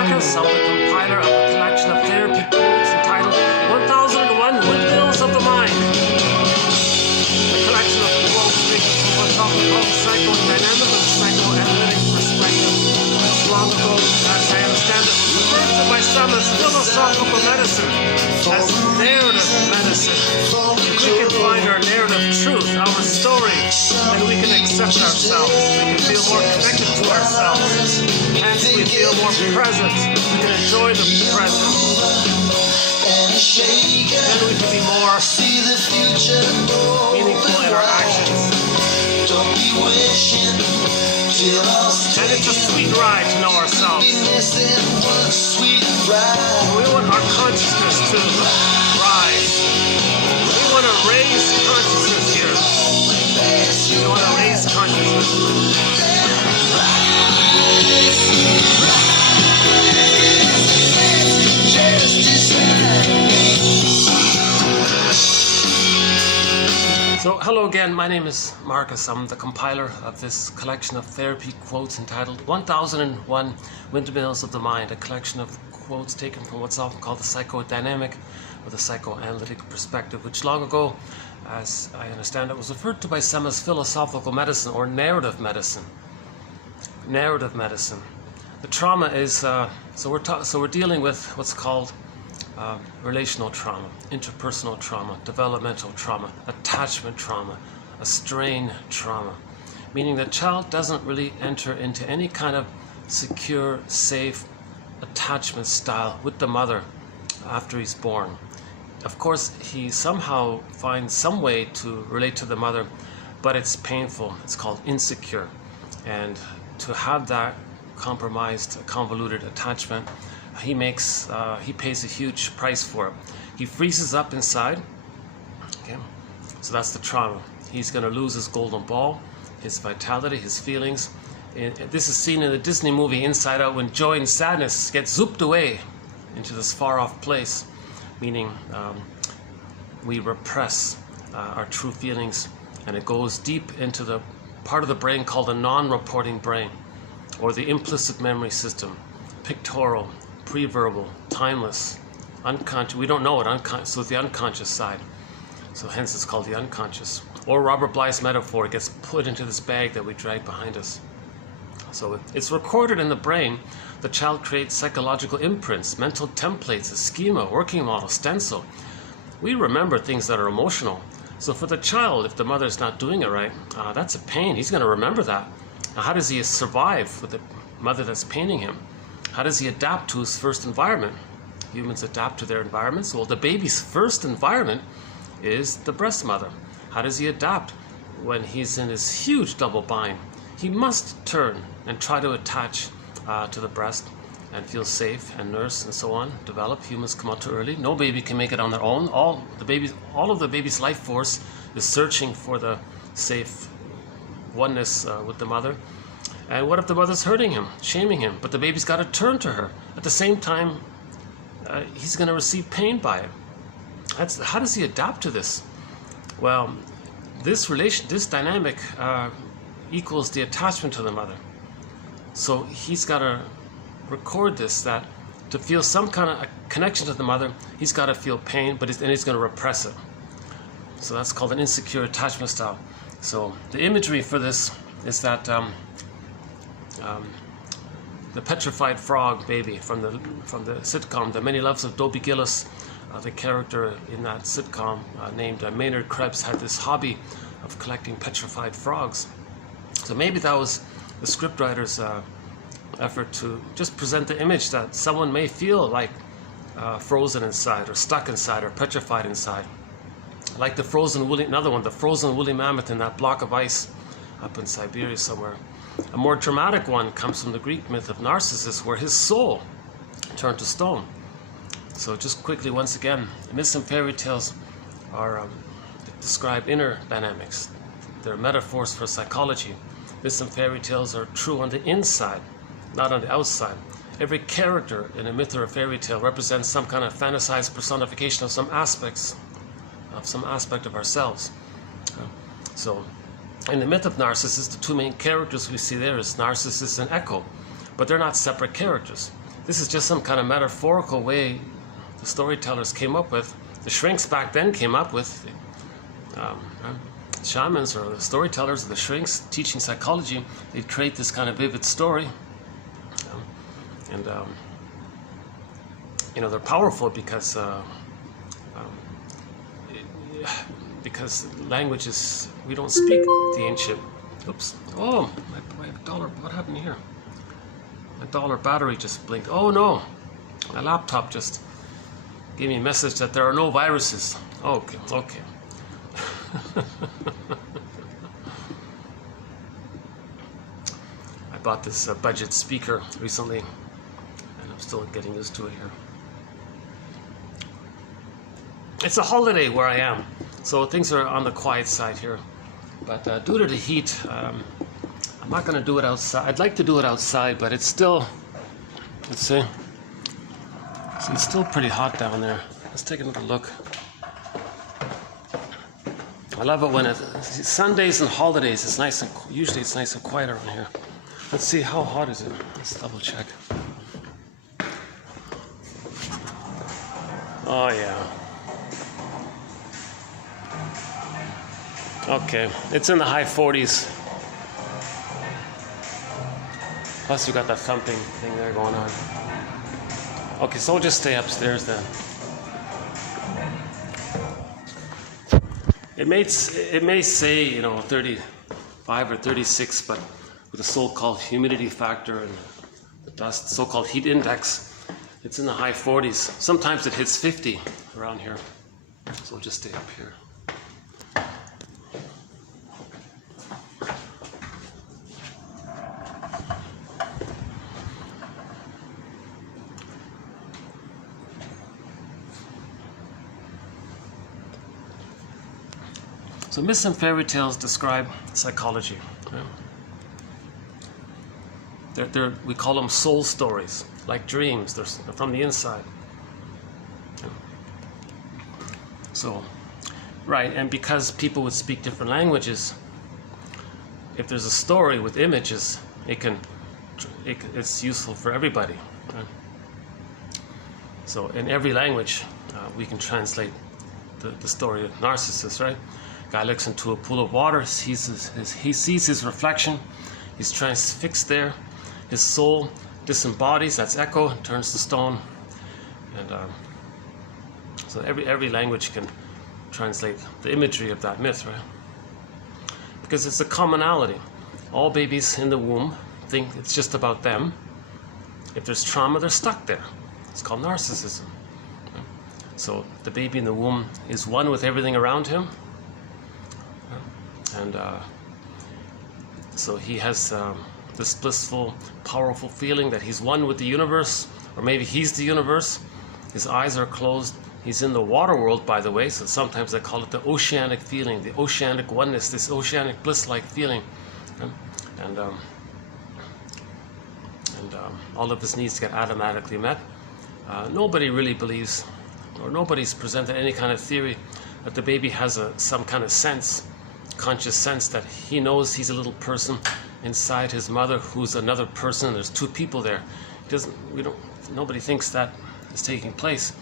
Marcus. I'm the compiler of a collection of therapy quotes entitled 1001 Windmills of the Mind. A collection of quotes taken from what's often called the psychodynamic or psychoanalytic perspective, which long ago, as I understand it, was referred to by some as philosophical medicine, as narrative medicine. If we can find our narrative truth, our story, then we can accept ourselves. We can feel more connected to ourselves. Hence, we feel more present. We can enjoy the present. Then we can be more meaningful in our actions. And it's a sweet ride to know ourselves. We want our consciousness to rise. We want to raise consciousness here. We want to raise consciousness. So, hello again, my name is Marcus. I'm the compiler of this collection of therapy quotes entitled 1001 Windmills of the Mind, a collection of quotes taken from what's often called the psychodynamic or the psychoanalytic perspective, which long ago, as I understand it, was referred to by some as philosophical medicine or narrative medicine. Narrative medicine. The trauma is, so we're dealing with what's called relational trauma, interpersonal trauma, developmental trauma, attachment trauma, a strain trauma, meaning the child doesn't really enter into any kind of secure, safe attachment style with the mother after he's born. Of course, he somehow finds some way to relate to the mother, but it's painful. It's called insecure. And to have that compromised, convoluted attachment, he pays a huge price for it. He freezes up inside. Okay, so that's the trauma. He's going to lose his golden ball, his vitality, his feelings. This is seen in the Disney movie Inside Out, when joy and sadness get zooped away into this far-off place, meaning we repress our true feelings, and it goes deep into the part of the brain called the non-reporting brain, or the implicit memory system, pictorial, pre-verbal, timeless, unconscious. We don't know it, so the unconscious side. So hence it's called the unconscious. Or Robert Bly's metaphor, it gets put into this bag that we drag behind us. So it's recorded in the brain. The child creates psychological imprints, mental templates, a schema, working model, stencil. We remember things that are emotional. So for the child, if the mother's not doing it right, that's a pain. He's going to remember that. Now, how does he survive with the mother that's paining him? How does he adapt to his first environment? Humans adapt to their environments. Well, the baby's first environment is the breast mother. How does he adapt when he's in this huge double bind? He must turn and try to attach to the breast and feel safe and nurse and so on. Develop. Humans come out too early. No baby can make it on their own. All of the baby's life force is searching for the safe oneness with the mother. And what if the mother's hurting him, shaming him, but the baby's got to turn to her? At the same time, he's going to receive pain by it. How does he adapt to this? Well, this dynamic equals the attachment to the mother. So he's got to record this, that to feel some kind of a connection to the mother, he's got to feel pain, but then he's going to repress it. So that's called an insecure attachment style. So the imagery for this is that the petrified frog baby from the sitcom The Many Loves of Dobie Gillis, the character in that sitcom named Maynard Krebs had this hobby of collecting petrified frogs. So maybe that was the scriptwriter's effort to just present the image that someone may feel like frozen inside, or stuck inside, or petrified inside. Like the frozen woolly mammoth in that block of ice up in Siberia somewhere. A more dramatic one comes from the Greek myth of Narcissus, where his soul turned to stone. So just quickly, once again, myths and fairy tales are describe inner dynamics. They're metaphors for psychology. Myths and fairy tales are true on the inside, not on the outside. Every character in a myth or a fairy tale represents some kind of fantasized personification of some aspect of ourselves. So in the myth of Narcissus, the two main characters we see there is Narcissus and Echo, but they're not separate characters. this is just some kind of metaphorical way the storytellers came up with, the shrinks back then came up with, shamans or the storytellers, the shrinks teaching psychology, they create this kind of vivid story. And you know, they're powerful because language is, we don't speak the ancient. Oops. Oh, my dollar, what happened here? My dollar battery just blinked. Oh no, my laptop just gave me a message that there are no viruses. Okay, okay. I bought this budget speaker recently, and I'm still getting used to it here. It's a holiday where I am, so things are on the quiet side here. But due to the heat, I'm not going to do it outside. I'd like to do it outside, but it's still, let's see, it's still pretty hot down there. Let's take another look. I love it when it's Sundays and holidays. It's nice and usually it's nice and quiet around here. Let's see, how hot is it? Let's double check. Oh yeah. Okay, it's in the high 40s. Plus you got that thumping thing there going on. Okay, so we'll just stay upstairs then. It may say, you know, 35 or 36, but with the so-called humidity factor and the dust, so-called heat index, it's in the high 40s. Sometimes it hits 50 around here. So we'll just stay up here. So myths and fairy tales describe psychology. Yeah? We call them soul stories, like dreams. They're from the inside. Yeah. So, right, and because people would speak different languages, if there's a story with images, it's useful for everybody. Right? So in every language, we can translate the story of Narcissus, right? Guy looks into a pool of water, he sees his reflection, he's transfixed there, his soul disembodies, that's echo, turns to stone, and so every language can translate the imagery of that myth, right? Because it's a commonality. All babies in the womb think it's just about them. If there's trauma, they're stuck there. It's called narcissism. Right? So the baby in the womb is one with everything around him. And so he has this blissful, powerful feeling that he's one with the universe, or maybe he's the universe. His eyes are closed. He's in the water world, by the way, so sometimes they call it the oceanic feeling, the oceanic oneness, this oceanic bliss-like feeling. And all of his needs get automatically met. Nobody really believes, or nobody's presented any kind of theory that the baby has some kind of sense, conscious sense that he knows he's a little person inside his mother who's another person. There's two people there. Nobody thinks that is taking place.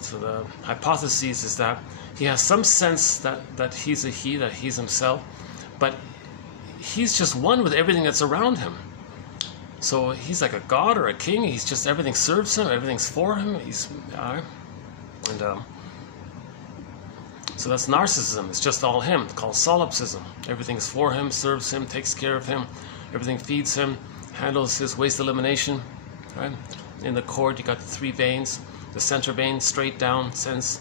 So the hypothesis is that he has some sense that he's a he, that he's himself, but he's just one with everything that's around him. So he's like a god or a king. He's just, everything serves him, everything's for him. So that's narcissism. It's just all him. It's called solipsism. Everything's for him, serves him, takes care of him. Everything feeds him, handles his waste elimination. Right? In the cord, you got the three veins. The center vein straight down sends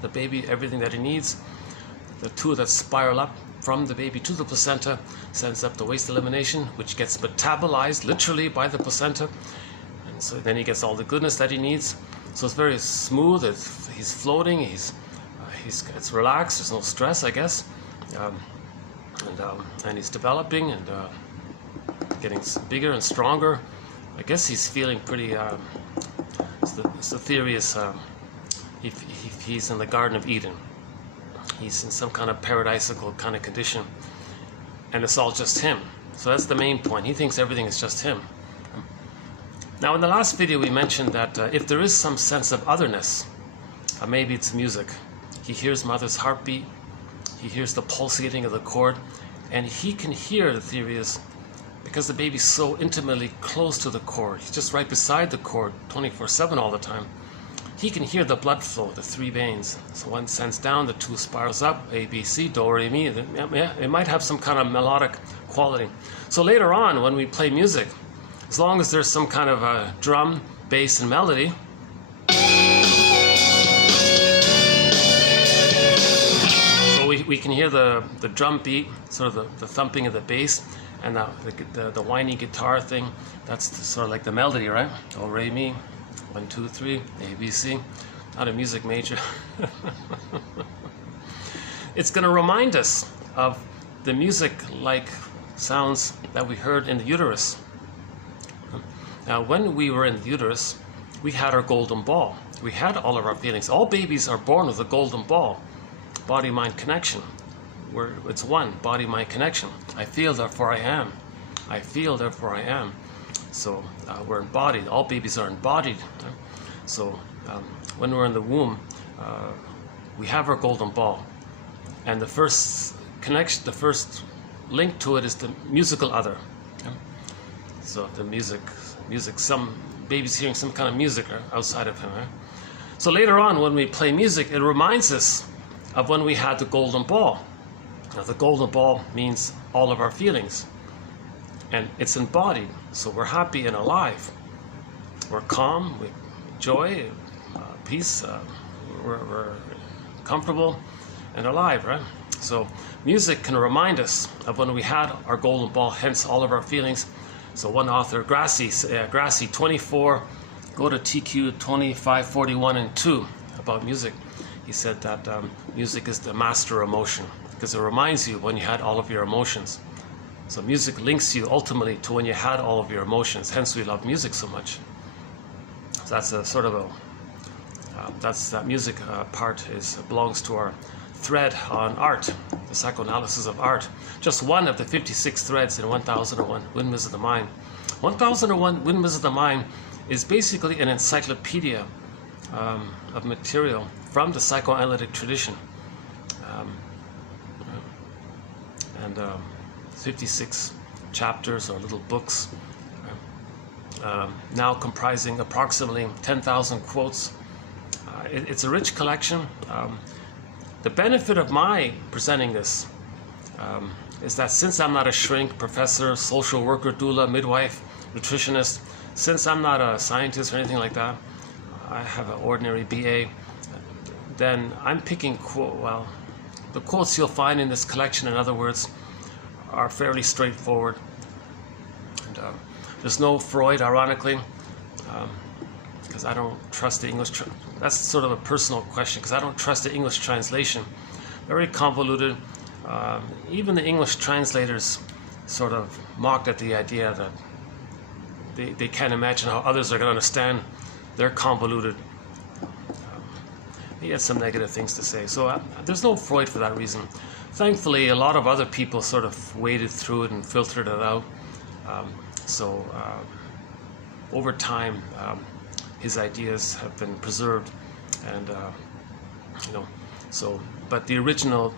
the baby everything that he needs. The two that spiral up from the baby to the placenta sends up the waste elimination, which gets metabolized literally by the placenta. And so then he gets all the goodness that he needs. So it's very smooth. He's floating. It's relaxed. There's no stress, I guess. And he's developing and getting bigger and stronger. I guess he's feeling pretty. So the theory is he's in the Garden of Eden. He's in some kind of paradisical kind of condition, and it's all just him. So that's the main point. He thinks everything is just him. Now in the last video we mentioned that if there is some sense of otherness, maybe it's music. He hears mother's heartbeat, he hears the pulsating of the cord, and he can hear, the theory is, because the baby's so intimately close to the cord, he's just right beside the cord 24/7 all the time, he can hear the blood flow, the three veins. So one sends down, the two spirals up, A, B, C, do, re, mi. It might have some kind of melodic quality. So later on, when we play music, as long as there's some kind of a drum, bass, and melody, so we can hear the drum beat, sort of the thumping of the bass, and the whiny guitar thing. That's sort of like the melody, right? Do, re, mi. 1, 2, 3, A, B, C. Not a music major. It's going to remind us of the music-like sounds that we heard in the uterus. Now, when we were in the uterus, we had our golden ball. We had all of our feelings. All babies are born with a golden ball, body-mind connection. It's one, body-mind connection. I feel, therefore I am. I feel, therefore I am. So we're embodied. All babies are embodied. So when we're in the womb, we have our golden ball, and the first connection, the first link to it is the musical other. So the music. Some babies hearing some kind of music outside of him. So later on, when we play music, it reminds us of when we had the golden ball. Now, the golden ball means all of our feelings. And it's embodied, so we're happy and alive. We're calm, with joy, peace, we're comfortable and alive, right? So music can remind us of when we had our golden ball, hence all of our feelings. So one author, Grassi 24, go to TQ 2541 and 2 about music. He said that music is the master emotion because it reminds you when you had all of your emotions. So music links you ultimately to when you had all of your emotions. Hence, we love music so much. So that's a sort of that music part belongs to our thread on art, the psychoanalysis of art. Just one of the 56 threads in 1001 Windmills of the Mind. 1001 Windmills of the Mind is basically an encyclopedia of material from the psychoanalytic tradition. 56 chapters or little books, now comprising approximately 10,000 quotes. It's a rich collection. The benefit of my presenting this is that since I'm not a shrink, professor, social worker, doula, midwife, nutritionist, since I'm not a scientist or anything like that, I have an ordinary BA, then I'm picking the quotes you'll find in this collection, in other words, are fairly straightforward. And there's no Freud, ironically, because I don't trust the English. That's sort of a personal question, because I don't trust the English translation. Very convoluted. Even the English translators sort of mocked at the idea that they can't imagine how others are going to understand their convoluted. He had some negative things to say. So there's no Freud for that reason. Thankfully, a lot of other people sort of waded through it and filtered it out. Over time, his ideas have been preserved, and but the original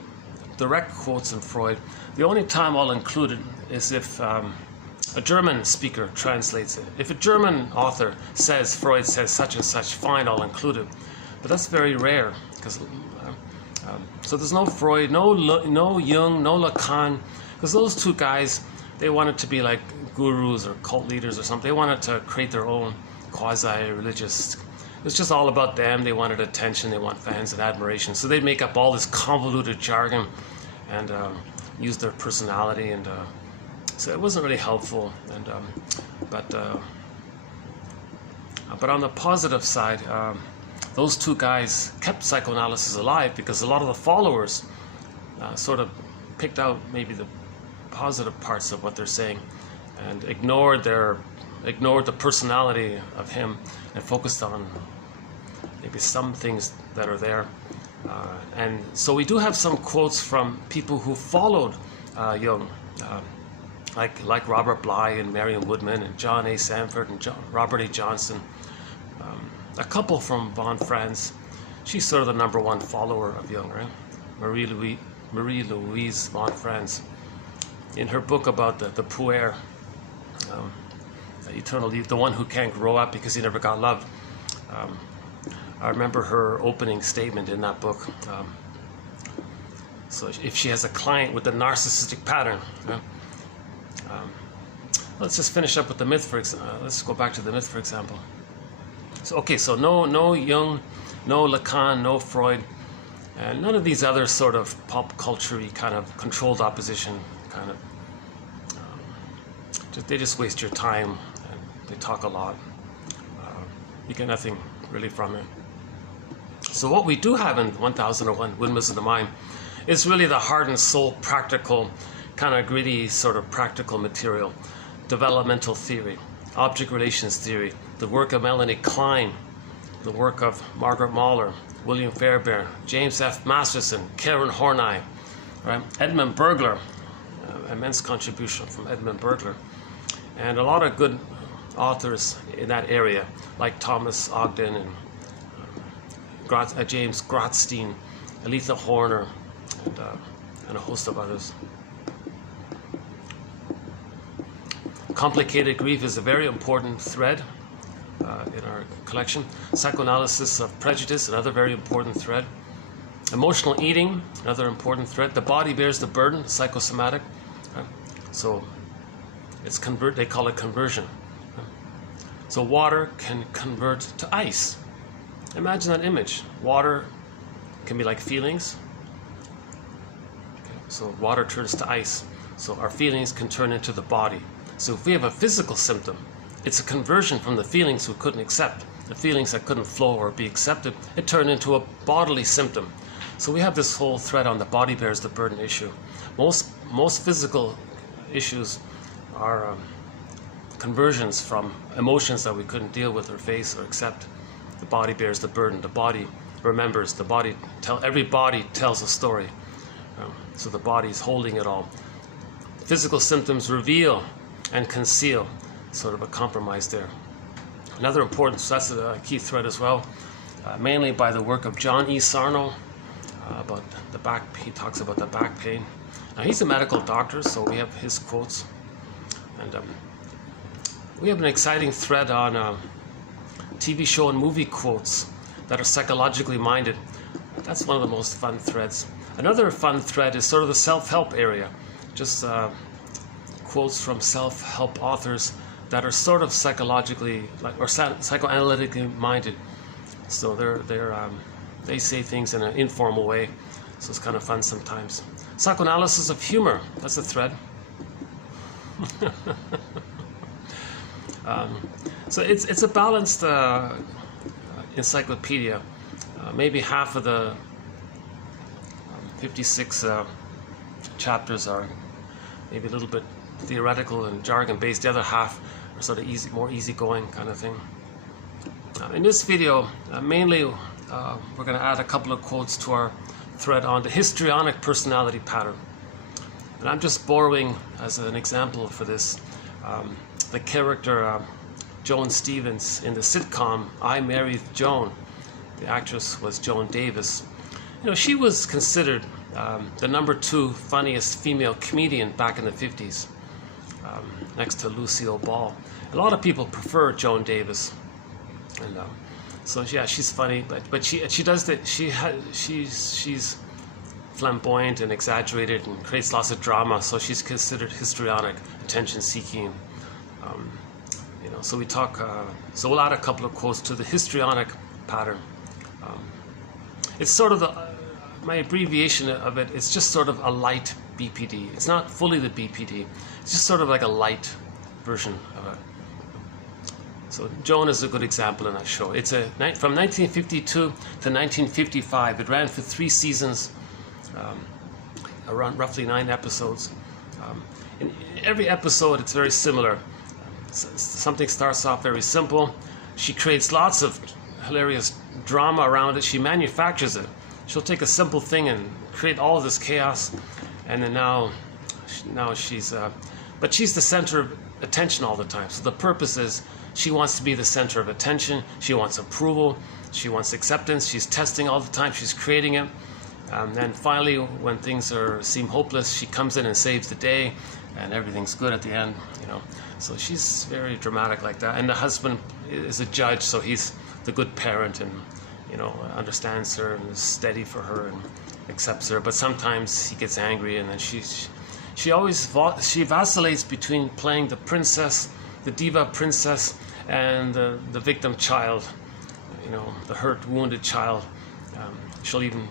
direct quotes in Freud, the only time I'll include it is if a German speaker translates it. If a German author says Freud says such and such, fine, I'll include it. But that's very rare, because so there's no Freud, no Jung, no Lacan, because those two guys, they wanted to be like gurus or cult leaders or something. They wanted to create their own quasi-religious. It was just all about them. They wanted attention. They want fans and admiration. So they'd make up all this convoluted jargon and use their personality, and so it wasn't really helpful. And but on the positive side, those two guys kept psychoanalysis alive because a lot of the followers sort of picked out maybe the positive parts of what they're saying and ignored the personality of him and focused on maybe some things that are there. And so we do have some quotes from people who followed Jung. like Robert Bly and Marion Woodman and John A. Sanford and Robert A. Johnson. A couple from Von Franz. She's sort of the #1 follower of Jung, right? Marie-Louise Von Franz. In her book about the puer, eternal youth, the one who can't grow up because he never got loved. I remember her opening statement in that book. So if she has a client with a narcissistic pattern, let's just finish up with the myth. Let's go back to the myth, for example. So okay, so no Jung, no Lacan, no Freud, and none of these other sort of pop culture-y kind of controlled opposition kind of. They just waste your time and they talk a lot. You get nothing really from it. So what we do have in 1001 Windmills of the Mind is really the heart and soul practical, kind of gritty sort of practical material. Developmental theory, object relations theory, the work of Melanie Klein, the work of Margaret Mahler, William Fairbairn, James F. Masterson, Karen Horney, right? Edmund Burglar, immense contribution from Edmund Burglar, and a lot of good authors in that area, like Thomas Ogden and James Grotstein, Aletha Horner, and a host of others. Complicated grief is a very important thread in our collection. Psychoanalysis of prejudice, another very important thread. Emotional eating, another important thread. The body bears the burden, psychosomatic. So it's they call it conversion. So water can convert to ice. Imagine that image. Water can be like feelings. Okay. So water turns to ice. So our feelings can turn into the body. So if we have a physical symptom, it's a conversion from the feelings we couldn't accept, the feelings that couldn't flow or be accepted. It turned into a bodily symptom. So we have this whole thread on the body bears the burden issue. Most physical issues are conversions from emotions that we couldn't deal with or face or accept. The body bears the burden. The body remembers. Every body tells a story. So the body is holding it all. Physical symptoms reveal and conceal, sort of a compromise there. Another important, so that's a key thread as well, mainly by the work of John E. Sarno, about the back. He talks about the back pain. Now he's a medical doctor, so we have his quotes, and we have an exciting thread on TV show and movie quotes that are psychologically minded. That's one of the most fun threads. Another fun thread is sort of the self-help area, just quotes from self-help authors that are sort of psychologically or psychoanalytically minded. So they say things in an informal way, so it's kind of fun sometimes. Psychoanalysis of humor, that's a thread. So it's a balanced encyclopedia. Maybe half of the 56 chapters are maybe a little bit theoretical and jargon-based. The other half are sort of more easygoing kind of thing. In this video, mainly we're going to add a couple of quotes to our thread on the histrionic personality pattern. And I'm just borrowing as an example for this the character Joan Stevens in the sitcom I Married Joan. The actress was Joan Davis. You know, she was considered the #2 funniest female comedian back in the 50s, next to Lucille Ball. A lot of people prefer Joan Davis, and so yeah, she's funny, but she does that. She's flamboyant and exaggerated and creates lots of drama. So she's considered histrionic, attention-seeking. You know, so we talk. So we'll add a couple of quotes to the histrionic pattern. It's sort of my abbreviation of it. It's just sort of a light BPD. It's not fully the BPD. It's just sort of like a light version of it. So Joan is a good example in that show. It's from 1952 to 1955. It ran for 3 seasons, around roughly 9 episodes. In every episode, it's very similar. Something starts off very simple. She creates lots of hilarious drama around it. She manufactures it. She'll take a simple thing and create all of this chaos, and then now she's. but she's the center of attention all the time. So the purpose is she wants to be the center of attention. She wants approval. She wants acceptance. She's testing all the time. She's creating it. And finally, when things seem hopeless, she comes in and saves the day, and everything's good at the end. So she's very dramatic like that. And the husband is a judge, so he's the good parent, and understands her and is steady for her and accepts her. But sometimes he gets angry, and then she vacillates between playing the princess, the diva princess, and the victim child, the hurt, wounded child. She'll even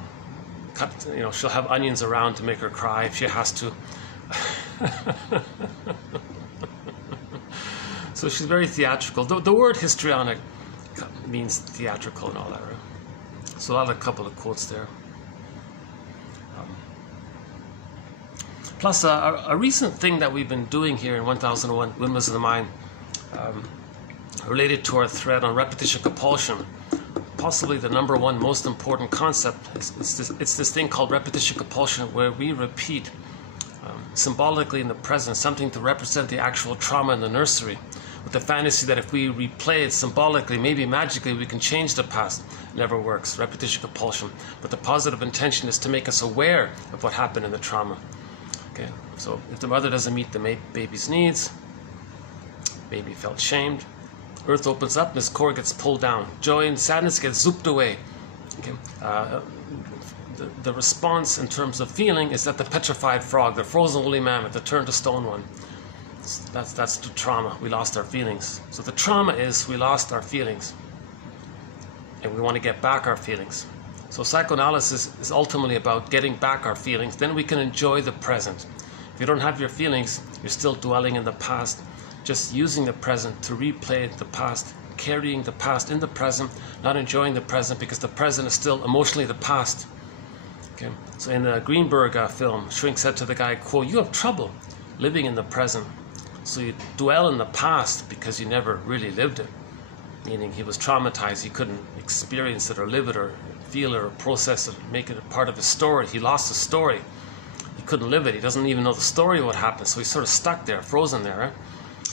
she'll have onions around to make her cry if she has to. So she's very theatrical. The word histrionic means theatrical and all that, right? So I'll have a couple of quotes there. Plus, a recent thing that we've been doing here in 1001 Windmills of the Mind, related to our thread on repetition compulsion, possibly the number one most important concept. It's this thing called repetition compulsion, where we repeat symbolically in the present something to represent the actual trauma in the nursery, with the fantasy that if we replay it symbolically, maybe magically we can change the past. It never works. Repetition compulsion. But the positive intention is to make us aware of what happened in the trauma. Okay, so if the mother doesn't meet the baby's needs, baby felt shamed, earth opens up and his core gets pulled down. Joy and sadness get zooped away. Okay. The response in terms of feeling is that the petrified frog, the frozen woolly mammoth, the turned to stone one. That's the trauma. We lost our feelings. So the trauma is we lost our feelings, and we want to get back our feelings. So psychoanalysis is ultimately about getting back our feelings. Then we can enjoy the present. If you don't have your feelings, you're still dwelling in the past, just using the present to replay the past, carrying the past in the present, not enjoying the present because the present is still emotionally the past. Okay. So in the Greenberg film, Shrink said to the guy, quote, "You have trouble living in the present. So you dwell in the past because you never really lived it." Meaning he was traumatized. He couldn't experience it or live it or feel it or process it, make it a part of his story. He lost the story. He couldn't live it. He doesn't even know the story of what happened. So he's sort of stuck there, frozen there. Right?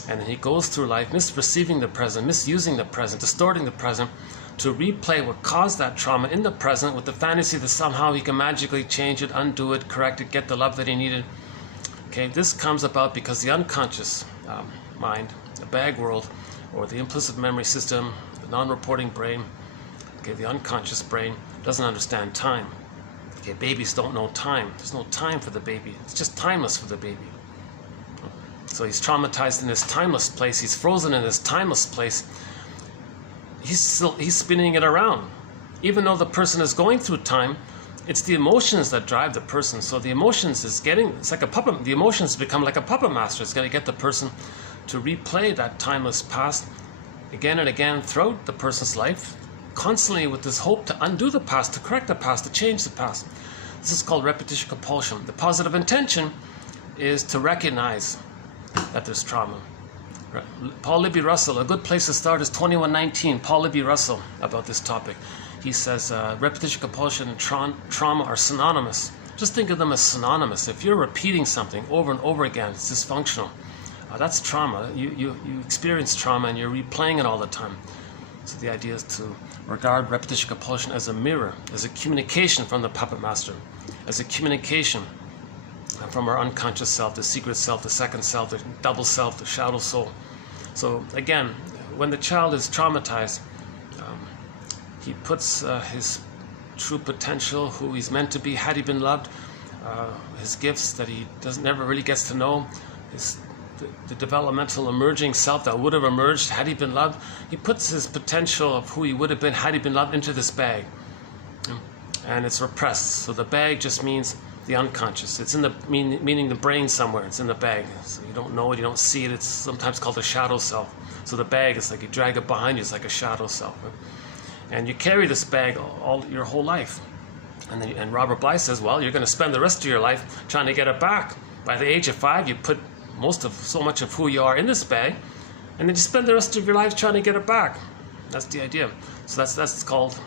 And he goes through life misperceiving the present, misusing the present, distorting the present, to replay what caused that trauma in the present with the fantasy that somehow he can magically change it, undo it, correct it, get the love that he needed. Okay, this comes about because the unconscious mind, the bag world, or the implicit memory system, the non-reporting brain, okay, the unconscious brain doesn't understand time. Okay, babies don't know time. There's no time for the baby. It's just timeless for the baby. So he's traumatized in this timeless place. He's frozen in this timeless place. He's spinning it around. Even though the person is going through time, it's the emotions that drive the person. So the emotions it's like a puppet. The emotions become like a puppet master. It's going to get the person to replay that timeless past again and again throughout the person's life, constantly with this hope to undo the past, to correct the past, to change the past. This is called repetition compulsion. The positive intention is to recognize that there's trauma. Paul Libby Russell, a good place to start is 2119, Paul Libby Russell, about this topic. He says repetition compulsion and trauma are synonymous. Just think of them as synonymous. If you're repeating something over and over again, it's dysfunctional. That's trauma. You experience trauma and you're replaying it all the time. So the idea is to regard repetition compulsion as a mirror, as a communication from the puppet master, as a communication from our unconscious self, the secret self, the second self, the double self, the shadow soul. So again, when the child is traumatized, he puts his true potential, who he's meant to be had he been loved, his gifts that he never really gets to know, the developmental emerging self that would have emerged had he been loved. He puts his potential of who he would have been had he been loved into this bag, and it's repressed. So the bag just means the unconscious. It's in the meaning the brain somewhere. It's in the bag. So you don't know it, you don't see it. It's sometimes called a shadow self. So the bag is like you drag it behind you. It's like a shadow self, and you carry this bag all your whole life. And Robert Bly says, well, you're going to spend the rest of your life trying to get it back. By the age of 5, you put so much of who you are in this bag, and then you spend the rest of your life trying to get it back. That's the idea. So that's called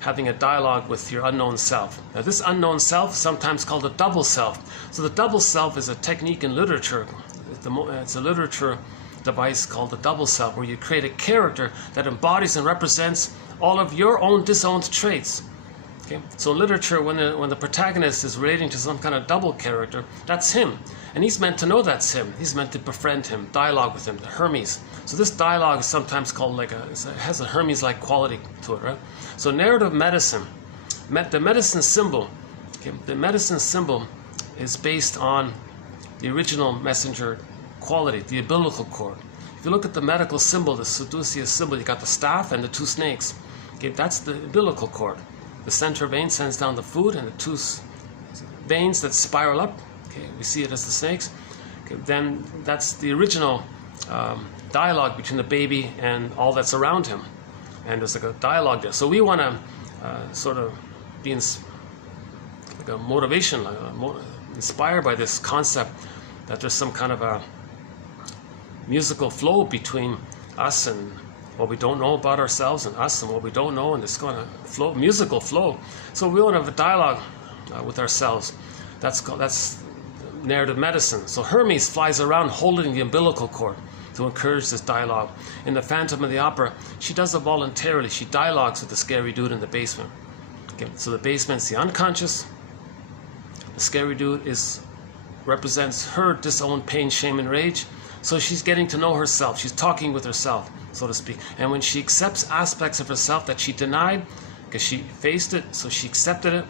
having a dialogue with your unknown self. Now this unknown self is sometimes called a double self. So the double self is a technique in literature. it's a literature device called the double self, where you create a character that embodies and represents all of your own disowned traits. Okay? So in literature, when the protagonist is relating to some kind of double character, that's him. And he's meant to know that's him. He's meant to befriend him, dialogue with him, the Hermes. So this dialogue is sometimes called it has a Hermes-like quality to it, right? So narrative medicine, the medicine symbol, okay, the medicine symbol is based on the original messenger quality, the umbilical cord. If you look at the medical symbol, the seductive symbol, you got the staff and the two snakes. Okay, that's the umbilical cord. The center vein sends down the food, and the two veins that spiral up, okay, we see it as the snakes. Okay, then that's the original dialogue between the baby and all that's around him. And there's like a dialogue there. So we want to sort of be like a motivation, inspired by this concept that there's some kind of a musical flow between us and what we don't know about ourselves, and us and what we don't know, and it's going to flow, musical flow. So we want to have a dialogue with ourselves. That's narrative medicine. So Hermes flies around holding the umbilical cord to encourage this dialogue. In the Phantom of the Opera, she does it voluntarily. She dialogues with the scary dude in the basement. Okay, so the basement's the unconscious. The scary dude represents her disowned pain, shame, and rage. So she's getting to know herself. She's talking with herself, so to speak. And when she accepts aspects of herself that she denied, because she faced it, so she accepted it,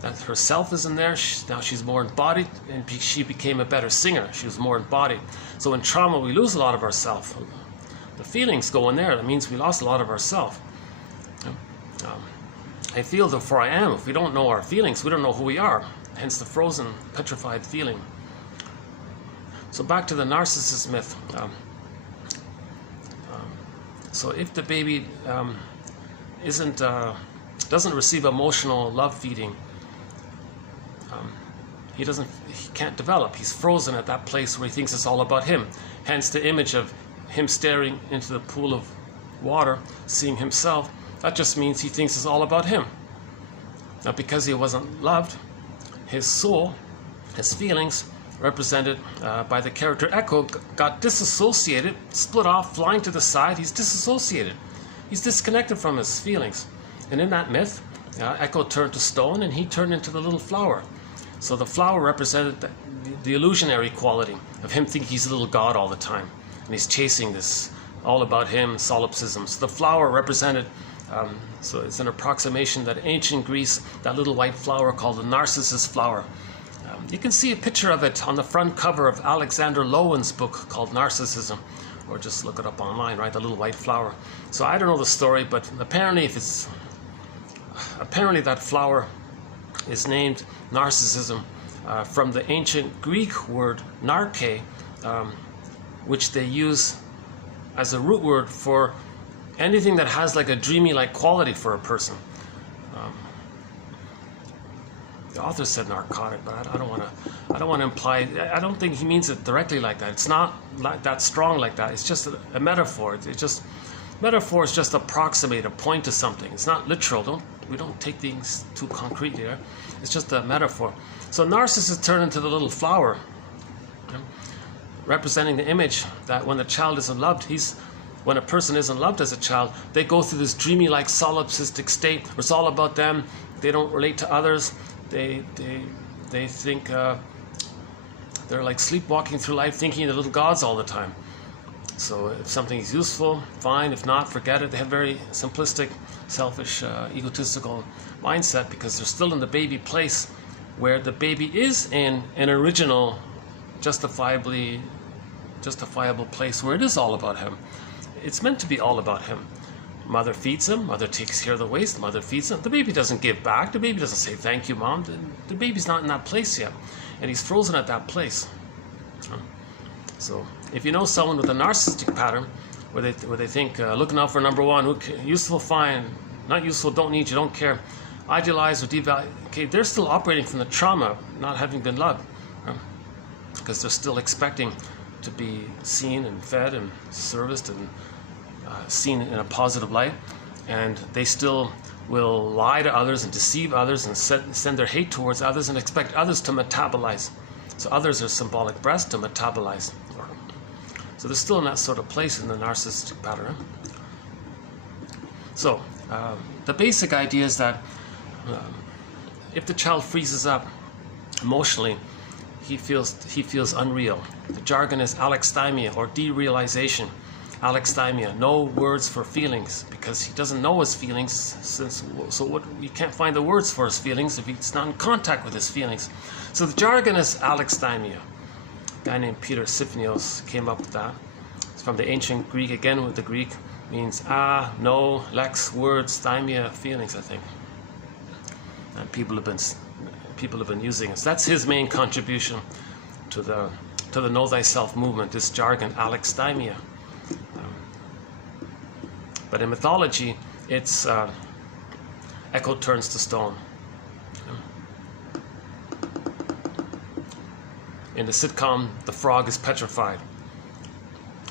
that herself is in there, now she's more embodied, and she became a better singer. She was more embodied. So in trauma, we lose a lot of ourself. The feelings go in there. That means we lost a lot of ourself. I feel, therefore I am. If we don't know our feelings, we don't know who we are. Hence the frozen, petrified feeling. So back to the narcissist myth. So if the baby doesn't receive emotional love feeding, he can't develop. He's frozen at that place where he thinks it's all about him. Hence the image of him staring into the pool of water, seeing himself. That just means he thinks it's all about him. Now, because he wasn't loved, his soul, his feelings, represented by the character Echo, got disassociated, split off, flying to the side. He's disassociated. He's disconnected from his feelings. And in that myth, Echo turned to stone, and he turned into the little flower. So the flower represented the illusionary quality of him thinking he's a little god all the time. And he's chasing this, all about him, solipsism. So the flower represented, so it's an approximation that ancient Greece, that little white flower called the narcissus flower. You can see a picture of it on the front cover of Alexander Lowen's book called Narcissism, or just look it up online, right? The little white flower. So I don't know the story, but apparently that flower is named narcissism from the ancient Greek word narke, which they use as a root word for anything that has like a dreamy-like quality for a person. The author said narcotic, but I don't want to imply. I don't think he means it directly like that. It's not like that strong like that. It's just a metaphor. Metaphors just approximate a point to something. It's not literal. We don't take things too concrete here. It's just a metaphor. So narcissists turn into the little flower, representing the image that when the child isn't loved, when a person isn't loved as a child, they go through this dreamy-like solipsistic state where it's all about them. They don't relate to others. They think they're like sleepwalking through life, thinking they're little gods all the time. So if something is useful, fine. If not, forget it. They have very simplistic, selfish, egotistical mindset because they're still in the baby place, where the baby is in an original, justifiable place where it is all about him. It's meant to be all about him. Mother feeds him, mother takes care of the waste, mother feeds him. The baby doesn't give back, the baby doesn't say thank you, mom. The baby's not in that place yet, and he's frozen at that place. So if you know someone with a narcissistic pattern, where they think looking out for number one, useful, fine, not useful, don't need you, don't care, idealize or devalue, okay, they're still operating from the trauma of not having been loved, because they're still expecting to be seen and fed and serviced and seen in a positive light, and they still will lie to others and deceive others and send their hate towards others and expect others to metabolize. So others are symbolic breasts to metabolize, or So they're still in that sort of place in the narcissistic pattern. So the basic idea is that if the child freezes up emotionally, he feels unreal. The jargon is alexithymia or derealization. Alexithymia, no words for feelings, because he doesn't know his feelings. We can't find the words for his feelings if he's not in contact with his feelings. So the jargon is alexithymia. A guy named Peter Siphnios came up with that. It's from the ancient Greek, again with the Greek, means no, lex, words, thymia, feelings, I think. And people have been using it. So that's his main contribution to the Know Thyself movement, this jargon, alexithymia. But in mythology, it's echo turns to stone. In the sitcom, the frog is petrified.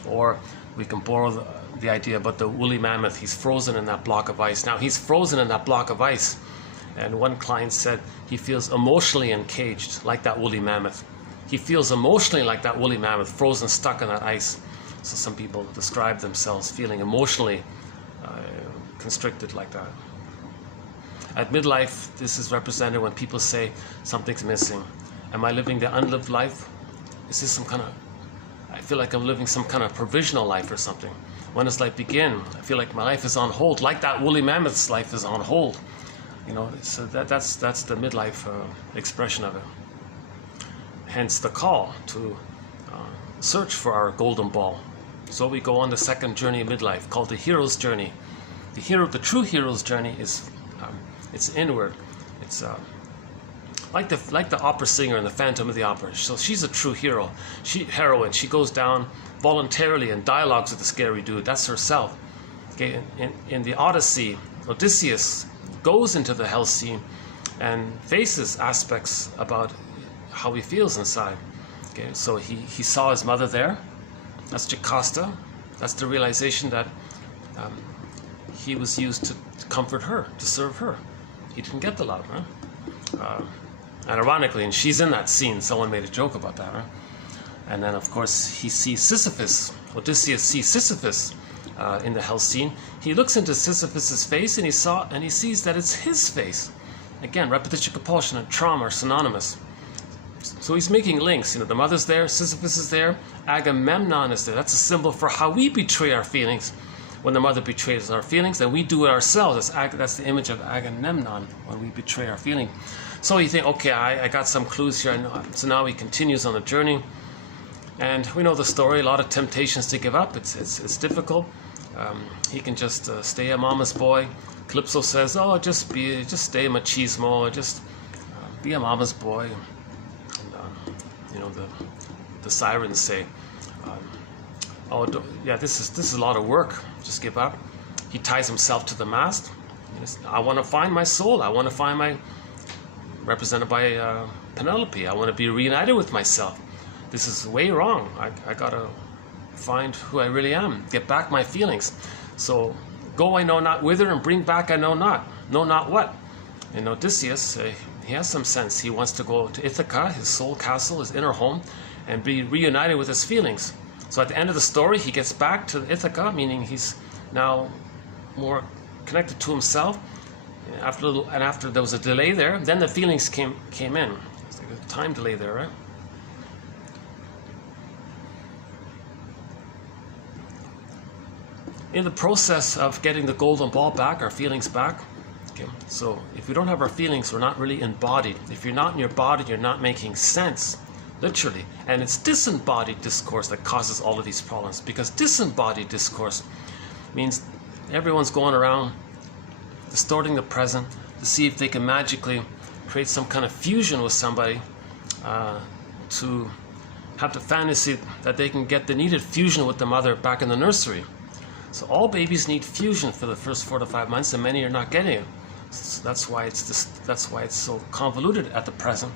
Or we can borrow the idea about the woolly mammoth. He's frozen in that block of ice. Now he's frozen in that block of ice. And one client said he feels emotionally encaged, like that woolly mammoth. He feels emotionally like that woolly mammoth, frozen, stuck in that ice. So some people describe themselves feeling emotionally constricted like that. At midlife, this is represented when people say something's missing. Am I living the unlived life? Is this some kind of, I feel like I'm living some kind of provisional life or something. When does life begin? I feel like my life is on hold, like that woolly mammoth's life is on hold. You know, so that's the midlife expression of it. Hence the call to search for our golden ball. So we go on the second journey of midlife, called the hero's journey. The true hero's journey is it's inward. It's like the opera singer in the Phantom of the Opera. So she's a true heroine. She goes down voluntarily and dialogues with the scary dude. That's herself. Okay, in the Odyssey, Odysseus goes into the hell scene and faces aspects about how he feels inside. Okay, so he saw his mother there. That's Jocasta. That's the realization that he was used to comfort her, to serve her. He didn't get the love, huh? And ironically, and she's in that scene, someone made a joke about that, right? And then, of course, he sees Sisyphus. Odysseus sees Sisyphus in the hell scene. He looks into Sisyphus's face and he sees that it's his face. Again, repetition, compulsion, and trauma are synonymous. So he's making links. You know, the mother's there, Sisyphus is there, Agamemnon is there. That's a symbol for how we betray our feelings. When the mother betrays our feelings, then we do it ourselves. That's the image of Agamemnon when we betray our feeling. So you think, okay, I got some clues here. So now he continues on the journey. And we know the story, a lot of temptations to give up. It's difficult. He can just stay a mama's boy. Calypso says, oh, just stay machismo, just be a mama's boy. And, you know, the sirens say, this is a lot of work, just give up. He ties himself to the mast. I want to find my soul. I want to find my, represented by Penelope. I want to be reunited with myself. This is way wrong. I gotta find who I really am, get back my feelings. So go I know not whither, and bring back I know not what. And Odysseus, he has some sense. He wants to go to Ithaca, his soul castle, his inner home, and be reunited with his feelings. So at the end of the story, he gets back to Ithaca, meaning he's now more connected to himself. After there was a delay there, then the feelings came in. It's like a time delay there, right? In the process of getting the golden ball back, our feelings back, okay, so if we don't have our feelings, we're not really embodied. If you're not in your body, you're not making sense, literally. And it's disembodied discourse that causes all of these problems, because disembodied discourse means everyone's going around distorting the present to see if they can magically create some kind of fusion with somebody, to have the fantasy that they can get the needed fusion with the mother back in the nursery. So all babies need fusion for the first 4 to 5 months, and many are not getting it. So that's why it's so convoluted at the present,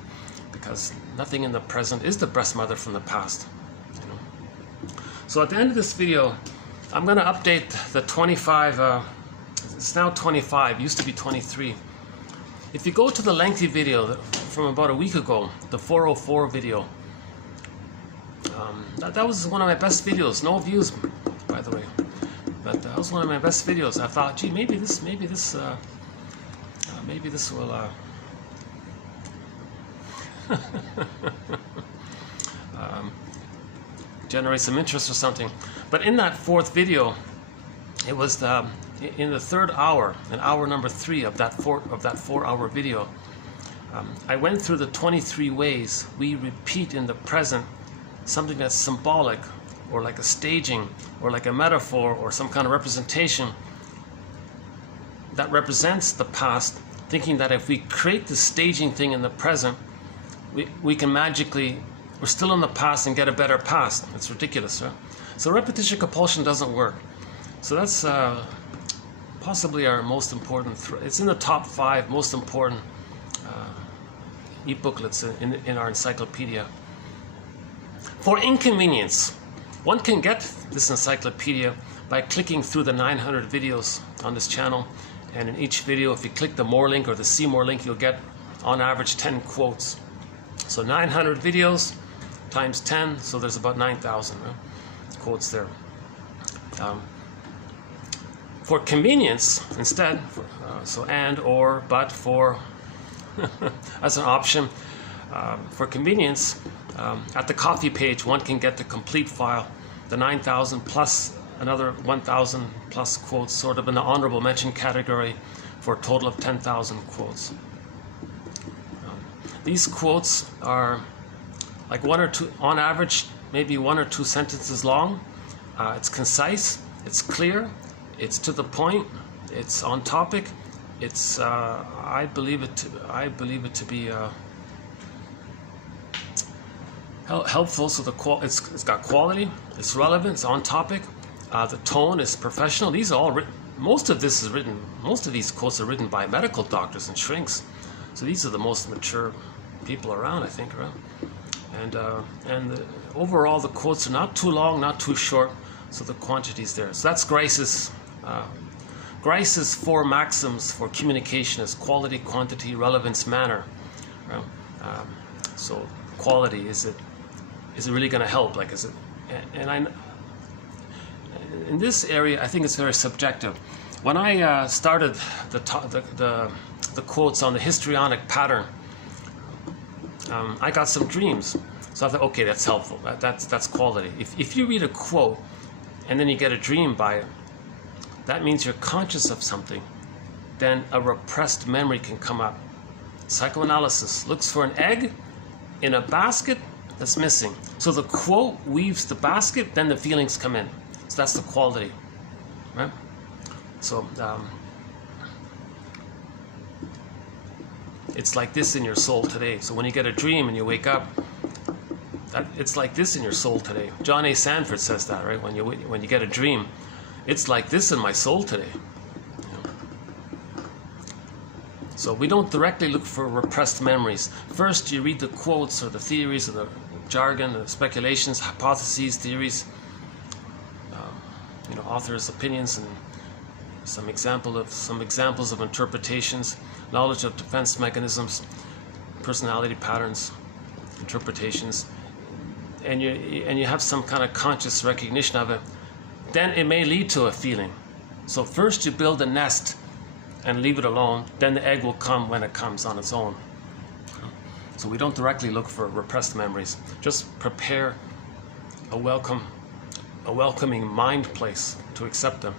because nothing in the present is the breast mother from the past. You know? So at the end of this video, I'm going to update the 25. It's now 25. Used to be 23. If you go to the lengthy video from about a week ago, the 404 video, That was one of my best videos. No views, by the way, but that was one of my best videos. I thought, gee, maybe this will generate some interest or something. But in that fourth video, it was in the third hour, in hour number 3 of that 4-hour video. I went through the 23 ways we repeat in the present something that's symbolic, or like a staging, or like a metaphor, or some kind of representation that represents the past, thinking that if we create this staging thing in the present, we can magically, we're still in the past and get a better past. It's ridiculous, right? So repetition compulsion doesn't work. So that's possibly our most important, it's in the top 5 most important e-booklets in our encyclopedia. For inconvenience, one can get this encyclopedia by clicking through the 900 videos on this channel, and in each video, if you click the more link or the see more link, you'll get on average 10 quotes. So 900 videos times 10, so there's about 9,000 quotes there. For convenience, instead, so and, or, but, for, as an option, for convenience, at the coffee page, one can get the complete file, the 9,000 plus another 1,000 plus quotes, sort of in the honorable mention category, for a total of 10,000 quotes. These quotes are like 1 or 2, on average, maybe 1 or 2 sentences long. It's concise, it's clear, it's to the point, it's on topic. It's I believe it to be helpful. So it's got quality, it's relevant, it's on topic. The tone is professional. These are all written. Most of these quotes are written by medical doctors and shrinks. So these are the most mature people around, I think, right? And overall, the quotes are not too long, not too short. So the quantity's there. So that's Grice's 4 maxims for communication is quality, quantity, relevance, manner. Right? So quality, is it really going to help? Like, is it? And in this area, I think it's very subjective. When I started the quotes on the histrionic pattern, I got some dreams. So I thought, okay, that's helpful. That's quality. If you read a quote and then you get a dream by it, that means you're conscious of something. Then a repressed memory can come up. Psychoanalysis looks for an egg in a basket that's missing. So the quote weaves the basket, then the feelings come in. So that's the quality, right? So it's like this in your soul today. So when you get a dream and you wake up, it's like this in your soul today. John A. Sanford says that, right? When you get a dream, it's like this in my soul today. So we don't directly look for repressed memories. First, you read the quotes or the theories or the jargon, the speculations, hypotheses, theories, authors' opinions, and some examples of interpretations, knowledge of defense mechanisms, personality patterns, interpretations, and you have some kind of conscious recognition of it. Then it may lead to a feeling. So first you build a nest and leave it alone, then the egg will come when it comes on its own. So we don't directly look for repressed memories. Just prepare a welcoming mind place to accept them.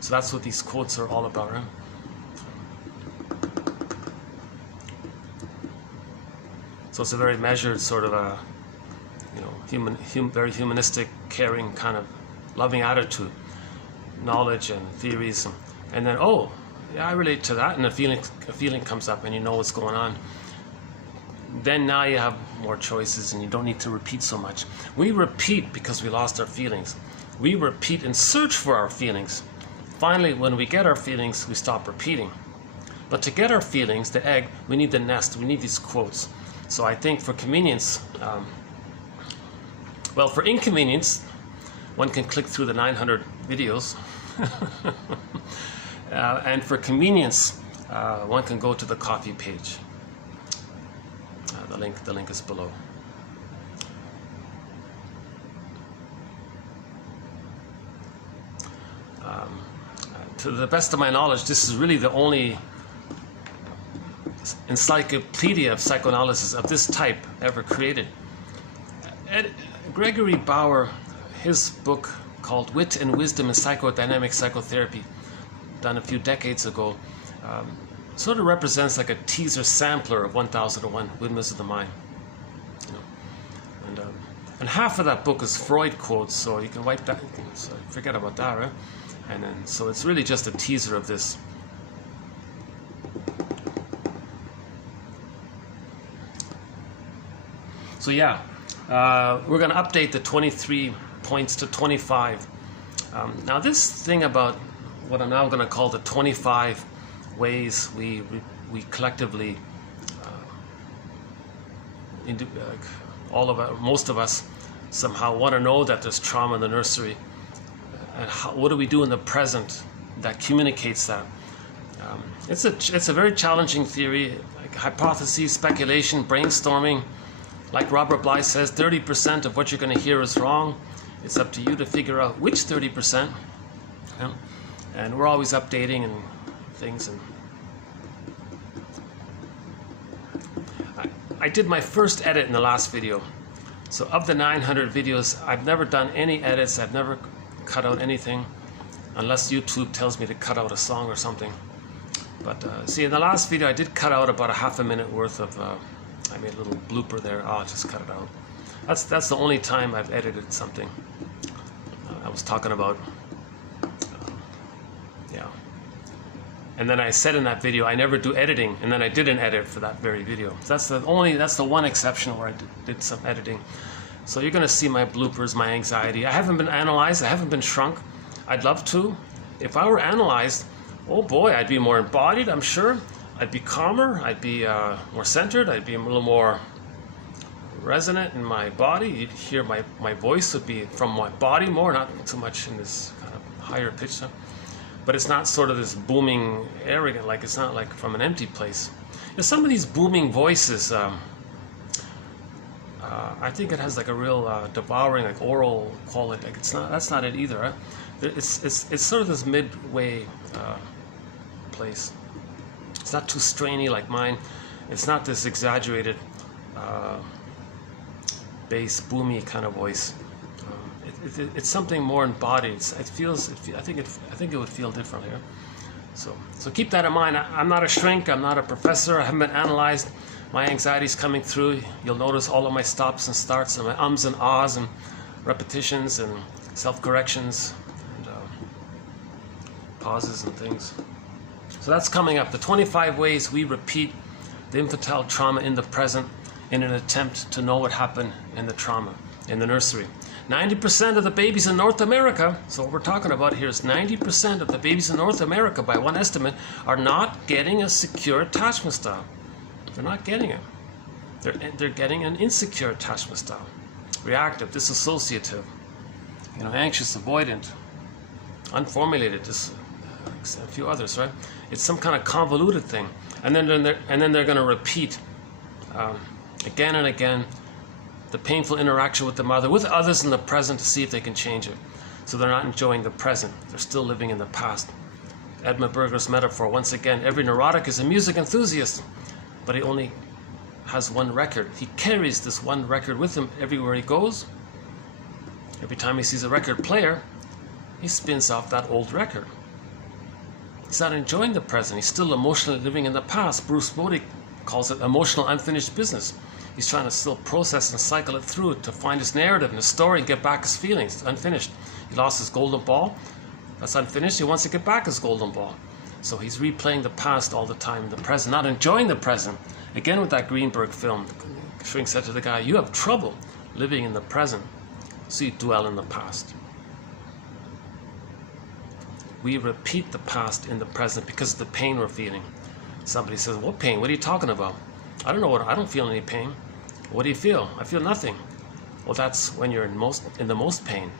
So that's what these quotes are all about, right? So it's a very measured sort of a, very humanistic, caring kind of loving attitude, knowledge and theories, and then, oh, yeah, I relate to that, and a feeling comes up, and you know what's going on. Then now you have more choices, and you don't need to repeat so much. We repeat because we lost our feelings. We repeat and search for our feelings. Finally, when we get our feelings, we stop repeating. But to get our feelings, the egg, we need the nest. We need these quotes. So I think for convenience, for inconvenience, one can click through the 900 videos. And for convenience, one can go to the coffee page. The link is below. to the best of my knowledge, this is really the only encyclopedia of psychoanalysis of this type ever created. Gregory Bauer, his book called Wit and Wisdom in Psychodynamic Psychotherapy, done a few decades ago, sort of represents like a teaser sampler of 1001 Windmills of the Mind. You know? And half of that book is Freud quotes, so you can wipe that, so forget about that, right? And then, so it's really just a teaser of this. So yeah, we're going to update the 23 points to 25. Now this thing about what I'm now going to call the 25 ways we collectively, most of us somehow want to know that there's trauma in the nursery, and what do we do in the present that communicates that? It's a very challenging theory, like hypotheses, speculation, brainstorming. Like Robert Bly says, 30% of what you're going to hear is wrong. It's up to you to figure out which 30%. You know? And we're always updating and things. And I did my first edit in the last video. So of the 900 videos, I've never done any edits. I've never cut out anything, unless YouTube tells me to cut out a song or something. But see, in the last video, I did cut out about a half a minute worth of. I made a little blooper there. I'll just cut it out. That's the only time I've edited something. I was talking about, yeah. And then I said in that video, I never do editing, and then I did an edit for that very video. So that's the one exception where I did some editing. So you're going to see my bloopers, my anxiety. I haven't been analyzed. I haven't been shrunk. I'd love to. If I were analyzed, oh boy, I'd be more embodied, I'm sure. I'd be calmer, I'd be more centered, I'd be a little more resonant in my body. You'd hear my voice would be from my body more, not too much in this kind of higher pitch stuff. But it's not sort of this booming, arrogant, like it's not like from an empty place. You know, some of these booming voices, I think it has like a real devouring, like oral quality. Like that's not it either. Right? It's sort of this midway place. It's not too strainy like mine. It's not this exaggerated bass, boomy kind of voice. It's something more embodied. I think it would feel differently. Right? So keep that in mind. I'm not a shrink. I'm not a professor. I haven't been analyzed. My anxiety's coming through. You'll notice all of my stops and starts and my ums and ahs and repetitions and self-corrections and pauses and things. So that's coming up. The 25 ways we repeat the infantile trauma in the present in an attempt to know what happened in the trauma in the nursery. 90% of the babies in North America, so what we're talking about here is 90% of the babies in North America, by one estimate, are not getting a secure attachment style. They're not getting it. They're getting an insecure attachment style. Reactive, dissociative, anxious, avoidant, unformulated, just a few others, right? It's some kind of convoluted thing, and then they're going to repeat again and again the painful interaction with the mother, with others in the present, to see if they can change it. So they're not enjoying the present. They're still living in the past. Edmund Berger's metaphor, once again, every neurotic is a music enthusiast, but he only has one record. He carries this one record with him everywhere he goes. Every time he sees a record player, he spins off that old record. He's not enjoying the present. He's still emotionally living in the past. Bruce Bode calls it emotional unfinished business. He's trying to still process and cycle it through to find his narrative and his story and get back his feelings. Unfinished. He lost his golden ball. That's unfinished. He wants to get back his golden ball. So he's replaying the past all the time in the present, not enjoying the present. Again with that Greenberg film, the shrink said to the guy, you have trouble living in the present, so you dwell in the past. We repeat the past in the present because of the pain we're feeling. Somebody says, what pain? What are you talking about? I don't know. I don't feel any pain. What do you feel? I feel nothing. Well, that's when you're in the most pain.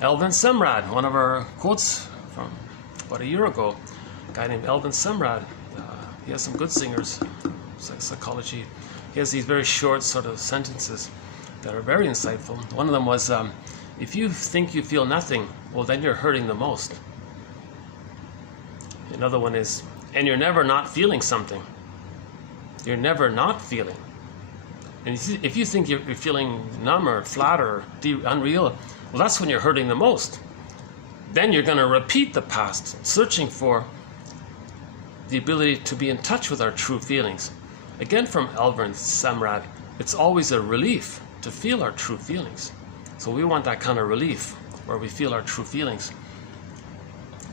Elvin Semrad, one of our quotes from about a year ago, a guy named Elvin Semrad. He has some good singers, psychology. He has these very short sort of sentences that are very insightful. One of them was, if you think you feel nothing, well, then you're hurting the most. Another one is, and you're never not feeling something. You're never not feeling. And if you think you're feeling numb or flat or unreal, well, that's when you're hurting the most. Then you're going to repeat the past, searching for the ability to be in touch with our true feelings. Again, from Elvin Samrad, it's always a relief to feel our true feelings. So we want that kind of relief where we feel our true feelings.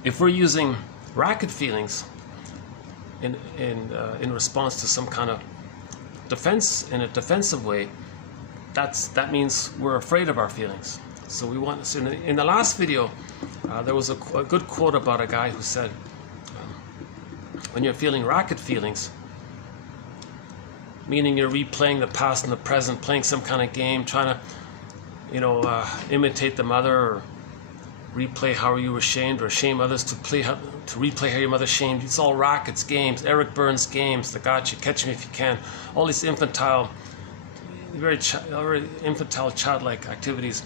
If we're using racket feelings in response to some kind of defense, in a defensive way, that means we're afraid of our feelings. So we want. So in the last video, there was a good quote about a guy who said, when you're feeling racket feelings, meaning you're replaying the past and the present, playing some kind of game, trying to, imitate the mother, or replay how you were shamed, or shame others to replay how your mother shamed. It's all rackets, games, Eric Burns games, the gotcha, catch me if you can. All these infantile, very infantile, childlike activities.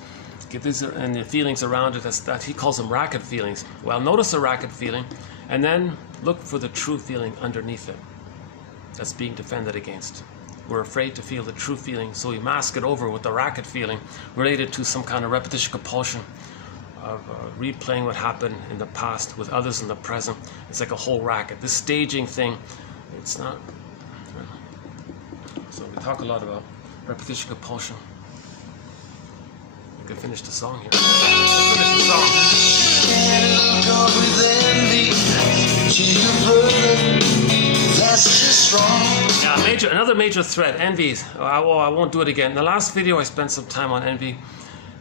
And the feelings around it, that he calls them racket feelings. Well, notice the racket feeling, and then look for the true feeling underneath it that's being defended against. We're afraid to feel the true feeling, so we mask it over with the racket feeling related to some kind of repetition compulsion of replaying what happened in the past with others in the present. It's like a whole racket. This staging thing, it's not. So we talk a lot about repetition compulsion. We can finish the song here. Let's finish the song. Yeah, another major threat, envy. I won't do it again. In the last video, I spent some time on envy.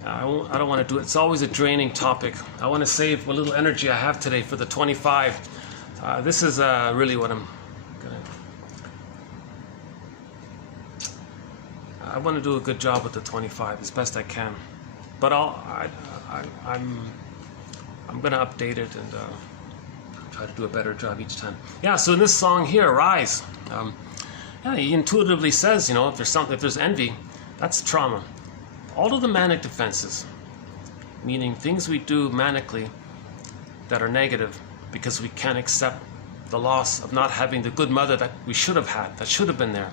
I don't want to do it. It's always a draining topic. I want to save what little energy I have today for the 25. This is really what I'm gonna. I want to do a good job with the 25 as best I can, but I'm gonna update it and try to do a better job each time. Yeah. So in this song here, Rise, he intuitively says, if there's envy, that's trauma. All of the manic defenses, meaning things we do manically that are negative because we can't accept the loss of not having the good mother that we should have had, that should have been there.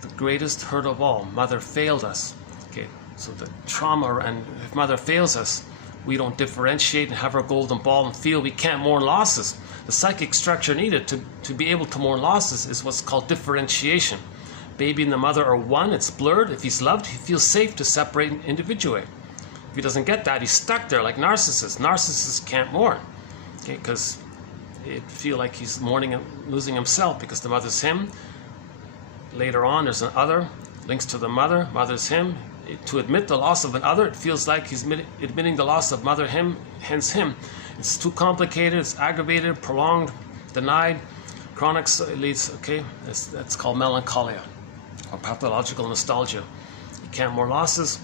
The greatest hurt of all, mother failed us. Okay, so the trauma, and if mother fails us, we don't differentiate and have our golden ball and feel we can't mourn losses. The psychic structure needed to be able to mourn losses is what's called differentiation. Baby and the mother are one, it's blurred. If he's loved, he feels safe to separate and individuate. If he doesn't get that, he's stuck there like narcissists. Narcissists can't mourn, okay, because it feel like he's mourning and losing himself because the mother's him. Later on, there's an other, links to the mother, mother's him. To admit the loss of an other, it feels like he's admitting the loss of mother, him, hence him. It's too complicated, it's aggravated, prolonged, denied, chronic leads, okay, that's called melancholia or pathological nostalgia. He can't mourn losses,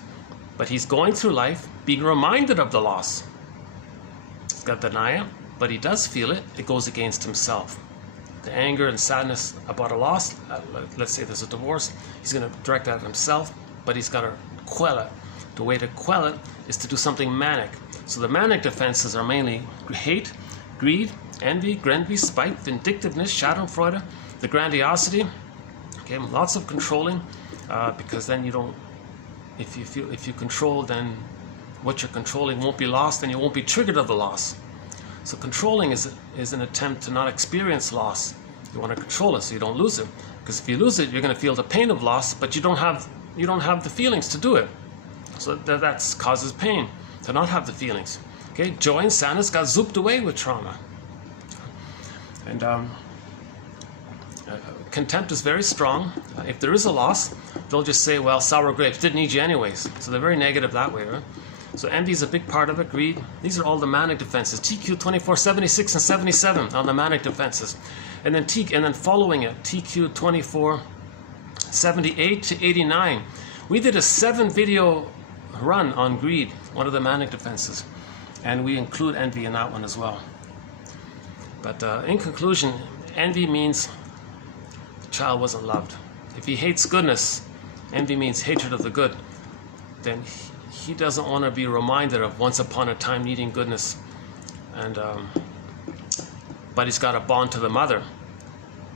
but he's going through life being reminded of the loss. He's got denial, but he does feel it. It goes against himself. The anger and sadness about a loss, let's say there's a divorce, he's going to direct that at himself, but he's got to quell it. The way to quell it is to do something manic. So the manic defenses are mainly hate, greed, envy, spite, vindictiveness, schadenfreude, the grandiosity. Okay, lots of controlling, because then you don't. If you control, then what you're controlling won't be lost, and you won't be triggered of the loss. So controlling is an attempt to not experience loss. You want to control it so you don't lose it, because if you lose it, you're going to feel the pain of loss, but you don't have the feelings to do it. So that causes pain to not have the feelings. Okay, joy and sadness got zooped away with trauma. And contempt is very strong. If there is a loss, they'll just say, well, sour grapes didn't need you anyways. So they're very negative that way, right? So envy is a big part of it, greed. These are all the manic defenses. TQ 24, 76, and 77 on the manic defenses. And then following it, TQ 24, 78 to 89. We did a 7-video run on greed, one of the manic defenses. And we include envy in that one as well. But in conclusion, envy means the child wasn't loved. If he hates goodness, envy means hatred of the good, then he doesn't want to be reminded of once upon a time needing goodness. And but he's got a bond to the mother.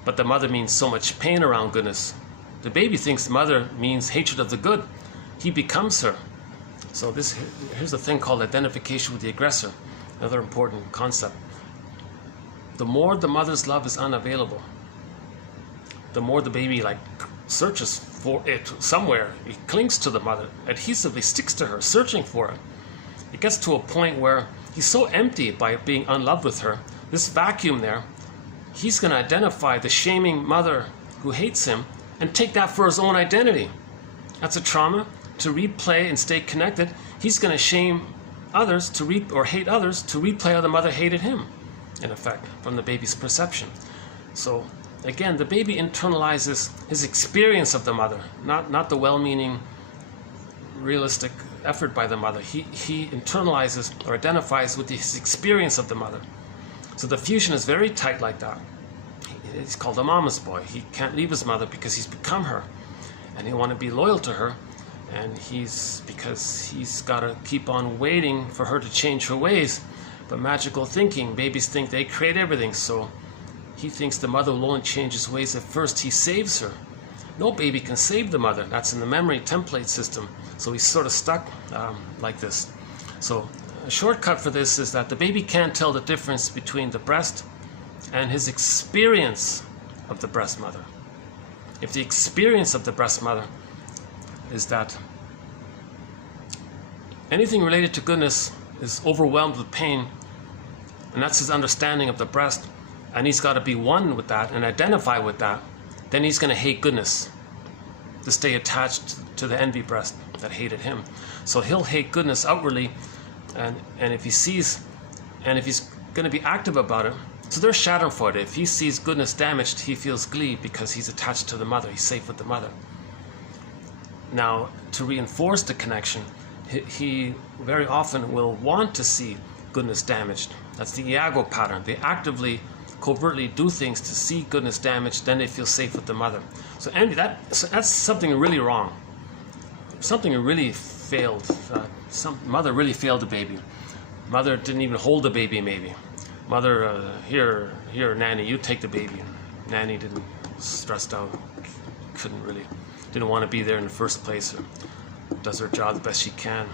But the mother means so much pain around goodness. The baby thinks the mother means hatred of the good. He becomes her. So here's the thing called identification with the aggressor, another important concept. The more the mother's love is unavailable, the more the baby searches for it somewhere. He clings to the mother, adhesively sticks to her, searching for it. It gets to a point where he's so empty by being unloved with her, this vacuum there, he's going to identify the shaming mother who hates him and take that for his own identity. That's a trauma. To replay and stay connected, he's going to shame others or hate others to replay how the mother hated him, in effect, from the baby's perception. So again, the baby internalizes his experience of the mother, not the well-meaning, realistic effort by the mother. He internalizes or identifies with his experience of the mother. So the fusion is very tight like that. He's called a mama's boy. He can't leave his mother because he's become her, and he wants to be loyal to her. And because he's got to keep on waiting for her to change her ways. But magical thinking, babies think they create everything, so he thinks the mother will only change his ways if first he saves her. No baby can save the mother. That's in the memory template system. So he's sort of stuck like this. So a shortcut for this is that the baby can't tell the difference between the breast and his experience of the breast mother. If the experience of the breast mother is that anything related to goodness is overwhelmed with pain, and that's his understanding of the breast, and he's got to be one with that and identify with that, then he's going to hate goodness to stay attached to the envy breast that hated him. So he'll hate goodness outwardly, and if he's going to be active about it, so there's Schadenfreude. If he sees goodness damaged, he feels glee because he's attached to the mother, he's safe with the mother. Now, to reinforce the connection, he very often will want to see goodness damaged. That's the iago pattern. They actively, covertly do things to see goodness damaged, then they feel safe with the mother. So envy, that's something really wrong. Something really failed. Mother really failed the baby. Mother didn't even hold the baby, maybe. Mother, here, Nanny, you take the baby. Nanny didn't, stressed out, didn't want to be there in the first place, or does her job the best she can.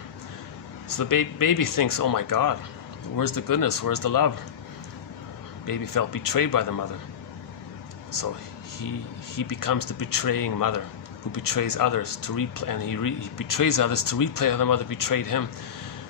So the baby thinks, oh my God, where's the goodness, where's the love? Baby felt betrayed by the mother. So he becomes the betraying mother who betrays others to replay, and he betrays others to replay how the mother betrayed him.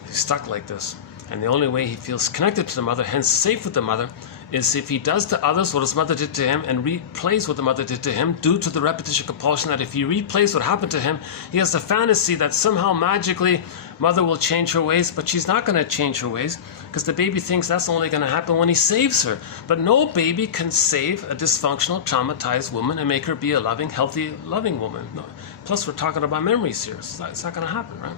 He's stuck like this. And the only way he feels connected to the mother, hence safe with the mother, is if he does to others what his mother did to him and replays what the mother did to him, due to the repetition compulsion that if he replays what happened to him, he has the fantasy that somehow magically mother will change her ways, but she's not going to change her ways because the baby thinks that's only going to happen when he saves her. But no baby can save a dysfunctional, traumatized woman and make her be a loving, healthy, loving woman. No. Plus, we're talking about memories here. So it's not going to happen, right?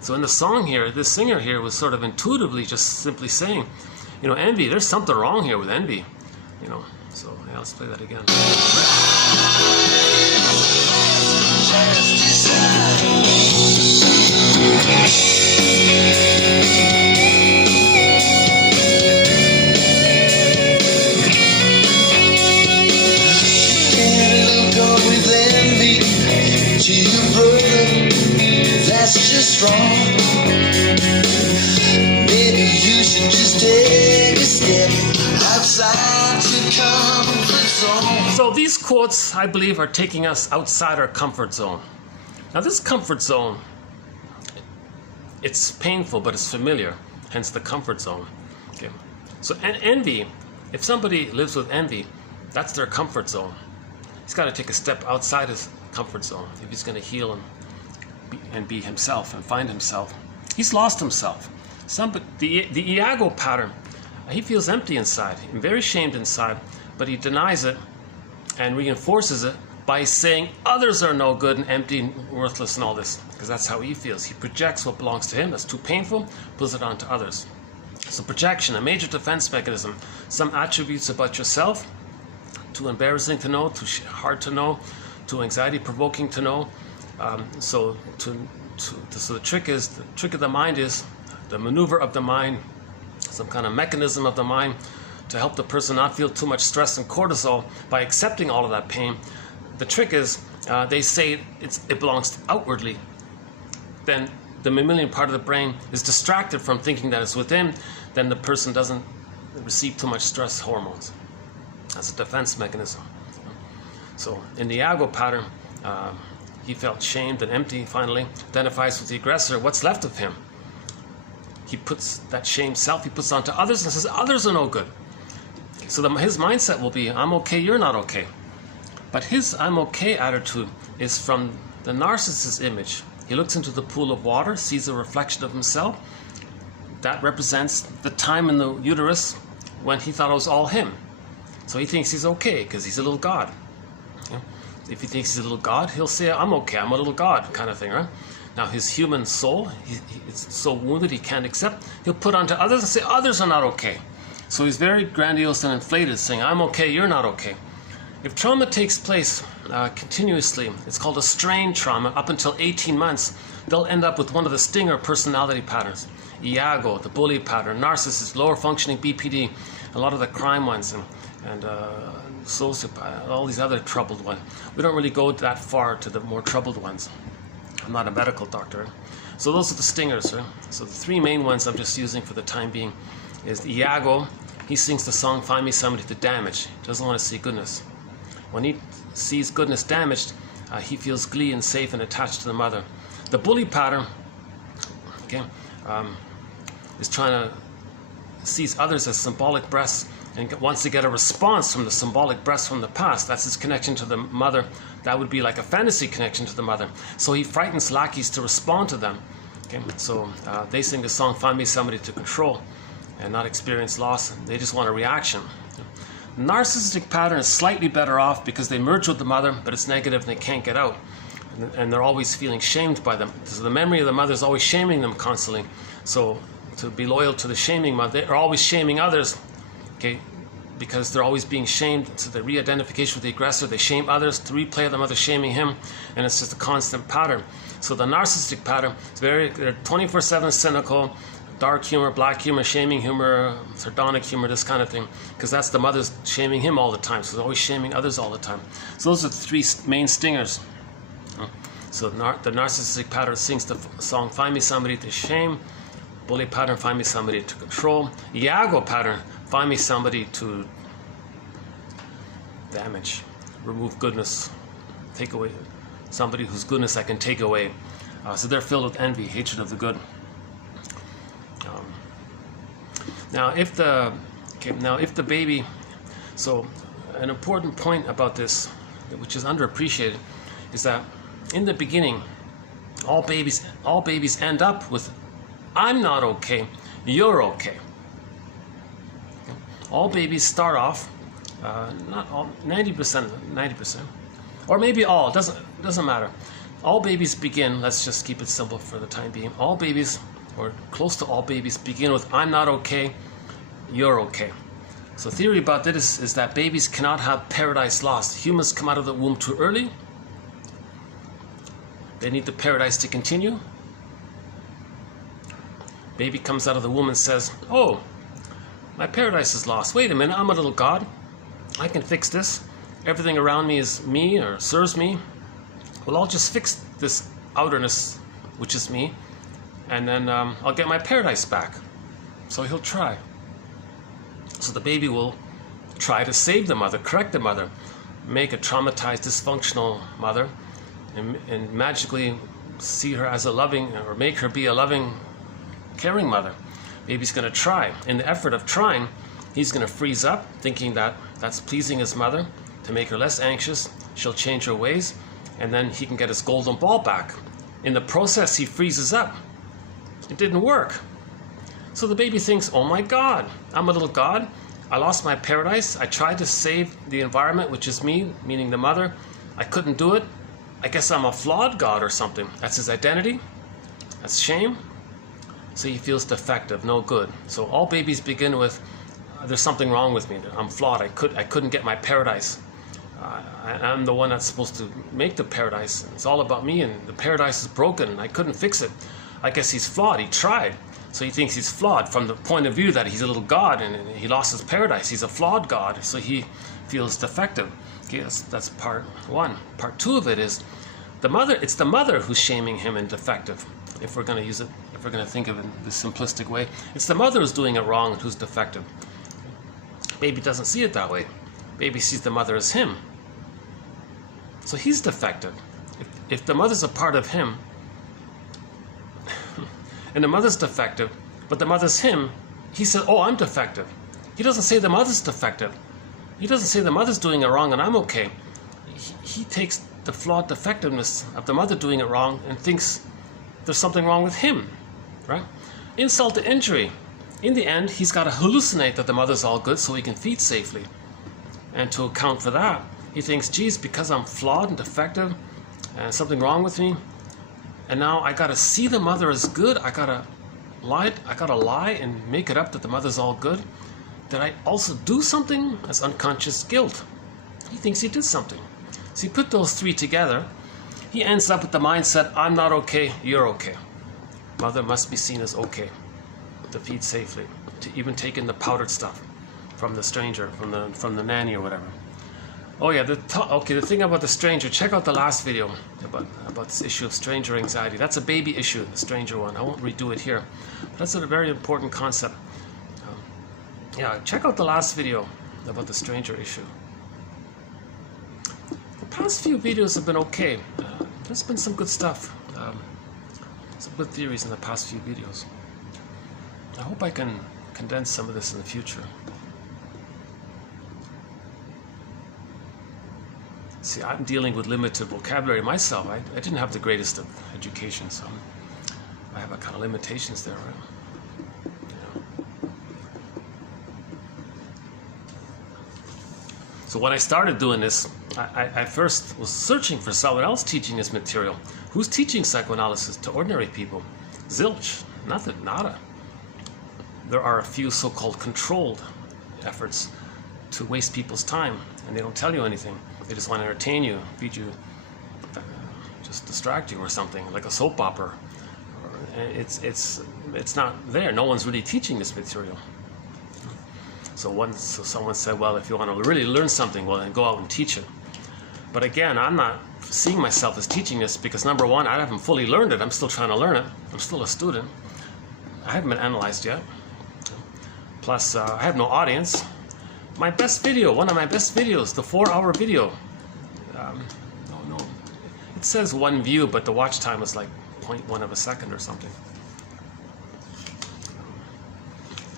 So in the song here, this singer here was sort of intuitively just simply saying, envy, there's something wrong here with envy. So yeah, let's play that again. That's just wrong. Maybe you should just take a step outside your comfort zone. So these quotes, I believe, are taking us outside our comfort zone. Now this comfort zone, it's painful, but it's familiar, hence the comfort zone. Okay. So envy, if somebody lives with envy, that's their comfort zone. He's got to take a step outside his comfort zone if he's going to heal and be himself and find himself. He's lost himself. The iago pattern, he feels empty inside, very shamed inside, but he denies it and reinforces it by saying others are no good and empty and worthless and all this, because that's how he feels. He projects what belongs to him, that's too painful, pulls it onto others. So projection, a major defense mechanism. Some attributes about yourself, too embarrassing to know, too hard to know, too anxiety-provoking to know. So the trick of the mind is the maneuver of the mind, some kind of mechanism of the mind to help the person not feel too much stress and cortisol by accepting all of that pain. The trick is they say it belongs outwardly. Then the mammalian part of the brain is distracted from thinking that it's within. Then the person doesn't receive too much stress hormones as a defense mechanism. So in the Iago pattern, he felt shamed and empty, finally, identifies with the aggressor. What's left of him? He puts that shame self, he puts onto others and says, others are no good. So his mindset will be, I'm okay, you're not okay. But his I'm okay attitude is from the narcissist's image. He looks into the pool of water, sees a reflection of himself. That represents the time in the uterus when he thought it was all him. So he thinks he's okay because he's a little god. Yeah? If he thinks he's a little god, he'll say, I'm okay, I'm a little god, kind of thing, right? Now his human soul, it's so wounded he can't accept, he'll put onto others and say, others are not okay. So he's very grandiose and inflated, saying, I'm okay, you're not okay. If trauma takes place continuously, it's called a strain trauma, up until 18 months, they'll end up with one of the stinger personality patterns. Iago, the bully pattern, narcissist, lower functioning BPD, a lot of the crime ones, and sociopath, all these other troubled ones. We don't really go that far to the more troubled ones. I'm not a medical doctor. So those are the stingers. Right? So the three main ones I'm just using for the time being is Iago. He sings the song, Find Me Somebody to Damage. He doesn't want to see goodness. When he sees goodness damaged, he feels glee and safe and attached to the mother. The bully pattern, okay, is trying to sees others as symbolic breasts and wants to get a response from the symbolic breast from the past. That's his connection to the mother. That would be like a fantasy connection to the mother. So he frightens lackeys to respond to them. Okay? So they sing the song, Find Me Somebody to Control, and not experience loss. They just want a reaction. The narcissistic pattern is slightly better off because they merge with the mother, but it's negative and they can't get out. And they're always feeling shamed by them. So the memory of the mother is always shaming them constantly. So to be loyal to the shaming mother, they're always shaming others, okay, because they're always being shamed. So the re-identification with the aggressor, they shame others to replay the mother shaming him, and it's just a constant pattern. So the narcissistic pattern is they're 24/7 cynical, dark humor, black humor, shaming humor, sardonic humor, this kind of thing, because that's the mother's shaming him all the time. So they're always shaming others all the time. So those are the three main stingers. So the narcissistic pattern sings the song, Find Me Somebody to Shame. Bully pattern, find me somebody to control. Iago pattern, find me somebody to damage, remove goodness, take away somebody whose goodness I can take away. So they're filled with envy, hatred of the good. Now if the baby, so an important point about this, which is underappreciated, is that in the beginning, all babies end up with, I'm not okay, you're okay. All babies start off, not all, 90%, or maybe all, doesn't matter. All babies begin, let's just keep it simple for the time being, all babies, or close to all babies, begin with, I'm not okay, you're okay. So theory about this is that babies cannot have paradise lost. Humans come out of the womb too early. They need the paradise to continue. Baby comes out of the womb and says, oh, my paradise is lost. Wait a minute, I'm a little god. I can fix this. Everything around me is me or serves me. Well, I'll just fix this outerness, which is me, and then I'll get my paradise back. So he'll try. So the baby will try to save the mother, correct the mother, make a traumatized, dysfunctional mother, and magically see her as a loving, or make her be a loving, caring mother. Baby's going to try. In the effort of trying, he's going to freeze up, thinking that that's pleasing his mother, to make her less anxious. She'll change her ways, and then he can get his golden ball back. In the process, he freezes up. It didn't work. So the baby thinks, oh my God, I'm a little god. I lost my paradise. I tried to save the environment, which is me, meaning the mother. I couldn't do it. I guess I'm a flawed god or something. That's his identity. That's shame. So he feels defective, no good. So all babies begin with, there's something wrong with me. I'm flawed. I couldn't get my paradise. I'm the one that's supposed to make the paradise. It's all about me, and the paradise is broken. I couldn't fix it. I guess he's flawed. He tried. So he thinks he's flawed from the point of view that he's a little god and he lost his paradise. He's a flawed god, so he feels defective. Okay, that's part one. Part two of it is the mother. It's the mother who's shaming him and defective. If we're going to use it, if we're going to think of it in this simplistic way, it's the mother who's doing it wrong and who's defective. Baby doesn't see it that way. Baby sees the mother as him. So he's defective. If the mother's a part of him, and the mother's defective, but the mother's him, he says, oh, I'm defective. He doesn't say the mother's defective. He doesn't say the mother's doing it wrong and I'm okay. He takes the flawed defectiveness of the mother doing it wrong and thinks there's something wrong with him, right? Insult to injury. In the end, he's got to hallucinate that the mother's all good so he can feed safely. And to account for that, he thinks, geez, because I'm flawed and defective and something wrong with me, and now I gotta see the mother as good, I gotta lie and make it up that the mother's all good, that I also do something as unconscious guilt. He thinks he did something. So you put those three together, he ends up with the mindset, I'm not okay, you're okay. Mother must be seen as okay to feed safely, to even take in the powdered stuff from the stranger, from the nanny or whatever. Oh yeah, the thing about the stranger, check out the last video about this issue of stranger anxiety. That's a baby issue, the stranger one. I won't redo it here. But that's a very important concept. Yeah, check out the last video about the stranger issue. The past few videos have been okay. There's been some good stuff. Some good theories in the past few videos. I hope I can condense some of this in the future. See, I'm dealing with limited vocabulary myself. I didn't have the greatest of education, so I have a kind of limitations there, right? Yeah. So when I started doing this, I first was searching for someone else teaching this material. Who's teaching psychoanalysis to ordinary people? Zilch, nothing, nada. There are a few so-called controlled efforts to waste people's time, and they don't tell you anything. They just want to entertain you, feed you, just distract you or something, like a soap opera. It's not there. No one's really teaching this material. So someone said, well, if you want to really learn something, well, then go out and teach it. But again, I'm not seeing myself as teaching this because, number one, I haven't fully learned it. I'm still trying to learn it. I'm still a student. I haven't been analyzed yet. Plus, I have no audience. My best video, one of my best videos, the 4-hour video. No, it says 1 view, but the watch time is like 0.1 of a second or something.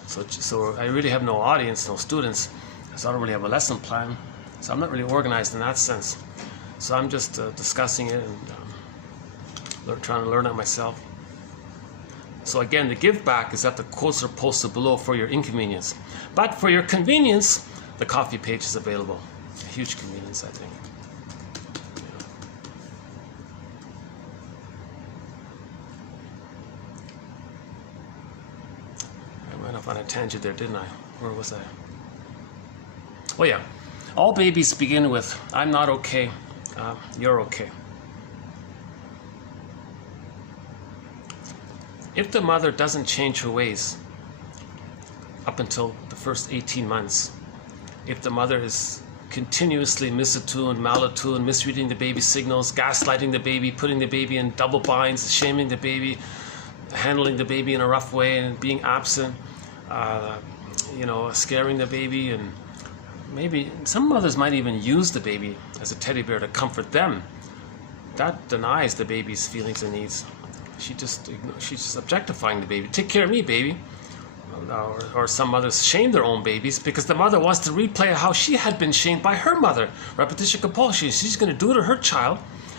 So I really have no audience, no students. So I don't really have a lesson plan. So I'm not really organized in that sense. So I'm just discussing it and trying to learn it myself. So again, the give back is that the quotes are posted below for your inconvenience. But for your convenience, the coffee page is available. A huge convenience, I think. I went off on a tangent there, didn't I? Where was I? Oh yeah. All babies begin with, I'm not okay, you're okay. If the mother doesn't change her ways up until the first 18 months, if the mother is continuously misattuned, malattuned, misreading the baby's signals, gaslighting the baby, putting the baby in double binds, shaming the baby, handling the baby in a rough way and being absent, scaring the baby, and maybe some mothers might even use the baby as a teddy bear to comfort them. That denies the baby's feelings and needs. She's just objectifying the baby. Take care of me, baby. Or some mothers shame their own babies because the mother wants to replay how she had been shamed by her mother. Repetition compulsion. She's going to do to her child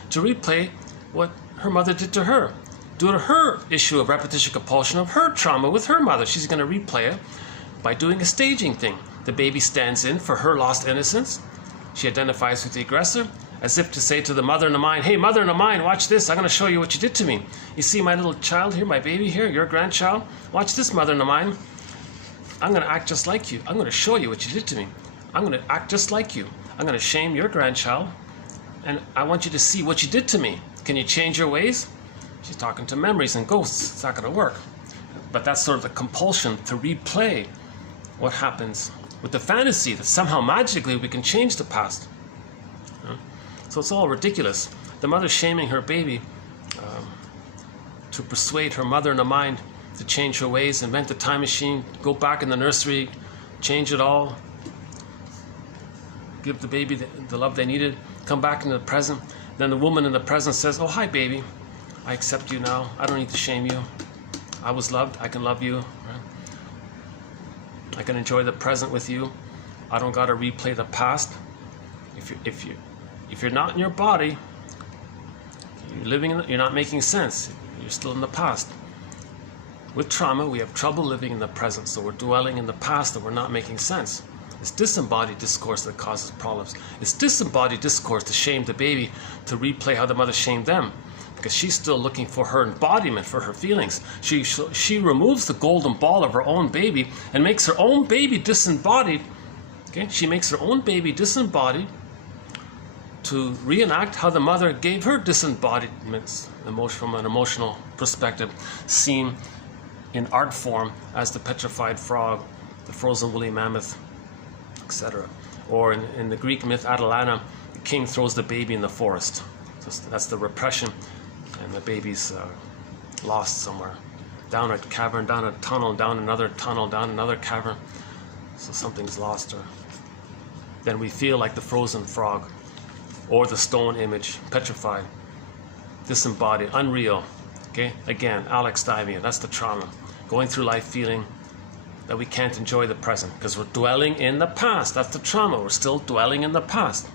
to replay what her mother did to her. Due to her issue of repetition compulsion of her trauma with her mother, she's going to replay it by doing a staging thing. The baby stands in for her lost innocence. She identifies with the aggressor, as if to say to the mother in the mind, hey, mother in the mind, watch this. I'm going to show you what you did to me. You see my little child here, my baby here, your grandchild? Watch this, mother in the mind. I'm going to act just like you. I'm going to show you what you did to me. I'm going to act just like you. I'm going to shame your grandchild, and I want you to see what you did to me. Can you change your ways? She's talking to memories and ghosts. It's not going to work. But that's sort of the compulsion to replay what happens with the fantasy that somehow magically we can change the past. So it's all ridiculous. The mother shaming her baby to persuade her mother in the mind to change her ways, invent a time machine, go back in the nursery, change it all, give the baby the love they needed, come back into the present. Then the woman in the present says, oh, hi, baby. I accept you now. I don't need to shame you. I was loved. I can love you. Right? I can enjoy the present with you. I don't got to replay the past. If you're not in your body, you're not making sense. You're still in the past. With trauma, we have trouble living in the present, so we're dwelling in the past and we're not making sense. It's disembodied discourse that causes problems. It's disembodied discourse to shame the baby, to replay how the mother shamed them, because she's still looking for her embodiment, for her feelings. She removes the golden ball of her own baby and makes her own baby disembodied. Okay? She makes her own baby disembodied to reenact how the mother gave her disembodiments from an emotional perspective, seen in art form as the petrified frog, the frozen woolly mammoth, etc. Or in the Greek myth Atalanta, the king throws the baby in the forest. So that's the repression, and the baby's lost somewhere. Down a cavern, down a tunnel, down another tunnel, down another cavern. So something's lost her. Then we feel like the frozen frog, or the stone image, petrified, disembodied, unreal. Okay, again, alexithymia, that's the trauma. Going through life feeling that we can't enjoy the present because we're dwelling in the past. That's the trauma. We're still dwelling in the past.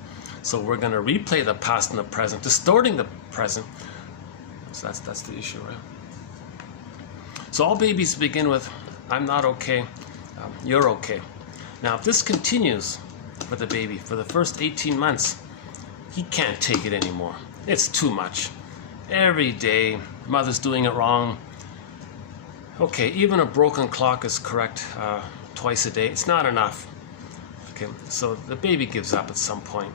So we're going to replay the past in the present, distorting the present. So that's the issue, right? So all babies begin with, I'm not okay, you're okay. Now, if this continues for the baby for the first 18 months, he can't take it anymore. It's too much. Every day, mother's doing it wrong. Okay, even a broken clock is correct twice a day. It's not enough. Okay, so the baby gives up at some point.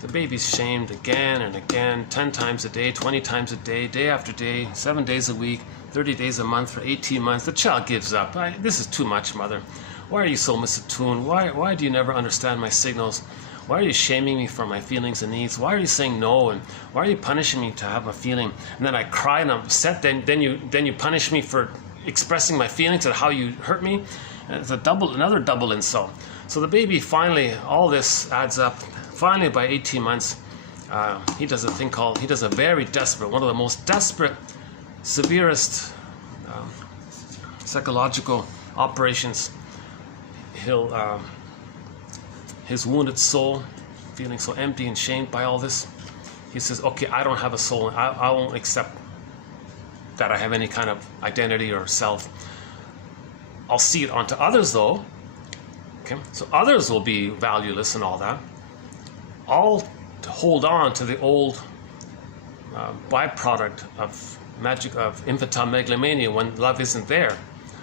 The baby's shamed again and again, 10 times a day, 20 times a day, day after day, 7 days a week, 30 days a month for 18 months. The child gives up. This is too much, mother. Why are you so misattuned? Why do you never understand my signals? Why are you shaming me for my feelings and needs? Why are you saying no? And why are you punishing me to have a feeling? And then I cry and I'm upset. Then you punish me for expressing my feelings and how you hurt me. And it's another double insult. So the baby finally, all this adds up. Finally, by 18 months, he does a very desperate, one of the most desperate, severest psychological operations. His wounded soul, feeling so empty and shamed by all this, he says, okay, I don't have a soul. I won't accept that I have any kind of identity or self. I'll see it onto others, though. Okay, so others will be valueless and all that. I'll hold on to the old byproduct of infantile megalomania when love isn't there.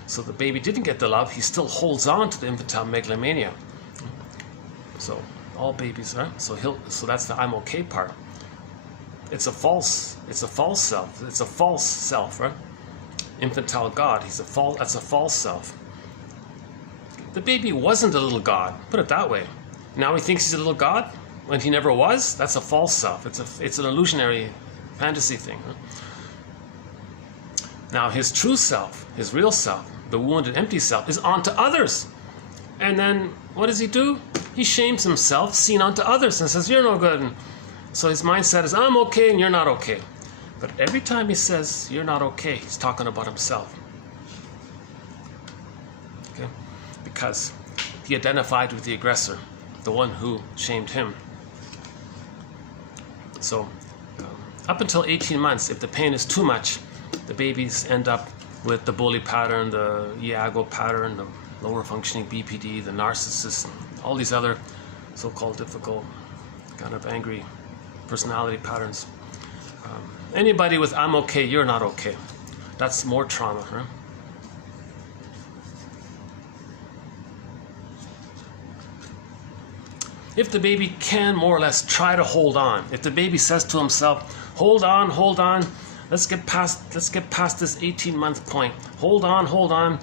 So the baby didn't get the love. He still holds on to the infantile megalomania. So all babies, right? So that's the I'm okay part. It's a false self. It's a false self, right? Infantile God. That's a false self. The baby wasn't a little God. Put it that way. Now he thinks he's a little God when he never was. That's a false self. It's an illusionary fantasy thing. Right? Now his true self, his real self, the wounded, empty self, is onto others. And then what does he do? He shames himself, seen onto others, and says, you're no good. And so his mindset is, I'm okay and you're not okay. But every time he says, you're not okay, he's talking about himself. Okay? Because he identified with the aggressor, the one who shamed him. So up until 18 months, if the pain is too much, the babies end up with the bully pattern, the Iago pattern, the lower functioning BPD, the narcissist, all these other so-called difficult, kind of angry personality patterns. Anybody with I'm okay, you're not okay. That's more trauma, right? If the baby can more or less try to hold on, if the baby says to himself, hold on, let's get past this 18-month point. Hold on.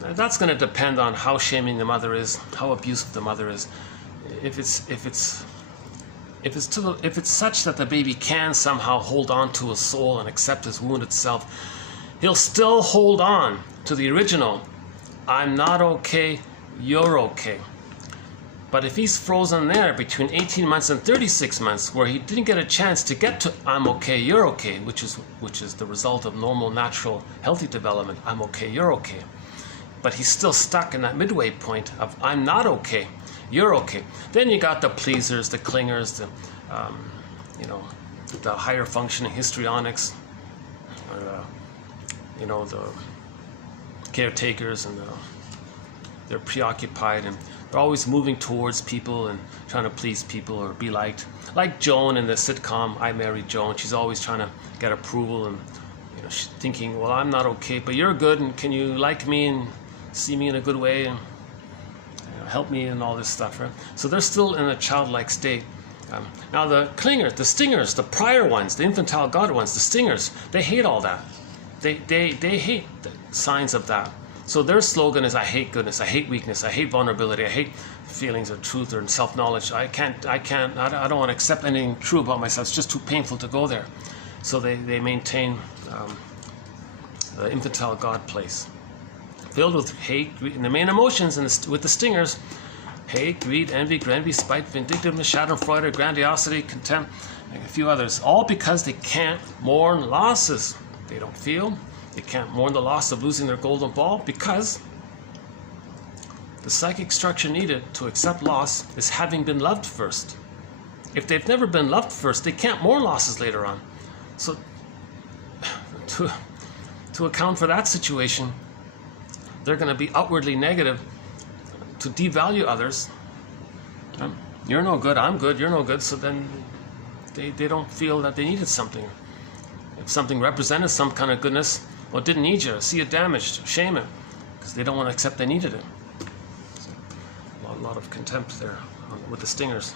That's going to depend on how shaming the mother is, how abusive the mother is. If it's such that the baby can somehow hold on to a soul and accept his wounded self, he'll still hold on to the original, I'm not okay, you're okay. But if he's frozen there between 18 months and 36 months, where he didn't get a chance to get to I'm okay, you're okay, which is the result of normal, natural, healthy development, I'm okay, you're okay. But he's still stuck in that midway point of I'm not okay, you're okay. Then you got the pleasers, the clingers, the higher functioning histrionics, the caretakers, and they're preoccupied and they're always moving towards people and trying to please people or be liked. Like Joan in the sitcom I Married Joan, she's always trying to get approval, and she's thinking, well, I'm not okay, but you're good, and can you like me and see me in a good way and help me and all this stuff, right? So they're still in a childlike state. Now the clingers, the stingers, the prior ones, the infantile god ones, the stingers, they hate all that. They hate the signs of that. So their slogan is, I hate goodness, I hate weakness, I hate vulnerability, I hate feelings of truth or self-knowledge. I don't want to accept anything true about myself. It's just too painful to go there. So they maintain the infantile god place, filled with hate, greed, and the main emotions, with the stingers, hate, greed, envy, spite, vindictiveness, schadenfreude, grandiosity, contempt, and a few others, all because they can't mourn losses. They don't feel. They can't mourn the loss of losing their golden ball because the psychic structure needed to accept loss is having been loved first. If they've never been loved first, they can't mourn losses later on. So to account for that situation, they're going to be outwardly negative to devalue others. You're no good, I'm good, you're no good. So then they don't feel that they needed something. If something represented some kind of goodness, well, it didn't need you, see it damaged, shame it, because they don't want to accept they needed it. So, a lot of contempt there with the stingers.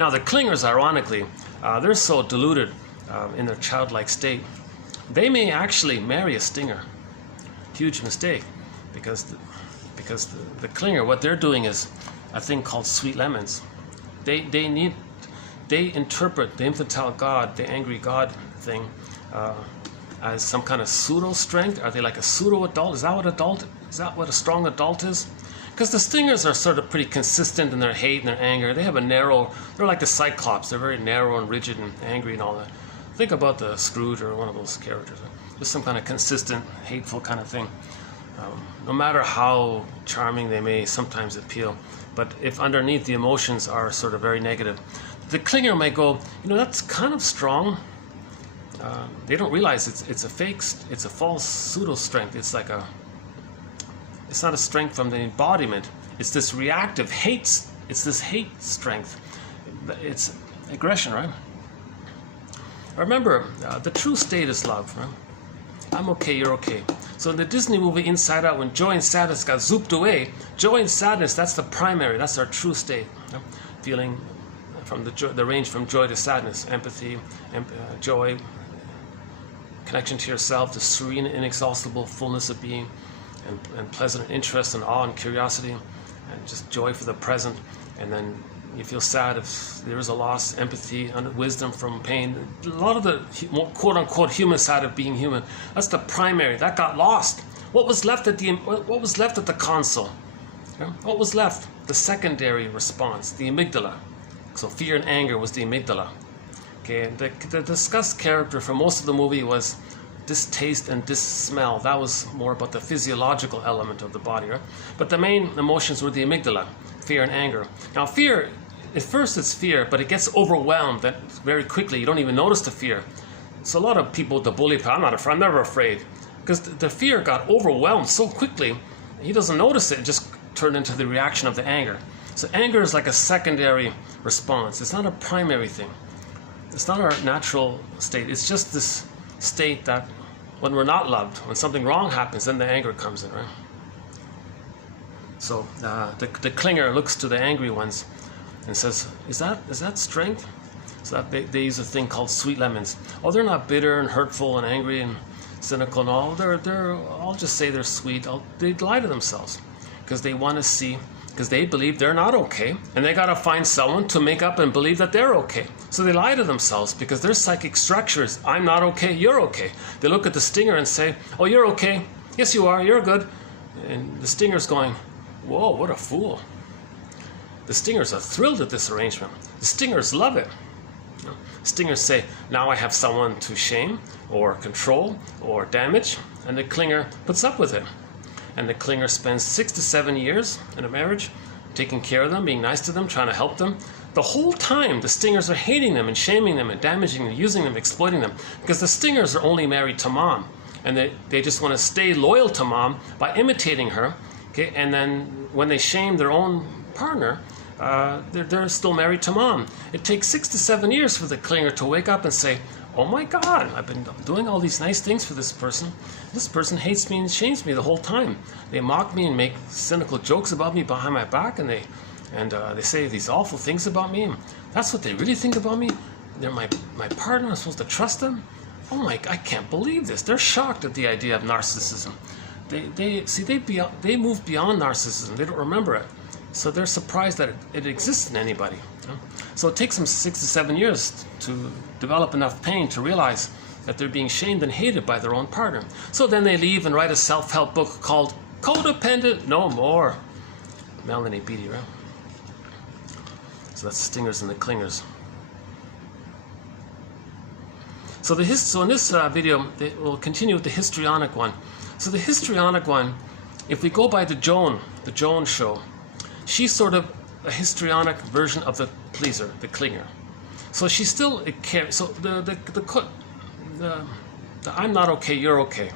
Now the clingers, ironically, they're so deluded in their childlike state, they may actually marry a stinger. Huge mistake, because the clinger, what they're doing is a thing called sweet lemons. They interpret the infantile god, the angry god thing, as some kind of pseudo strength. Are they like a pseudo adult? Is that what a strong adult is? Because the stingers are sort of pretty consistent in their hate and their anger. They have they're like the Cyclops. They're very narrow and rigid and angry and all that. Think about the Scrooge or one of those characters. Just some kind of consistent, hateful kind of thing. No matter how charming they may sometimes appeal, but if underneath the emotions are sort of very negative, the clinger may go, that's kind of strong. They don't realize it's a false pseudo strength. It's not a strength from the embodiment. It's this reactive hate. It's this hate strength. It's aggression, right? Remember, the true state is love, right? I'm okay, you're okay. So in the Disney movie Inside Out, when joy and sadness got zooped away, joy and sadness, that's the primary, that's our true state. Right? Feeling from the range from joy to sadness, empathy, joy, connection to yourself, the serene, inexhaustible fullness of being, and pleasant interest and awe and curiosity, and just joy for the present. And then you feel sad if there is a loss, empathy, wisdom from pain. A lot of the quote-unquote human side of being human, that's the primary. That got lost. What was left at the console? Okay? What was left? The secondary response, the amygdala. So fear and anger was the amygdala. Okay, and the discussed character for most of the movie was distaste and dissmell. That was more about the physiological element of the body, right? But the main emotions were the amygdala, fear and anger. Now fear, at first it's fear, but it gets overwhelmed very quickly. You don't even notice the fear. So a lot of people, the bully, I'm never afraid. Because the fear got overwhelmed so quickly, he doesn't notice it. It just turned into the reaction of the anger. So anger is like a secondary response. It's not a primary thing. It's not our natural state. It's just this state that when we're not loved, when something wrong happens, then the anger comes in, right? So the clinger looks to the angry ones and says, is that strength? So that they use a thing called sweet lemons. Oh, they're not bitter and hurtful and angry and cynical and all. I'll just say they're sweet. They lie to themselves because they want to see, because they believe they're not okay, and they got to find someone to make up and believe that they're okay. So they lie to themselves because their psychic structure is, I'm not okay, you're okay. They look at the stinger and say, oh, you're okay. Yes, you are. You're good. And the stinger's going, whoa, what a fool. The stingers are thrilled at this arrangement. The stingers love it. Stingers say, now I have someone to shame or control or damage, and the clinger puts up with it. And the clinger spends 6 to 7 years in a marriage, taking care of them, being nice to them, trying to help them. The whole time, the stingers are hating them and shaming them and damaging them, using them, exploiting them, because the stingers are only married to mom, and they just want to stay loyal to mom by imitating her. Okay, and then when they shame their own partner, they're still married to mom. It takes 6 to 7 years for the clinger to wake up and say, oh my God, I've been doing all these nice things for this person. This person hates me and shames me the whole time. They mock me and make cynical jokes about me behind my back, and they say these awful things about me. That's what they really think about me. They're my partner. I'm supposed to trust them. Oh my, I can't believe this. They're shocked at the idea of narcissism. They move beyond narcissism. They don't remember it. So they're surprised that it exists in anybody. So it takes them 6 to 7 years to develop enough pain to realize that they're being shamed and hated by their own partner. So then they leave and write a self-help book called Codependent No More. Melanie Beattie, right? So that's the stingers and the clingers. So in this video, we'll continue with the histrionic one. So the histrionic one, if we go by the Joan show, she's sort of a histrionic version of the pleaser, the clinger. So she's still a care. So the I'm not okay, you're okay.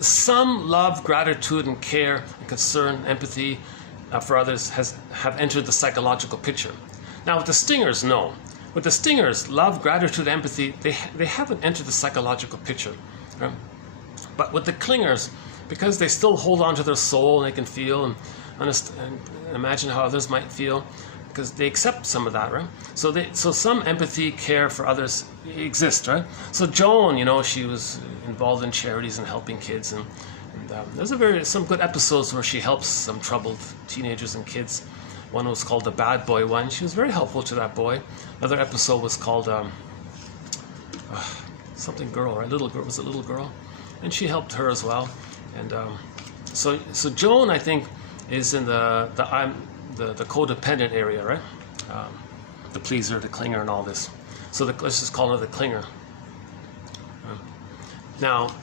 Some love, gratitude, and care, and concern, empathy for others have entered the psychological picture. Now with the stingers, no. With the stingers, love, gratitude, empathy, they haven't entered the psychological picture. Right? But with the clingers, because they still hold on to their soul and they can feel and understand and imagine how others might feel, because they accept some of that, right? So some empathy, care for others exists, right? So Joan, she was involved in charities and helping kids, and there's some good episodes where she helps some troubled teenagers and kids. One was called the Bad Boy one. She was very helpful to that boy. Another episode was called something girl, right? Little girl, was it Little Girl? And she helped her as well. And so Joan, I think, is in the codependent area, right? The pleaser, the clinger, and all this. So let's just call her the clinger. Now,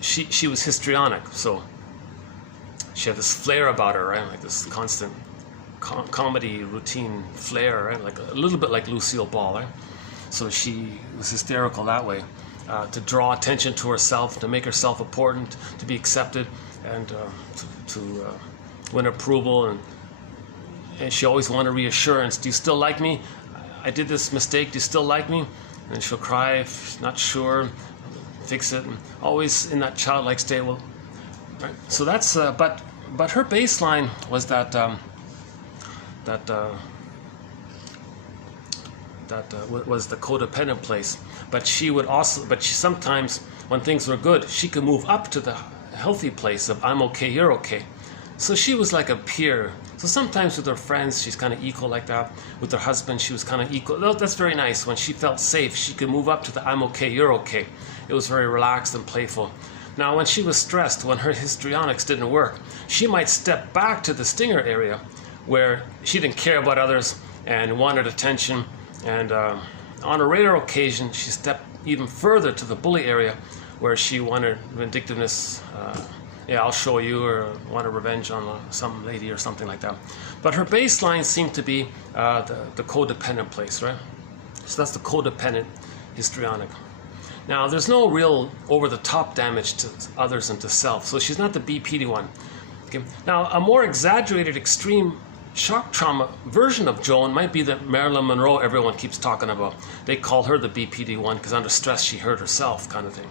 she was histrionic, so she had this flair about her, right? Like this constant comedy routine flair, right? Like a little bit like Lucille Ball, right? So she was hysterical that way, to draw attention to herself, to make herself important, to be accepted, and to win approval. And she always wanted reassurance. Do you still like me? I did this mistake. Do you still like me? And she'll cry if she's not sure, fix it, and always in that childlike state. Well, right? So that's but her baseline was that was the codependent place. But she sometimes, when things were good, she could move up to the healthy place of I'm okay, you're okay. So she was like a peer. So sometimes with her friends, she's kind of equal like that. With her husband, she was kind of equal. That's very nice. When she felt safe, she could move up to the I'm okay, you're okay. It was very relaxed and playful. Now, when she was stressed, when her histrionics didn't work, she might step back to the stinger area where she didn't care about others and wanted attention. And on a rare occasion, she stepped even further to the bully area where she wanted vindictiveness. I'll show you, or wanted revenge on some lady or something like that. But her baseline seemed to be the codependent place, right? So that's the codependent histrionic. Now, there's no real over-the-top damage to others and to self, so she's not the BPD one. Okay. Now, a more exaggerated, extreme shock trauma version of Joan might be the Marilyn Monroe everyone keeps talking about. They call her the BPD one because under stress she hurt herself, kind of thing.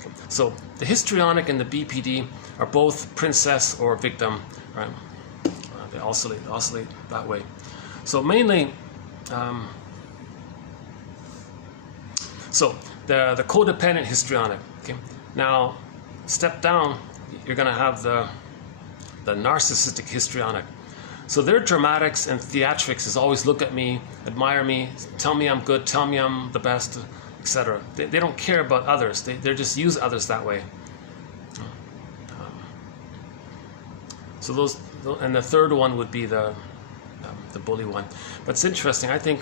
Okay. So the histrionic and the BPD are both princess or victim, right? They oscillate that way. So mainly, So the codependent histrionic. Okay, now step down, you're going to have the narcissistic histrionic. So their dramatics and theatrics is always look at me, admire me, tell me I'm good, tell me I'm the best, etc. They don't care about others. They just use others that way. So those, and the third one would be the bully one. But it's interesting. I think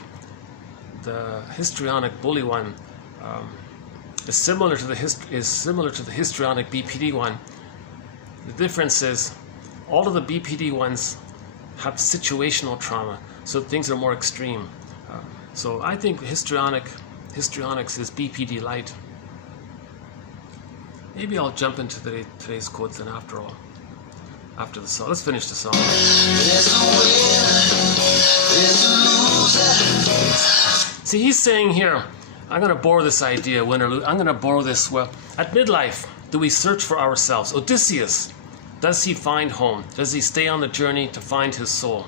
the histrionic bully one is similar to the histrionic BPD one. The difference is all of the BPD ones have situational trauma, so things are more extreme. So I think histrionics is BPD light. Maybe I'll jump into today's quotes then after all. After the song. Let's finish the song. See, he's saying here, I'm going to borrow this idea, win or lose. I'm going to borrow this. Well, at midlife, do we search for ourselves? Odysseus, does he find home? Does he stay on the journey to find his soul?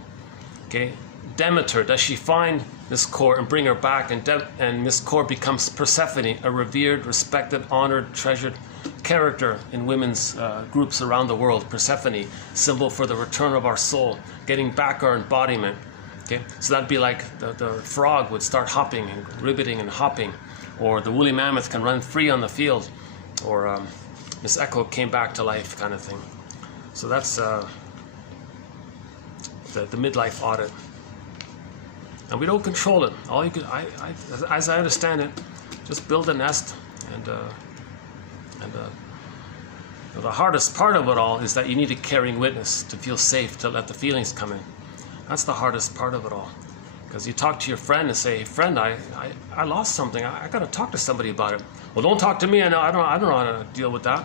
Okay. Demeter, does she find Miss Core and bring her back? And Miss Core becomes Persephone, a revered, respected, honored, treasured character in women's groups around the world. Persephone, symbol for the return of our soul, getting back our embodiment. Okay, so that'd be like the frog would start hopping and ribbiting and hopping, or the woolly mammoth can run free on the field, or Miss Echo came back to life, kind of thing. So that's the midlife audit. And we don't control it. All you can, as I understand it, just build a nest, and the hardest part of it all is that you need a caring witness to feel safe, to let the feelings come in. That's the hardest part of it all, because you talk to your friend and say, "Friend, I lost something. I got to talk to somebody about it." Well, don't talk to me. I don't know how to deal with that.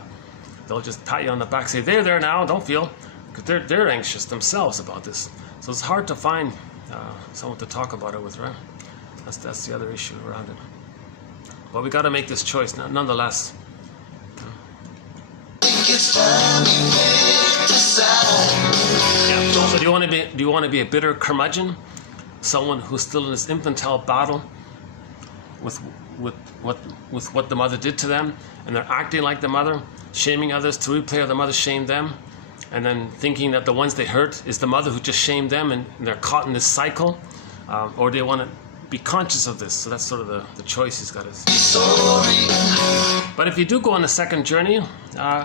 They'll just pat you on the back, say, "There now, don't feel," because they're anxious themselves about this. So it's hard to find someone to talk about it with, right? That's the other issue around it. But we got to make this choice, nonetheless. Yeah. So do you want to be a bitter curmudgeon, someone who's still in this infantile battle with what the mother did to them, and they're acting like the mother, shaming others to replay how the mother shamed them, and then thinking that the ones they hurt is the mother who just shamed them, and they're caught in this cycle, or they want to be conscious of this. So that's sort of the choice he's got. But if you do go on a second journey,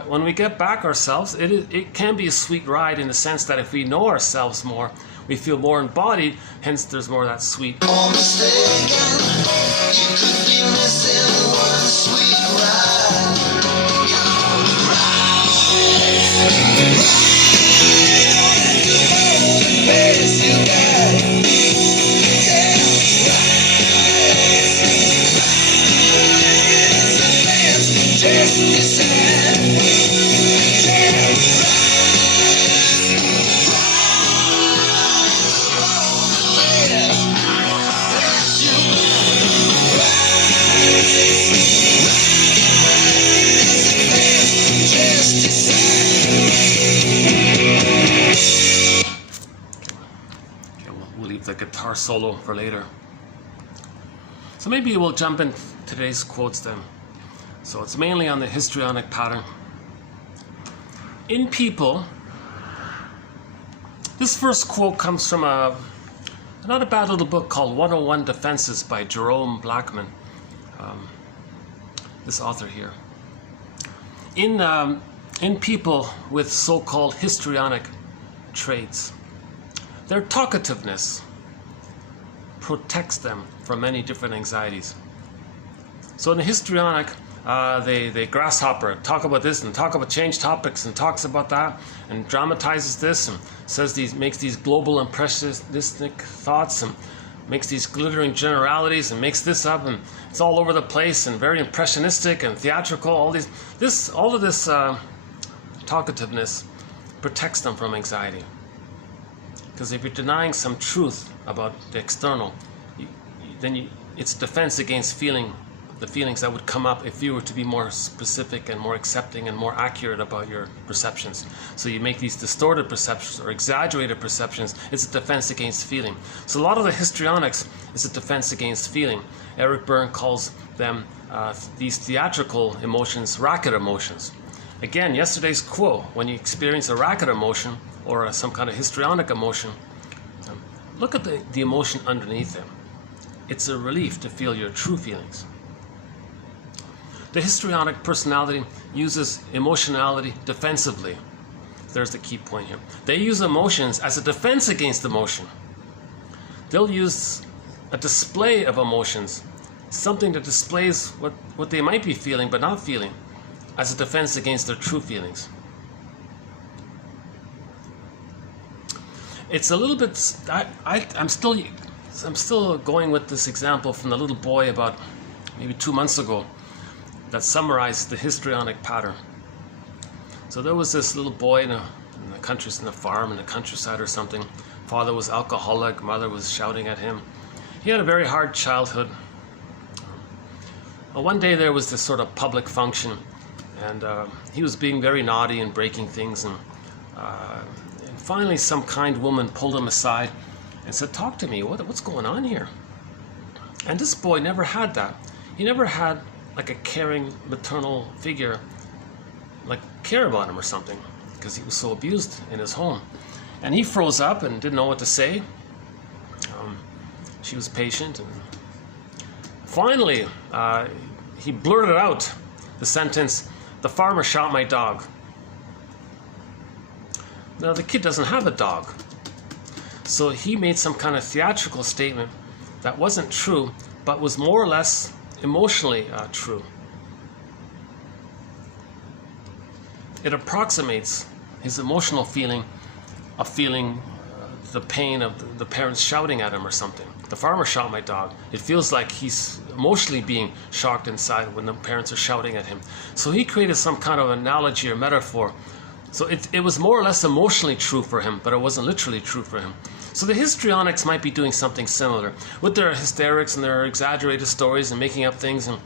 when we get back ourselves, it can be a sweet ride, in the sense that if we know ourselves more, we feel more embodied, hence there's more of that sweet. All mistaken, you could be missing one sweet ride. The guitar solo for later. So maybe we'll jump in today's quotes then. So it's mainly on the histrionic pattern. In people, this first quote comes from not a bad little book called 101 Defenses by Jerome Blackman, this author here. In people with so-called histrionic traits, their talkativeness protects them from many different anxieties. So in the histrionic, they grasshopper, talk about this and talk about change topics and talks about that and dramatizes this and makes these global impressionistic thoughts and makes these glittering generalities and makes this up, and it's all over the place and very impressionistic and theatrical. All of this talkativeness protects them from anxiety. Because if you're denying some truth about the external, then it's defense against feeling the feelings that would come up if you were to be more specific and more accepting and more accurate about your perceptions. So you make these distorted perceptions or exaggerated perceptions. It's a defense against feeling. So a lot of the histrionics is a defense against feeling. Eric Berne calls them these theatrical emotions, racket emotions. Again, yesterday's quote, when you experience a racket emotion or some kind of histrionic emotion, look at the emotion underneath it. It's a relief to feel your true feelings. The histrionic personality uses emotionality defensively. There's the key point here. They use emotions as a defense against emotion. They'll use a display of emotions, something that displays what they might be feeling but not feeling, as a defense against their true feelings. It's a little bit, I'm still going with this example from the little boy about maybe 2 months ago that summarized the histrionic pattern. So there was this little boy in the farm in the countryside or something. Father was alcoholic, mother was shouting at him. He had a very hard childhood. One day there was this sort of public function, and he was being very naughty and breaking things, and finally some kind woman pulled him aside and said, "Talk to me, what's going on here?" And this boy never had that. He never had like a caring maternal figure like care about him or something, because he was so abused in his home. And he froze up and didn't know what to say. She was patient, and finally he blurted out the sentence, "The farmer shot my dog." Now the kid doesn't have a dog, so he made some kind of theatrical statement that wasn't true, but was more or less emotionally true. It approximates his emotional feeling of feeling the pain of the parents shouting at him or something. The farmer shot my dog. It feels like he's emotionally being shocked inside when the parents are shouting at him. So he created some kind of analogy or metaphor. So it was more or less emotionally true for him, but it wasn't literally true for him. So the histrionics might be doing something similar with their hysterics and their exaggerated stories and making up things, and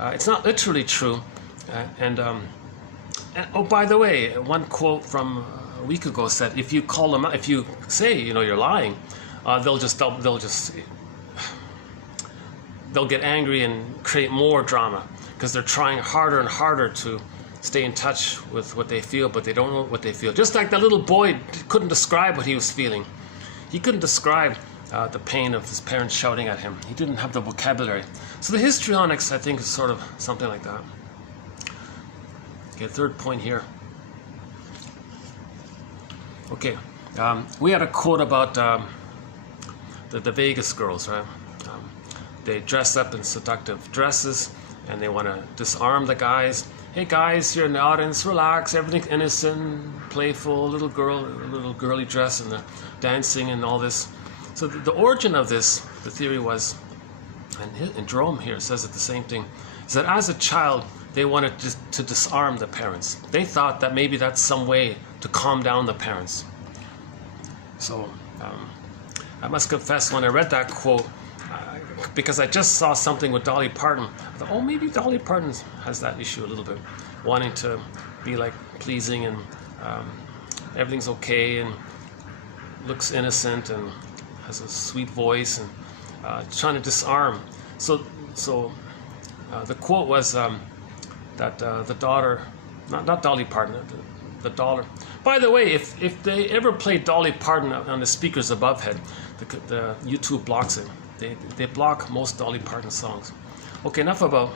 it's not literally true. And oh, by the way, one quote from a week ago said, if you call them out, if you say you're lying, they'll get angry and create more drama because they're trying harder and harder to stay in touch with what they feel, but they don't know what they feel. Just like that little boy couldn't describe what he was feeling. He couldn't describe the pain of his parents shouting at him. He didn't have the vocabulary. So the histrionics, I think, is sort of something like that. Okay, third point here. Okay, we had a quote about the Vegas girls, right? They dress up in seductive dresses, and they want to disarm the guys. Hey guys, you're in the audience, relax, everything's innocent, playful, little girly dress, and they're dancing and all this. So the origin of this, the theory was, and Jerome here says it the same thing, is that as a child, they wanted to disarm the parents. They thought that maybe that's some way to calm down the parents. So I must confess, when I read that quote, because I just saw something with Dolly Parton, I thought, oh, maybe Dolly Parton has that issue a little bit, wanting to be like pleasing and everything's okay and looks innocent and has a sweet voice and trying to disarm. So the quote was that the daughter, not Dolly Parton, the daughter. By the way, if they ever play Dolly Parton on the speakers above head, the YouTube blocks it. They block most Dolly Parton songs. Okay, enough about...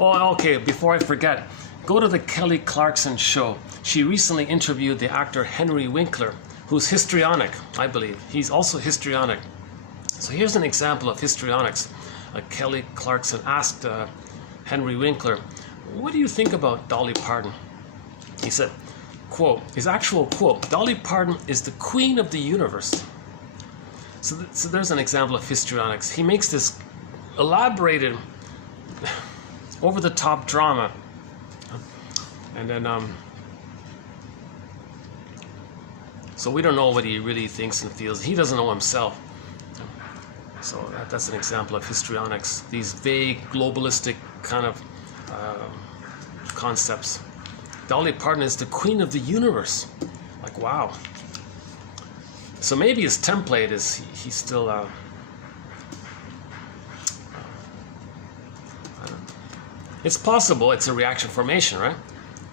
Oh, okay, before I forget, go to the Kelly Clarkson show. She recently interviewed the actor Henry Winkler, who's histrionic, I believe. He's also histrionic. So here's an example of histrionics. Kelly Clarkson asked Henry Winkler, what do you think about Dolly Parton? He said, quote, his actual quote, Dolly Parton is the queen of the universe. So there's an example of histrionics. He makes this elaborated, over-the-top drama, and then so we don't know what he really thinks and feels. He doesn't know himself. So that's an example of histrionics, these vague, globalistic kind of concepts. Dolly Parton is the queen of the universe. Like, wow. So maybe his template is he's still I don't know. It's possible it's a reaction formation, right?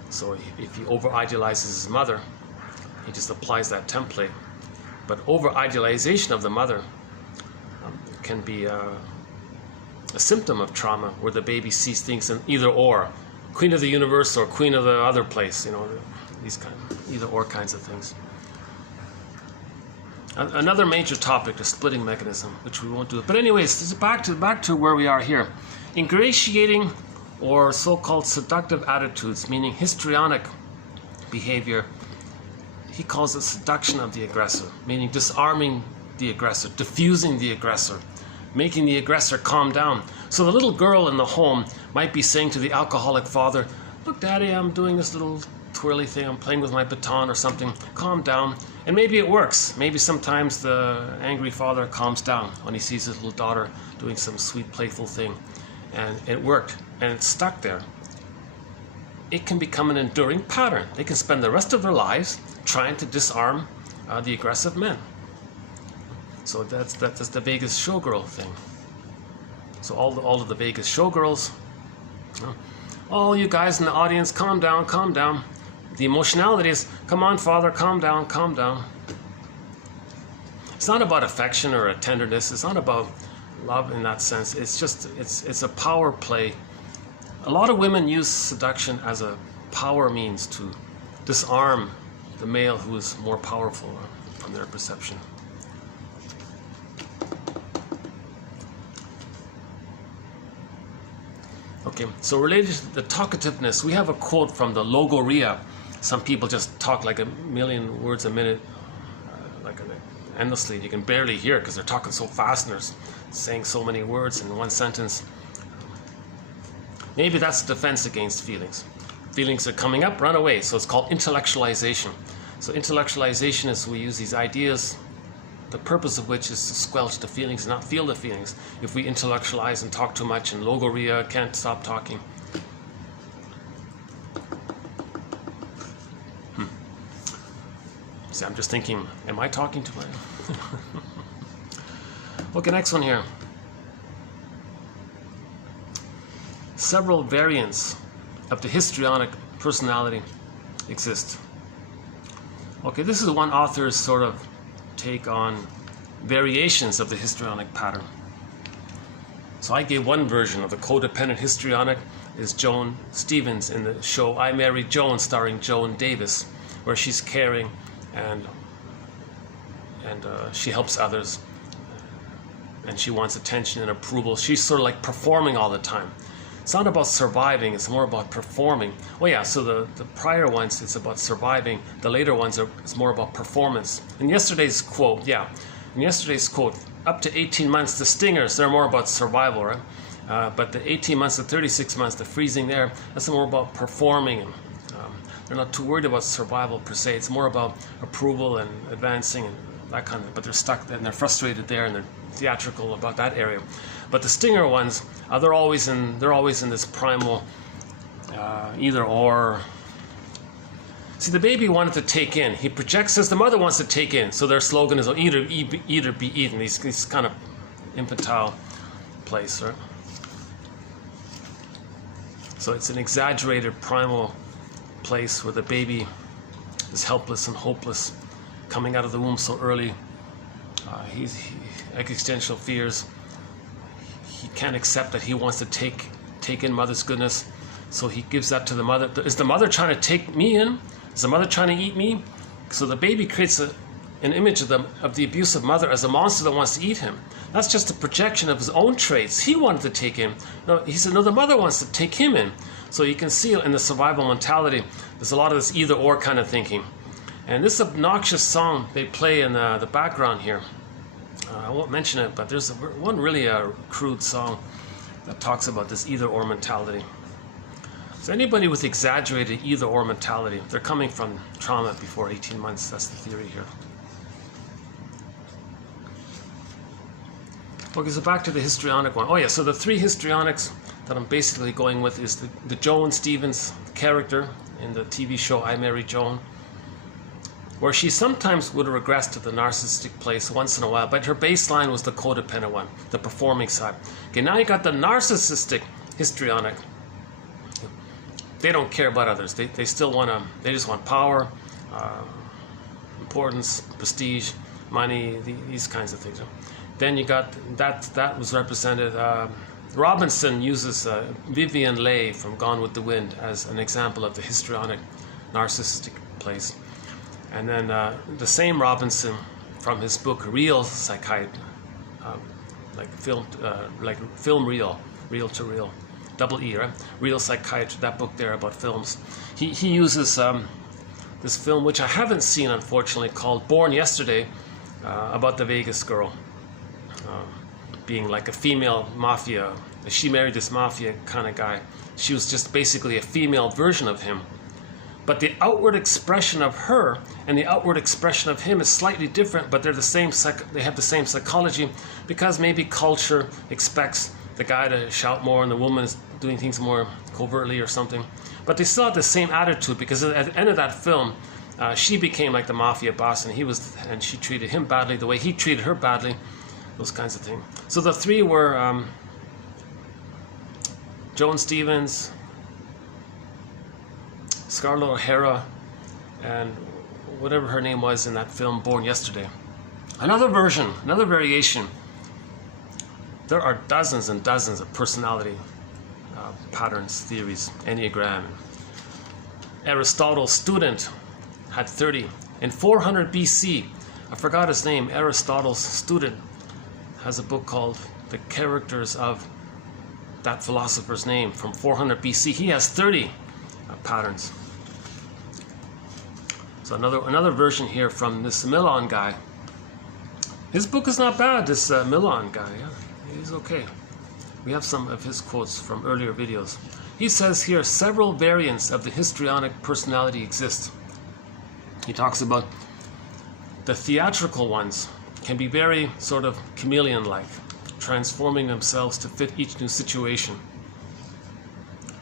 So if he over-idealizes his mother, he just applies that template. But over-idealization of the mother can be a symptom of trauma, where the baby sees things in either or, queen of the universe or queen of the other place, you know, these kind of either or kinds of things. Another major topic, the splitting mechanism, which we won't do. But anyways, this is back to where we are here. Ingratiating or so-called seductive attitudes, meaning histrionic behavior, he calls it seduction of the aggressor, meaning disarming the aggressor, diffusing the aggressor, making the aggressor calm down. So the little girl in the home might be saying to the alcoholic father, "Look, Daddy, I'm doing this little twirly thing, I'm playing with my baton or something, calm down." And maybe it works. Maybe sometimes the angry father calms down when he sees his little daughter doing some sweet, playful thing. And it worked, and it's stuck there. It can become an enduring pattern. They can spend the rest of their lives trying to disarm the aggressive men. So that's the Vegas showgirl thing. So all of the Vegas showgirls, all you guys in the audience, calm down, calm down. The emotionality is, come on, father, calm down, calm down. It's not about affection or a tenderness. It's not about love in that sense. It's just, it's a power play. A lot of women use seduction as a power means to disarm the male who is more powerful from their perception. Okay, so related to the talkativeness, we have a quote from the Logoria. Some people just talk like a million words a minute, endlessly. You can barely hear it because they're talking so fast and they're saying so many words in one sentence. Maybe that's a defense against feelings. Feelings are coming up, run away. So it's called intellectualization. So intellectualization is we use these ideas, the purpose of which is to squelch the feelings and not feel the feelings. If we intellectualize and talk too much, and Logoria can't stop talking. See, I'm just thinking, am I talking to my... Okay, next one here. Several variants of the histrionic personality exist. Okay, this is one author's sort of take on variations of the histrionic pattern. So I gave one version of the codependent histrionic is Joan Stevens in the show I Married Joan, starring Joan Davis, where she's caring and she helps others and she wants attention and approval. She's sort of like performing all the time. It's not about surviving, it's more about performing. Oh yeah, so the prior ones, it's about surviving. The later ones it's more about performance. In yesterday's quote, up to 18 months, the stingers, they're more about survival, right? But the 18 months to 36 months, the freezing there, that's more about performing. And, they're not too worried about survival per se. It's more about approval and advancing and that kind of, but they're stuck and they're frustrated there and they're theatrical about that area. But the stinger ones, they're always in this primal either or. See, the baby wanted to take in. He projects as the mother wants to take in. So their slogan is eat or be eaten. These kind of infantile place, right? So it's an exaggerated primal place where the baby is helpless and hopeless, coming out of the womb so early. He's existential fears. He can't accept that he wants to take in mother's goodness, so he gives that to the mother. Is the mother trying to take me in? Is the mother trying to eat me? So the baby creates an image of the abusive mother as a monster that wants to eat him. That's just a projection of his own traits. He wanted to take in. No, he said, no, the mother wants to take him in. So you can see in the survival mentality, there's a lot of this either or kind of thinking. And this obnoxious song they play in the background here, I won't mention it, but there's one really crude song that talks about this either or mentality. So anybody with exaggerated either or mentality, they're coming from trauma before 18 months. That's the theory here. Okay, so back to the histrionic one. Oh yeah, so the three histrionics that I'm basically going with is the Joan Stevens character in the TV show I Married Joan, where she sometimes would regress to the narcissistic place once in a while, but her baseline was the codependent one, the performing side. Okay, now you got the narcissistic histrionic. They don't care about others. They still want to, they just want power, importance, prestige, money, these kinds of things. Then you got, that was represented, Robinson uses Vivian Leigh from Gone with the Wind as an example of the histrionic narcissistic place. And then the same Robinson from his book Real Psychiatry, like film reel to real, double E, right? Real Psychiatry, that book there about films. He uses this film, which I haven't seen unfortunately, called Born Yesterday, about the Vegas girl being like a female mafia. She married this mafia kind of guy. She was just basically a female version of him. But the outward expression of her and the outward expression of him is slightly different, but they're the same. They have the same psychology, because maybe culture expects the guy to shout more and the woman is doing things more covertly or something. But they still have the same attitude, because at the end of that film, she became like the mafia boss, and she treated him badly the way he treated her badly. Those kinds of things. So the three were Joan Stevens, Scarlett O'Hara, and whatever her name was in that film Born Yesterday. Another version, another variation. There are dozens and dozens of personality patterns, theories, Enneagram. Aristotle's student had 30. In 400 BC, I forgot his name, Aristotle's student has a book called The Characters of that philosopher's name from 400 BC. He has 30 patterns. So another version here from this Millon guy. His book is not bad, this Millon guy. Yeah, he's okay. We have some of his quotes from earlier videos. He says here, several variants of the histrionic personality exist. He talks about the theatrical ones can be very sort of chameleon-like, transforming themselves to fit each new situation.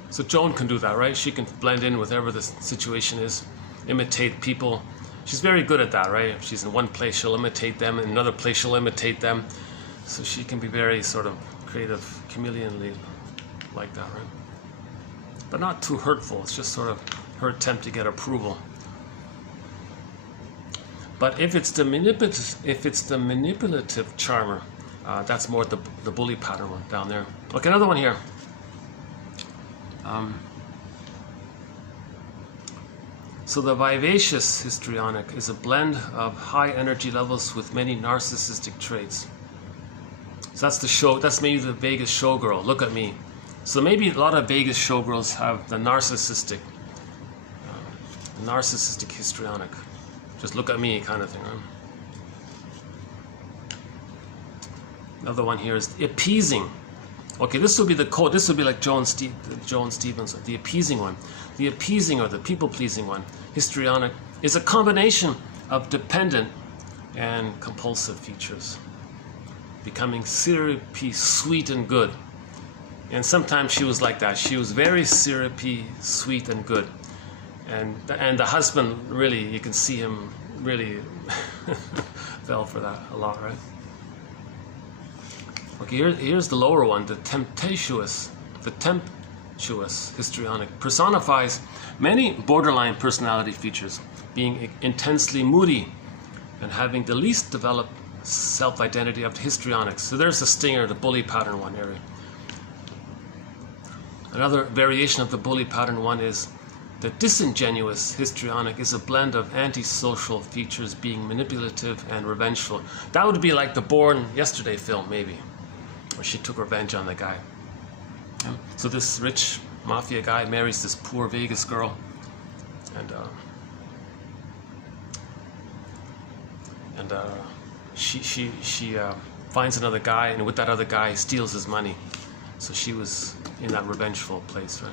So Joan can do that, right? She can blend in with whatever the situation is, imitate people. She's very good at that, right? If she's in one place, she'll imitate them. In another place, she'll imitate them. So she can be very sort of creative, chameleon-like like that, right? But not too hurtful. It's just sort of her attempt to get approval. But if it's the manipulative charmer, that's more the bully pattern one down there. Okay, another one here. So the vivacious histrionic is a blend of high energy levels with many narcissistic traits. So that's the show. That's maybe the Vegas showgirl. Look at me. So maybe a lot of Vegas showgirls have the narcissistic histrionic. Just look at me kind of thing, right? Another one here is appeasing. Okay, this will be the code. This will be like Joan Stevens, the appeasing one. The appeasing or the people-pleasing one, histrionic, is a combination of dependent and compulsive features. Becoming syrupy, sweet and good. And sometimes she was like that. She was very syrupy, sweet and good. And the husband really, you can see him really fell for that a lot, right? Okay, here's the lower one, the tempestuous histrionic personifies many borderline personality features, being intensely moody and having the least developed self-identity of the histrionics. So there's the stinger, the bully pattern one area. Another variation of the bully pattern one is the disingenuous histrionic is a blend of antisocial features, being manipulative and revengeful. That would be like the Born Yesterday film, maybe, where she took revenge on the guy. So this rich mafia guy marries this poor Vegas girl, and she finds another guy, and with that other guy steals his money. So she was in that revengeful place, right?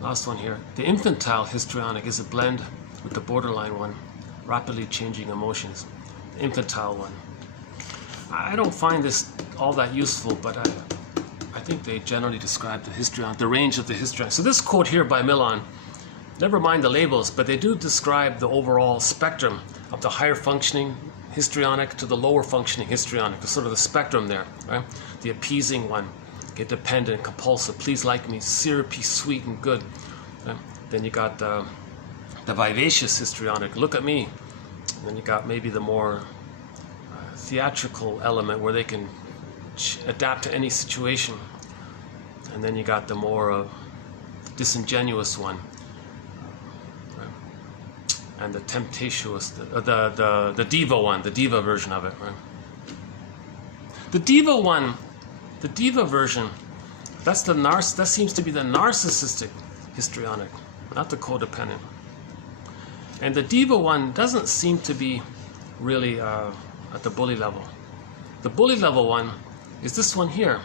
Last one here. The infantile histrionic is a blend with the borderline one, rapidly changing emotions. infantile one. I don't find this all that useful, but I think they generally describe the range of the histrionic. So this quote here by Millon, never mind the labels, but they do describe the overall spectrum of the higher functioning histrionic to the lower functioning histrionic, the sort of the spectrum there, right? The appeasing one, get dependent, compulsive, please like me, syrupy, sweet and good. Right? Then you got the vivacious histrionic, look at me. And then you got maybe the more theatrical element where they can adapt to any situation. And then you got the more disingenuous one. And the temptatious, the diva one, the diva version of it, right? The diva one, the diva version, that seems to be the narcissistic histrionic, not the codependent. And the diva one doesn't seem to be really at the bully level. The bully level one is this one here,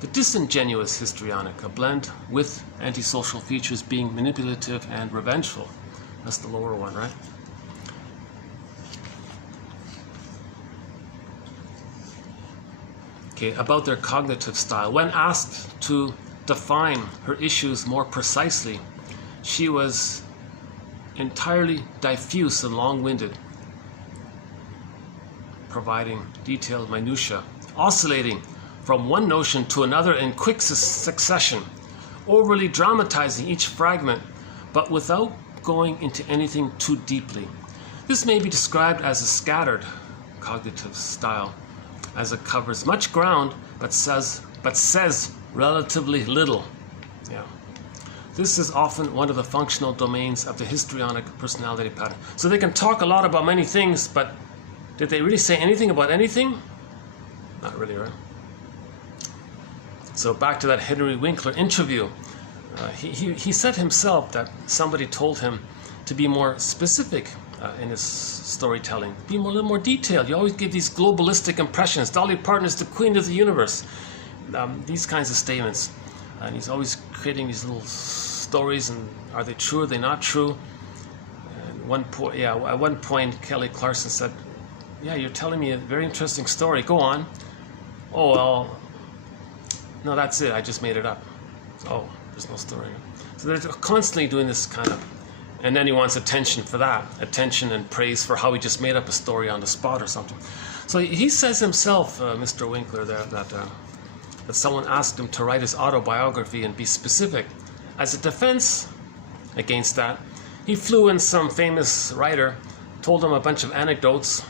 the disingenuous histrionic, a blend with antisocial features being manipulative and revengeful. That's the lower one, right? Okay, about their cognitive style. When asked to define her issues more precisely, she was entirely diffuse and long-winded, providing detailed minutiae, oscillating from one notion to another in quick succession, overly dramatizing each fragment, but without going into anything too deeply. This may be described as a scattered cognitive style, as it covers much ground but says relatively little. Yeah. This is often one of the functional domains of the histrionic personality pattern. So they can talk a lot about many things, but did they really say anything about anything? Not really, right? So back to that Henry Winkler interview. He said himself that somebody told him to be more specific in his storytelling, be a little more detailed. You always give these globalistic impressions. Dolly Parton is the queen of the universe. These kinds of statements. And he's always creating these little stories, and are they true, are they not true? And at one point, Kelly Clarkson said, yeah, you're telling me a very interesting story. Go on. Oh, well, no, that's it. I just made it up. Oh, there's no story. So they're constantly doing this kind of, and then he wants attention for that, attention and praise for how he just made up a story on the spot or something. So he says himself, Mr. Winkler, there, that someone asked him to write his autobiography and be specific. As a defense against that, he flew in some famous writer, told him a bunch of anecdotes,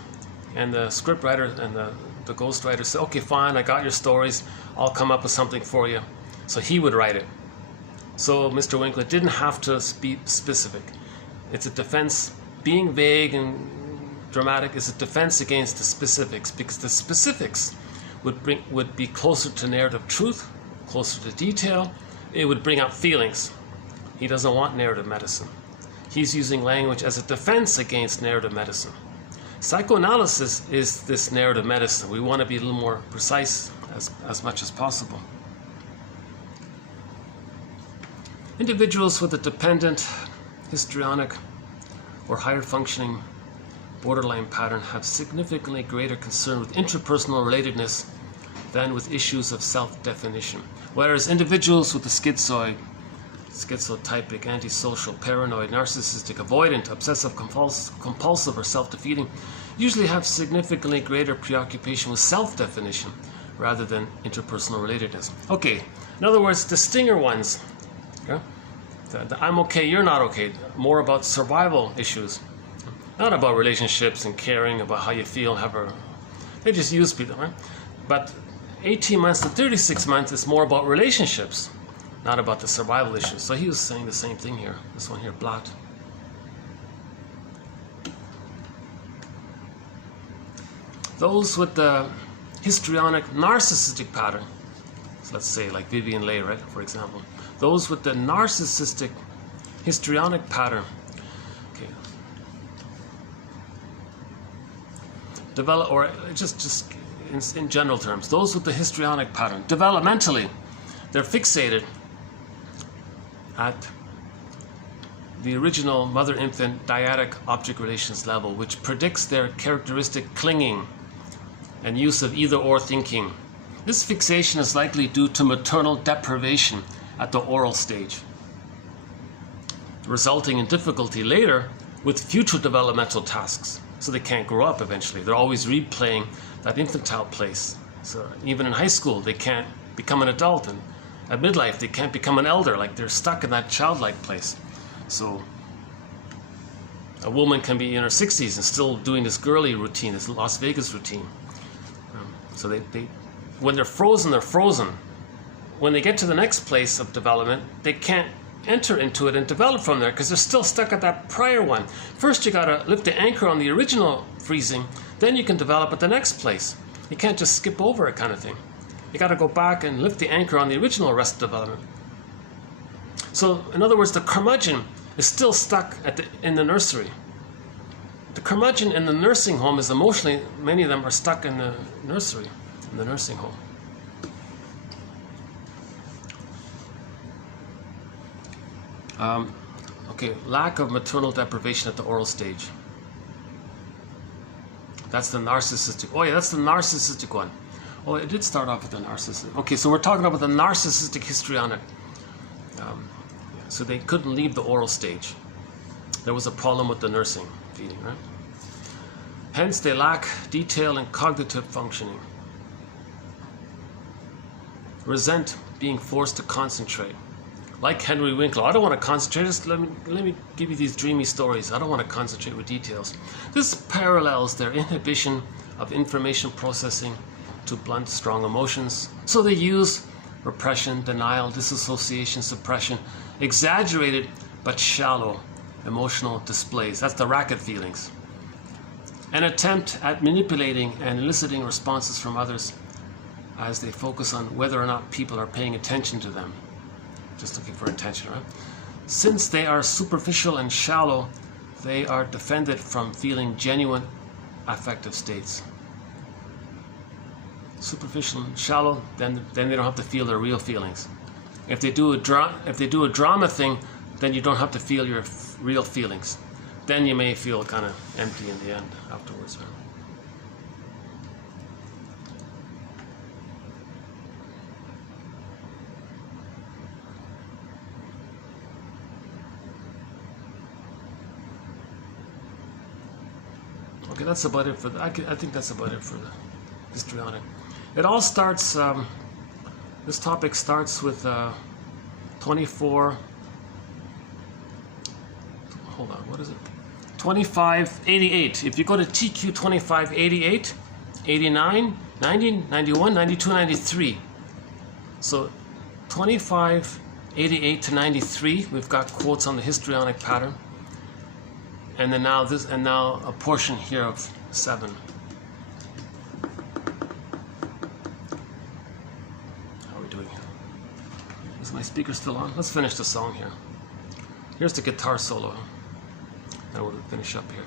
and the script writer and the ghost writer said, okay, fine, I got your stories, I'll come up with something for you. So he would write it. So Mr. Winkler didn't have to be specific. It's a defense. Being vague and dramatic is a defense against the specifics, because the specifics would be closer to narrative truth, closer to detail. It would bring up feelings. He doesn't want narrative medicine. He's using language as a defense against narrative medicine. Psychoanalysis is this narrative medicine. We want to be a little more precise as much as possible. Individuals with a dependent, histrionic, or higher functioning borderline pattern have significantly greater concern with interpersonal relatedness than with issues of self-definition. Whereas individuals with the schizoid, schizotypic, antisocial, paranoid, narcissistic, avoidant, obsessive compulsive, or self-defeating usually have significantly greater preoccupation with self-definition rather than interpersonal relatedness. Okay, in other words, the stinger ones, yeah? The I'm okay, you're not okay, more about survival issues, not about relationships and caring about how you feel, they just use people, right? But 18 months to 36 months is more about relationships, not about the survival issues. So he was saying the same thing here, this one here, Blatt. Those with the histrionic narcissistic pattern, so let's say like Vivian Leigh, right, for example. Those with the narcissistic histrionic pattern, okay, develop, or just in general terms, those with the histrionic pattern, developmentally, they're fixated at the original mother-infant dyadic object relations level, which predicts their characteristic clinging and use of either-or thinking. This fixation is likely due to maternal deprivation at the oral stage, resulting in difficulty later with future developmental tasks. So they can't grow up eventually. They're always replaying that infantile place. So even in high school, they can't become an adult, and at midlife, they can't become an elder. Like, they're stuck in that childlike place. So a woman can be in her 60s and still doing this girly routine, this Las Vegas routine. So they when they're frozen, they're frozen. When they get to the next place of development, they can't enter into it and develop from there because they're still stuck at that prior one. First, you gotta lift the anchor on the original freezing, then you can develop at the next place. You can't just skip over it, kind of thing. You gotta go back and lift the anchor on the original arrested development. So, in other words, the curmudgeon is still stuck in the nursery. The curmudgeon in the nursing home is emotionally, many of them are stuck in the nursery, in the nursing home. Okay, lack of maternal deprivation at the oral stage. That's the narcissistic. Oh yeah, that's the narcissistic one. Oh, it did start off with the narcissistic. Okay, so we're talking about the narcissistic histrionic. So they couldn't leave the oral stage. There was a problem with the nursing feeding, right? Hence, they lack detail and cognitive functioning. Resent being forced to concentrate. Like Henry Winkler, I don't want to concentrate, just let me give you these dreamy stories. I don't want to concentrate with details. This parallels their inhibition of information processing to blunt strong emotions. So they use repression, denial, dissociation, suppression, exaggerated but shallow emotional displays. That's the racket feelings. An attempt at manipulating and eliciting responses from others as they focus on whether or not people are paying attention to them. Just looking for attention, right? Since they are superficial and shallow, they are defended from feeling genuine affective states. Superficial and shallow, then they don't have to feel their real feelings. If they do a drama thing, then you don't have to feel your real feelings. Then you may feel kind of empty in the end afterwards. Right? Okay, that's about it for I think that's about it for the histrionic. It all starts. This topic starts with 24. Hold on, what is it? 2588. If you go to TQ 2588, 89, 90, 91, 92, 93. So 2588 to 93, we've got quotes on the histrionic pattern. And then now a portion here of 7. How are we doing here? Is my speaker still on? Let's finish the song here. Here's the guitar solo. And we'll finish up here.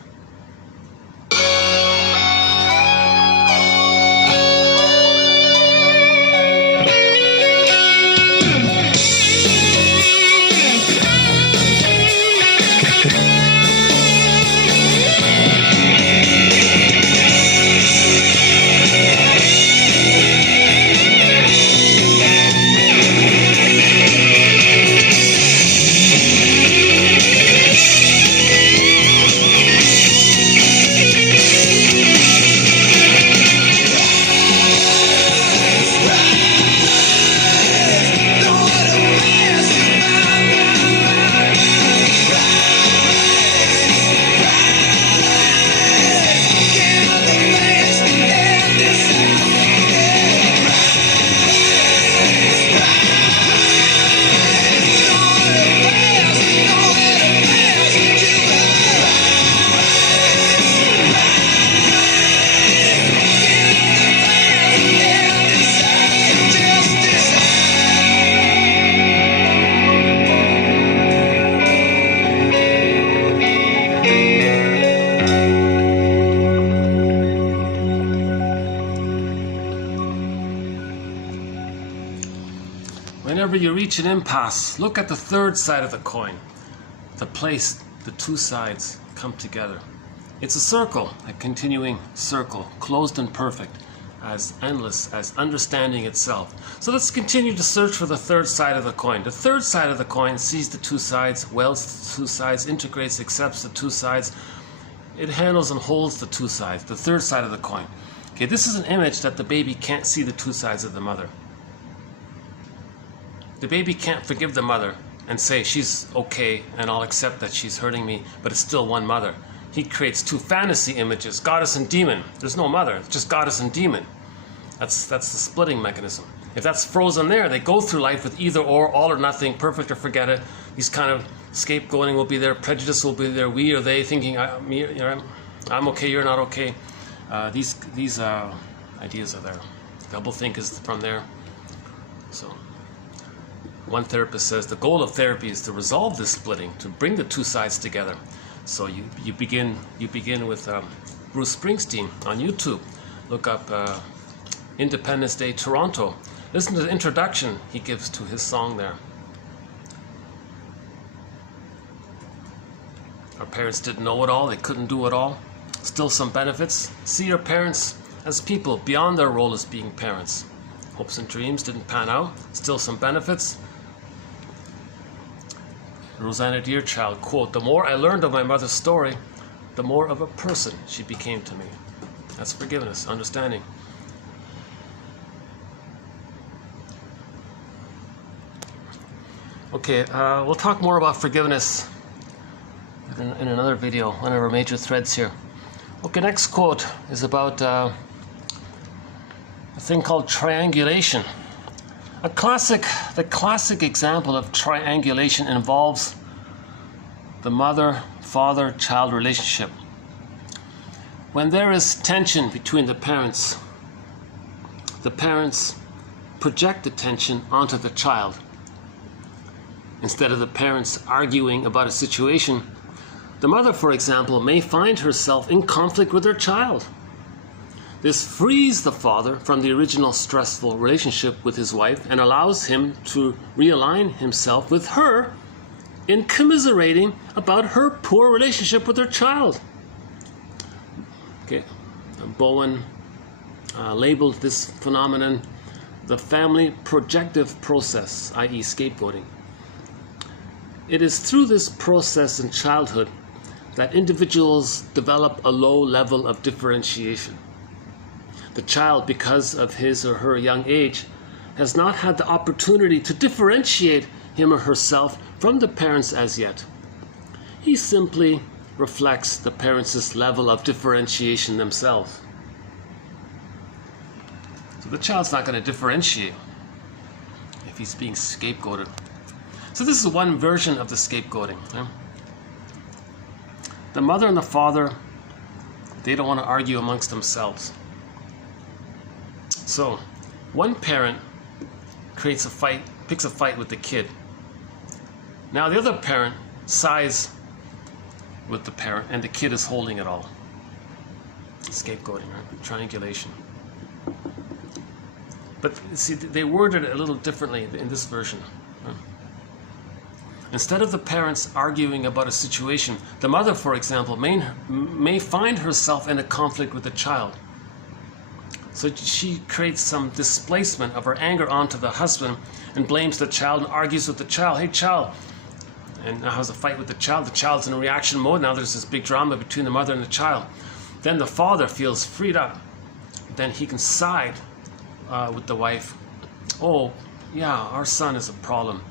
Whenever you reach an impasse, look at the third side of the coin. the place the two sides come together. It's a circle, a continuing circle, closed and perfect, as endless as understanding itself. So let's continue to search for the third side of the coin. The third side of the coin sees the two sides, welds the two sides, integrates, accepts the two sides. It handles and holds the two sides, the third side of the coin. Okay, this is an image that the baby can't see the two sides of the mother. The baby can't forgive the mother and say she's okay and I'll accept that she's hurting me, but it's still one mother. He creates two fantasy images, goddess and demon. There's no mother, it's just goddess and demon. That's the splitting mechanism. If that's frozen there, they go through life with either or, all or nothing, perfect or forget it. These kind of scapegoating will be there, prejudice will be there, we or they, thinking I'm okay, you're not okay. These ideas are there. Doublethink is from there. So one therapist says the goal of therapy is to resolve this splitting, to bring the two sides together. So you begin with Bruce Springsteen on YouTube. Look up Independence Day Toronto. Listen to the introduction he gives to his song there. Our parents didn't know it all, they couldn't do it all. Still some benefits. See your parents as people beyond their role as being parents. Hopes and dreams didn't pan out. Still some benefits. Rosanna Deerchild, quote, "The more I learned of my mother's story, the more of a person she became to me." That's forgiveness, understanding. Okay, we'll talk more about forgiveness in another video, one of our major threads here. Okay, next quote is about a thing called triangulation. The classic example of triangulation involves the mother-father-child relationship. When there is tension between the parents project the tension onto the child. Instead of the parents arguing about a situation, the mother, for example, may find herself in conflict with her child. This frees the father from the original stressful relationship with his wife and allows him to realign himself with her in commiserating about her poor relationship with her child. Okay, Bowen labeled this phenomenon the family projective process, i.e. scapegoating. It is through this process in childhood that individuals develop a low level of differentiation. The child, because of his or her young age, has not had the opportunity to differentiate him or herself from the parents as yet. He simply reflects the parents' level of differentiation themselves. So the child's not going to differentiate if he's being scapegoated. So this is one version of the scapegoating. Yeah? The mother and the father, they don't want to argue amongst themselves. So one parent creates a fight, picks a fight with the kid. Now the other parent sides with the parent and the kid is holding it all. Scapegoating, right? Triangulation. But see, they worded it a little differently in this version. Right? Instead of the parents arguing about a situation, the mother, for example, may find herself in a conflict with the child. So she creates some displacement of her anger onto the husband and blames the child and argues with the child. Hey, child. And now has a fight with the child. The child's in a reaction mode. Now there's this big drama between the mother and the child. Then the father feels freed up. Then he can side with the wife. Oh, yeah, our son is a problem.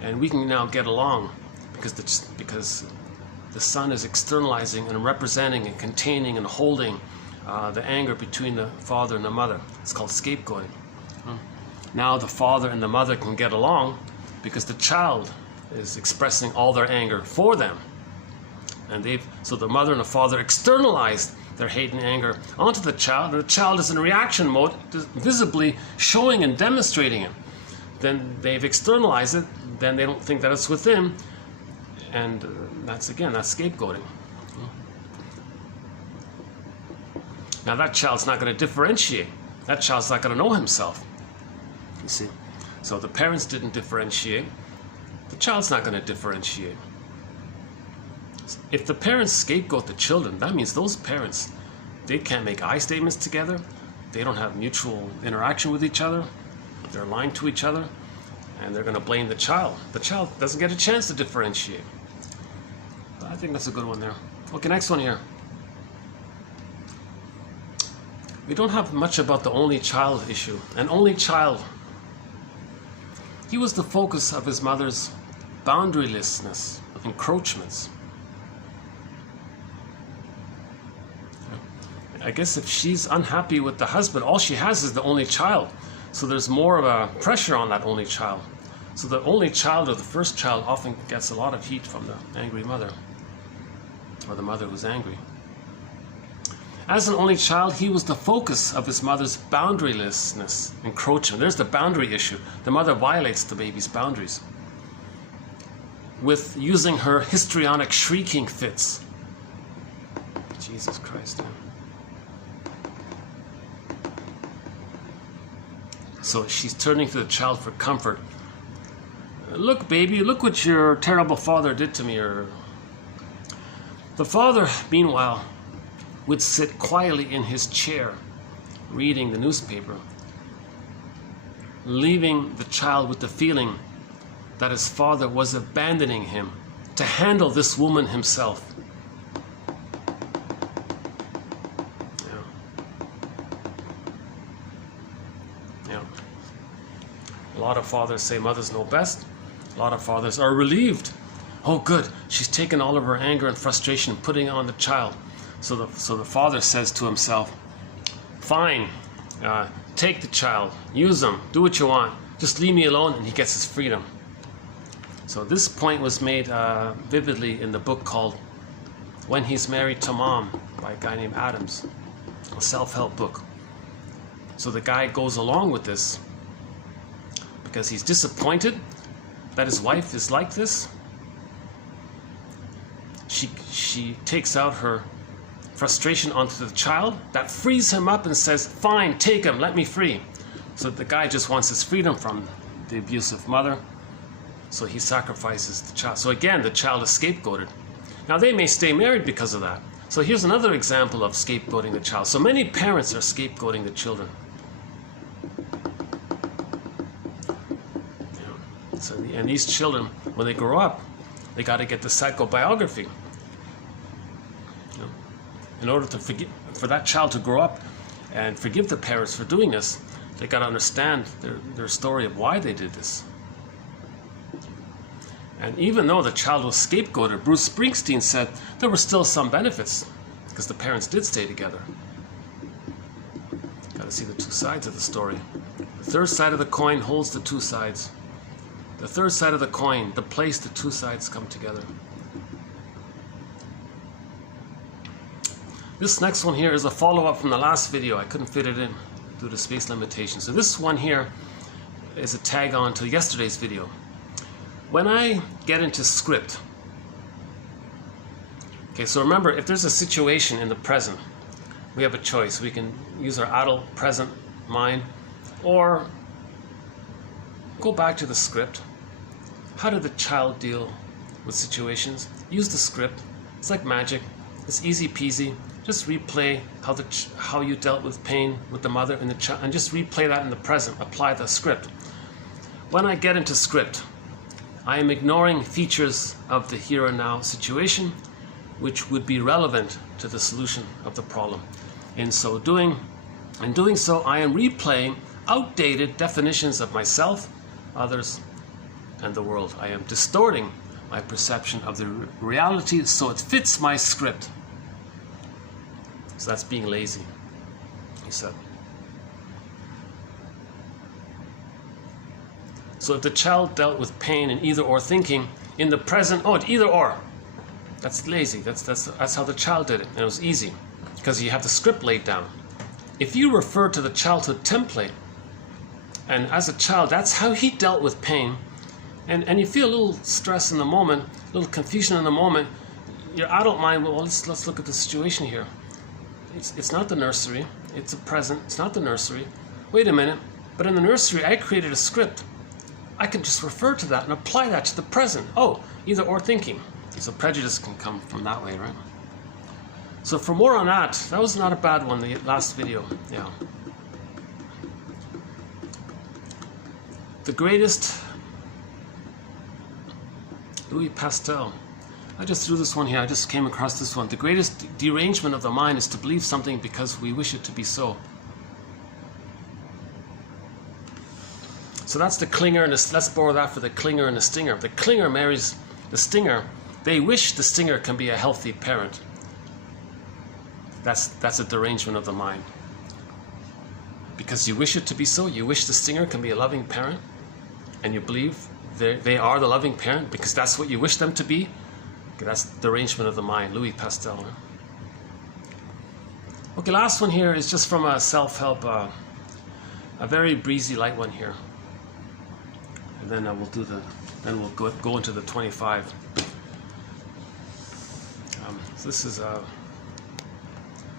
And we can now get along because the son is externalizing and representing and containing and holding the anger between the father and the mother. It's called scapegoating. Now the father and the mother can get along because the child is expressing all their anger for them. And so the mother and the father externalized their hate and anger onto the child. The child is in reaction mode, visibly showing and demonstrating it. Then they've externalized it, then they don't think that it's within, and that's scapegoating. Now that child's not going to differentiate. That child's not going to know himself. You see? So the parents didn't differentiate. The child's not going to differentiate. If the parents scapegoat the children, that means those parents, they can't make I statements together, they don't have mutual interaction with each other, they're lying to each other, and they're going to blame the child. The child doesn't get a chance to differentiate. I think that's a good one there. Okay, next one here. We don't have much about the only child issue. An only child, he was the focus of his mother's boundarylessness, encroachments. I guess if she's unhappy with the husband, all she has is the only child. So there's more of a pressure on that only child. So the only child, or the first child, often gets a lot of heat from the angry mother, or the mother who's angry. As an only child, he was the focus of his mother's boundarylessness, encroachment. There's the boundary issue. The mother violates the baby's boundaries with using her histrionic shrieking fits. Jesus Christ. So she's turning to the child for comfort. Look, baby, look what your terrible father did to me. Or the father, meanwhile, would sit quietly in his chair, reading the newspaper, leaving the child with the feeling that his father was abandoning him to handle this woman himself. Yeah. A lot of fathers say mothers know best. A lot of fathers are relieved. Oh, good, she's taken all of her anger and frustration and putting it on the child. So the father says to himself, fine, take the child, use him, do what you want, just leave me alone, and he gets his freedom. So this point was made vividly in the book called When He's Married to Mom by a guy named Adams, a self-help book. So the guy goes along with this because he's disappointed that his wife is like this. She takes out her frustration onto the child. That frees him up and says, fine, take him, let me free. So the guy just wants his freedom from the abusive mother. So he sacrifices the child. So again, the child is scapegoated. Now they may stay married because of that. So here's another example of scapegoating the child. So many parents are scapegoating the children. So, and these children, when they grow up, they got to get the psychobiography. In order to for that child to grow up and forgive the parents for doing this, they got to understand their story of why they did this. And even though the child was scapegoated, Bruce Springsteen said there were still some benefits because the parents did stay together. Got to see the two sides of the story. The third side of the coin holds the two sides. The third side of the coin, the place the two sides come together. This next one here is a follow-up from the last video. I couldn't fit it in due to space limitations. So this one here is a tag on to yesterday's video. When I get into script, okay, so remember, if there's a situation in the present, we have a choice. We can use our adult present mind or go back to the script. How did the child deal with situations? Use the script. It's like magic. It's easy peasy. Just replay how you dealt with pain with the mother and the child, and just replay that in the present. Apply the script. When I get into script, I am ignoring features of the here and now situation, which would be relevant to the solution of the problem. In doing so, I am replaying outdated definitions of myself, others, and the world. I am distorting my perception of the reality so it fits my script. So that's being lazy, he said. So if the child dealt with pain and either or thinking, in the present, oh, it's either or. That's lazy. That's how the child did it. And it was easy because you have the script laid down. If you refer to the childhood template, and as a child, that's how he dealt with pain, and you feel a little stress in the moment, a little confusion in the moment, your adult mind, well, let's look at the situation here. It's not the nursery, it's a present, it's not the nursery. Wait a minute, but in the nursery I created a script. I can just refer to that and apply that to the present. Oh, either or thinking. So prejudice can come from that way, right? So for more on that, that was not a bad one, the last video. Yeah. The greatest, Louis Pastel. I just threw this one here. I just came across this one. The greatest derangement of the mind is to believe something because we wish it to be so. So that's the clinger, and let's borrow that for the clinger and the stinger. The clinger marries the stinger. They wish the stinger can be a healthy parent. That's a derangement of the mind. Because you wish it to be so, you wish the stinger can be a loving parent, and you believe they are the loving parent because that's what you wish them to be. Okay, that's the derangement of the mind, Louis Pastel. Huh? Okay, last one here is just from a self-help, a very breezy, light one here, and then we'll go into the 25. So this is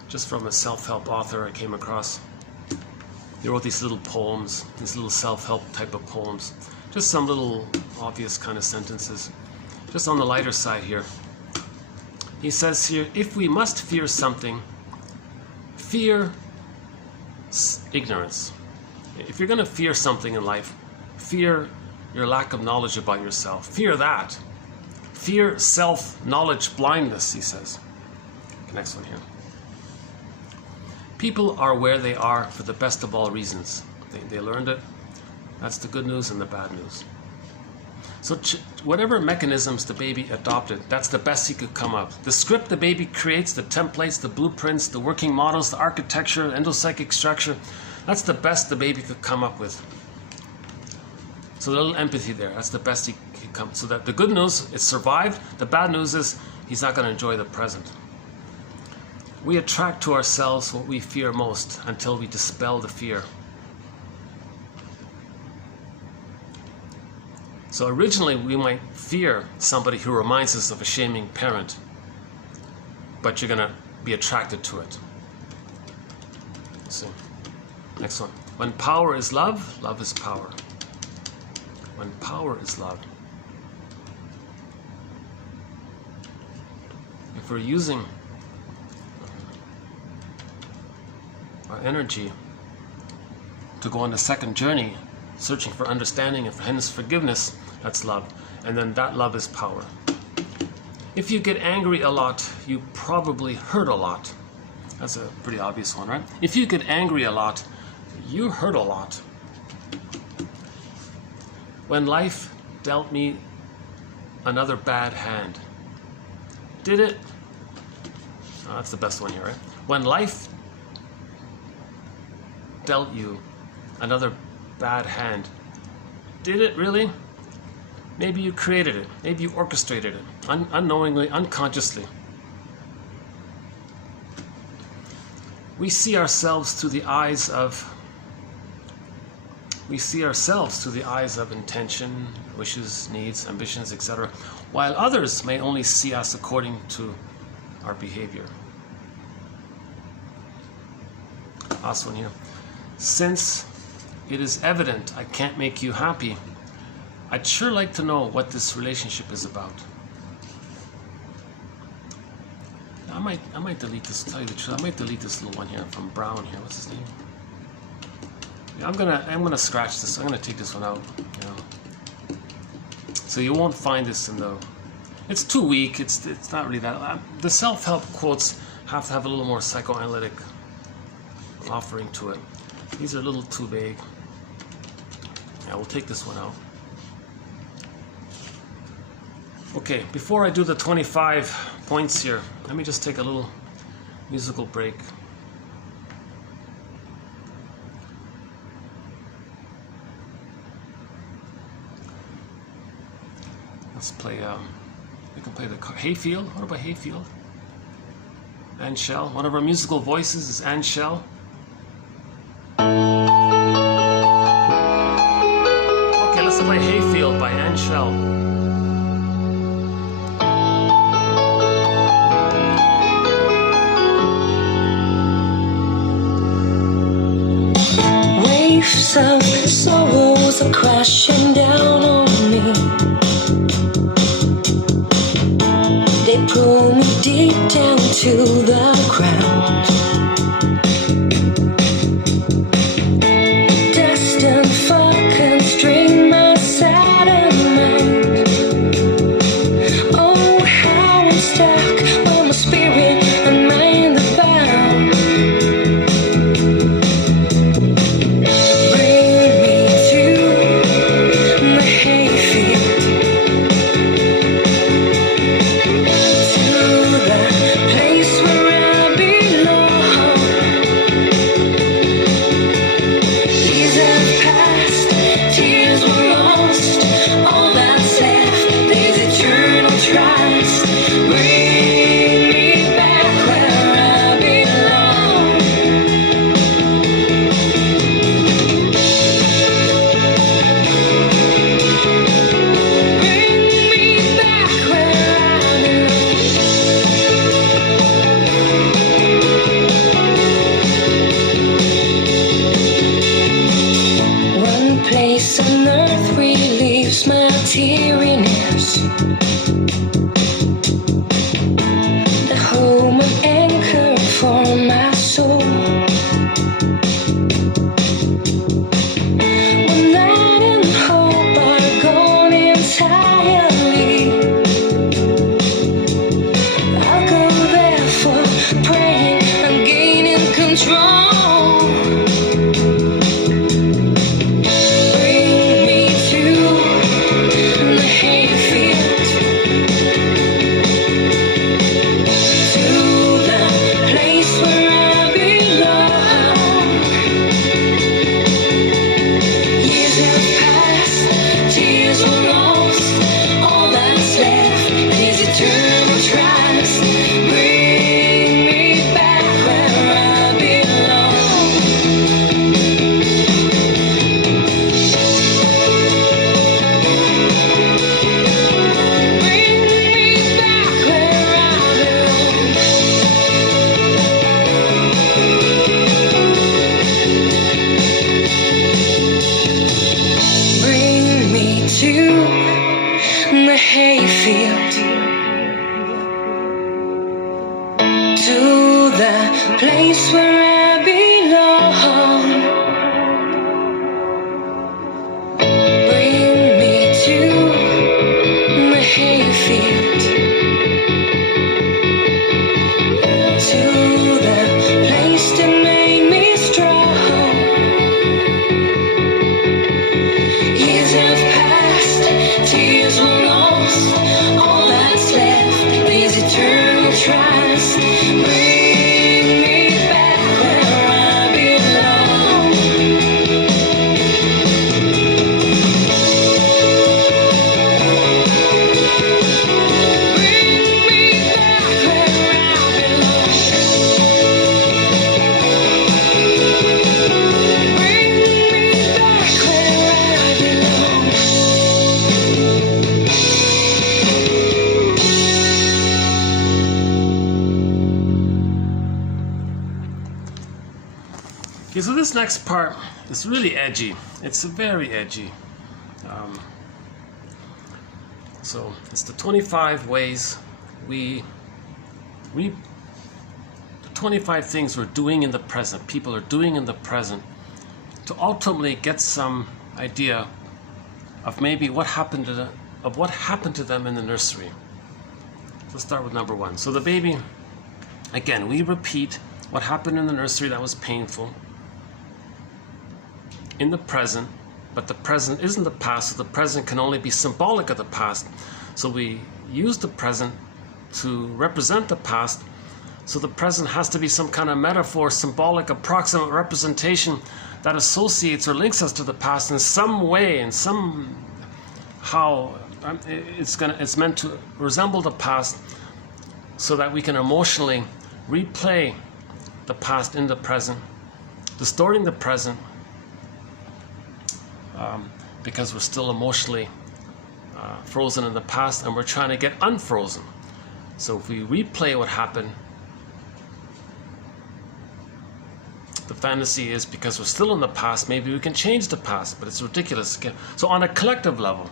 just from a self-help author I came across. He wrote these little poems, these little self-help type of poems. Just some little obvious kind of sentences. Just on the lighter side here. He says here, if we must fear something, fear ignorance. If you're going to fear something in life, fear your lack of knowledge about yourself. Fear that. Fear self-knowledge blindness, he says. Okay, next one here. People are where they are for the best of all reasons. They learned it. That's the good news and the bad news. So whatever mechanisms the baby adopted, that's the best he could come up. The script the baby creates, the templates, the blueprints, the working models, the architecture, endopsychic structure, that's the best the baby could come up with. So a little empathy there, that's the best he could come. So that the good news, it survived. The bad news is he's not going to enjoy the present. We attract to ourselves what we fear most until we dispel the fear. So originally we might fear somebody who reminds us of a shaming parent, but you're going to be attracted to it. So, next one. When power is love, love is power. When power is love. If we're using our energy to go on the second journey, searching for understanding and for hence forgiveness, that's love. And then that love is power. If you get angry a lot, you probably hurt a lot. That's a pretty obvious one, right? If you get angry a lot, you hurt a lot. When life dealt me another bad hand, did it? Oh, that's the best one here, right? When life dealt you another bad hand, did it really? Maybe you created it. Maybe you orchestrated it unknowingly, unconsciously. We see ourselves through the eyes of intention, wishes, needs, ambitions, etc., while others may only see us according to our behavior. Last one here. Since it is evident I can't make you happy, I'd sure like to know what this relationship is about. I might delete this, tell you the truth, I might delete this little one here from Brown here. What's his name? Yeah, I'm gonna scratch this. I'm gonna take this one out. You know. So you won't find this in the. It's too weak. It's not really that. The self-help quotes have to have a little more psychoanalytic offering to it. These are a little too vague. Yeah, we'll take this one out. Okay, before I do the 25 points here, let me just take a little musical break. Let's play, we can play the Hayfield. What about Hayfield? Anne Shell. One of our musical voices is Anne Shell. Okay, let's play Hayfield by Anne Shell. Waves of sorrows are crashing down on me. control. Bring me to the hayfield, to the place where I belong. Years have passed, tears were lost. All that's left is eternal trust. Bring me back where I belong. Bring me back where I belong. Bring me to the hayfield, to the place where I belong. Bring me to the hayfield, to the place that made me strong. Years have passed, tears were lost. All that's left is eternal trust. Bring me back where I belong. Bring me back where I belong. Bring me back where I belong. Okay, so this next part is really edgy. It's very edgy. So it's the 25 ways the 25 things we're doing in the present, people are doing in the present, to ultimately get some idea of maybe what happened to them in the nursery. Let's start with number one. So the baby, again, we repeat what happened in the nursery that was painful in the present, but the present isn't the past, so the present can only be symbolic of the past. So we use the present to represent the past, so the present has to be some kind of metaphor, symbolic, approximate representation that associates or links us to the past in some way, in somehow. It's meant to resemble the past so that we can emotionally replay the past in the present, distorting the present, because we're still emotionally frozen in the past and we're trying to get unfrozen. So if we replay what happened, the fantasy is because we're still in the past, maybe we can change the past, but it's ridiculous. So on a collective level,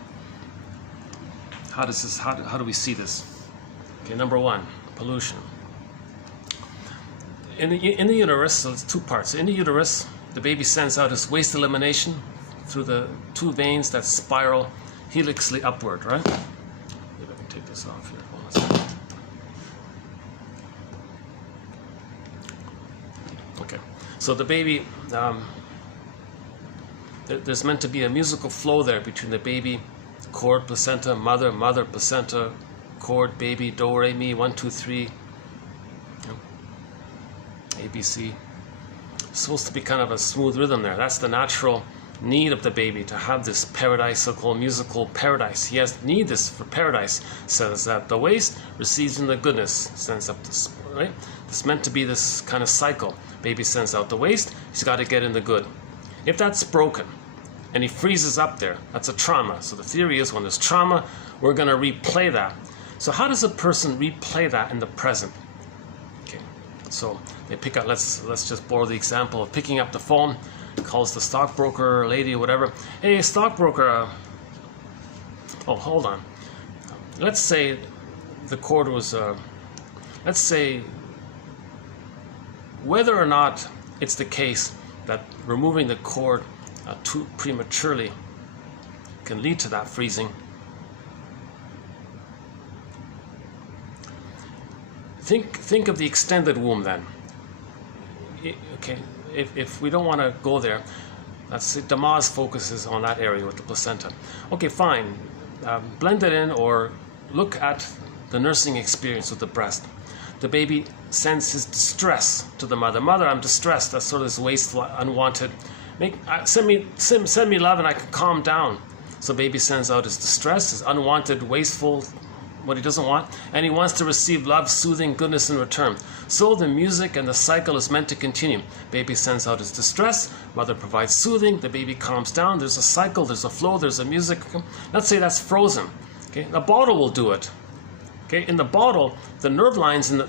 how do we see this? Okay, number one, pollution. In the uterus, so it's two parts. In the uterus, the baby sends out its waste elimination through the two veins that spiral helixly upward, right? Maybe I can take this off here. Hold on a second. Okay, so the baby, there's meant to be a musical flow there between the baby, cord, placenta, mother, mother, placenta, cord, baby, do, re, mi, 1, 2, 3, ABC. It's supposed to be kind of a smooth rhythm there. That's the natural need of the baby, to have this paradise, so-called musical paradise. He has need this for paradise. Says that the waste receives in the goodness, sends up this, right? It's meant to be this kind of cycle. Baby sends out the waste, he's got to get in the good. If that's broken and he freezes up there, that's a trauma. So the theory is when there's trauma, we're going to replay that. So how does a person replay that in the present? Okay, so they pick up, let's just borrow the example of picking up the phone, calls the stockbroker lady or whatever. Hey, stockbroker, oh, hold on. Let's say the cord was, let's say whether or not it's the case that removing the cord too prematurely can lead to that freezing. Think of the extended womb then. okay, if we don't want to go there, that's it. Damas focuses on that area with the placenta. Okay, fine. Blend it in or look at the nursing experience with the breast. The baby sends his distress to the mother. Mother, I'm distressed. That's sort of this wasteful, unwanted. Send me love and I can calm down. So baby sends out his distress, his unwanted, wasteful, what he doesn't want, and he wants to receive love, soothing, goodness in return. So the music and the cycle is meant to continue. Baby sends out his distress, mother provides soothing, the baby calms down, there's a cycle, there's a flow, there's a music. Let's say that's frozen. Okay, a bottle will do it. Okay, in the bottle, the nerve lines in the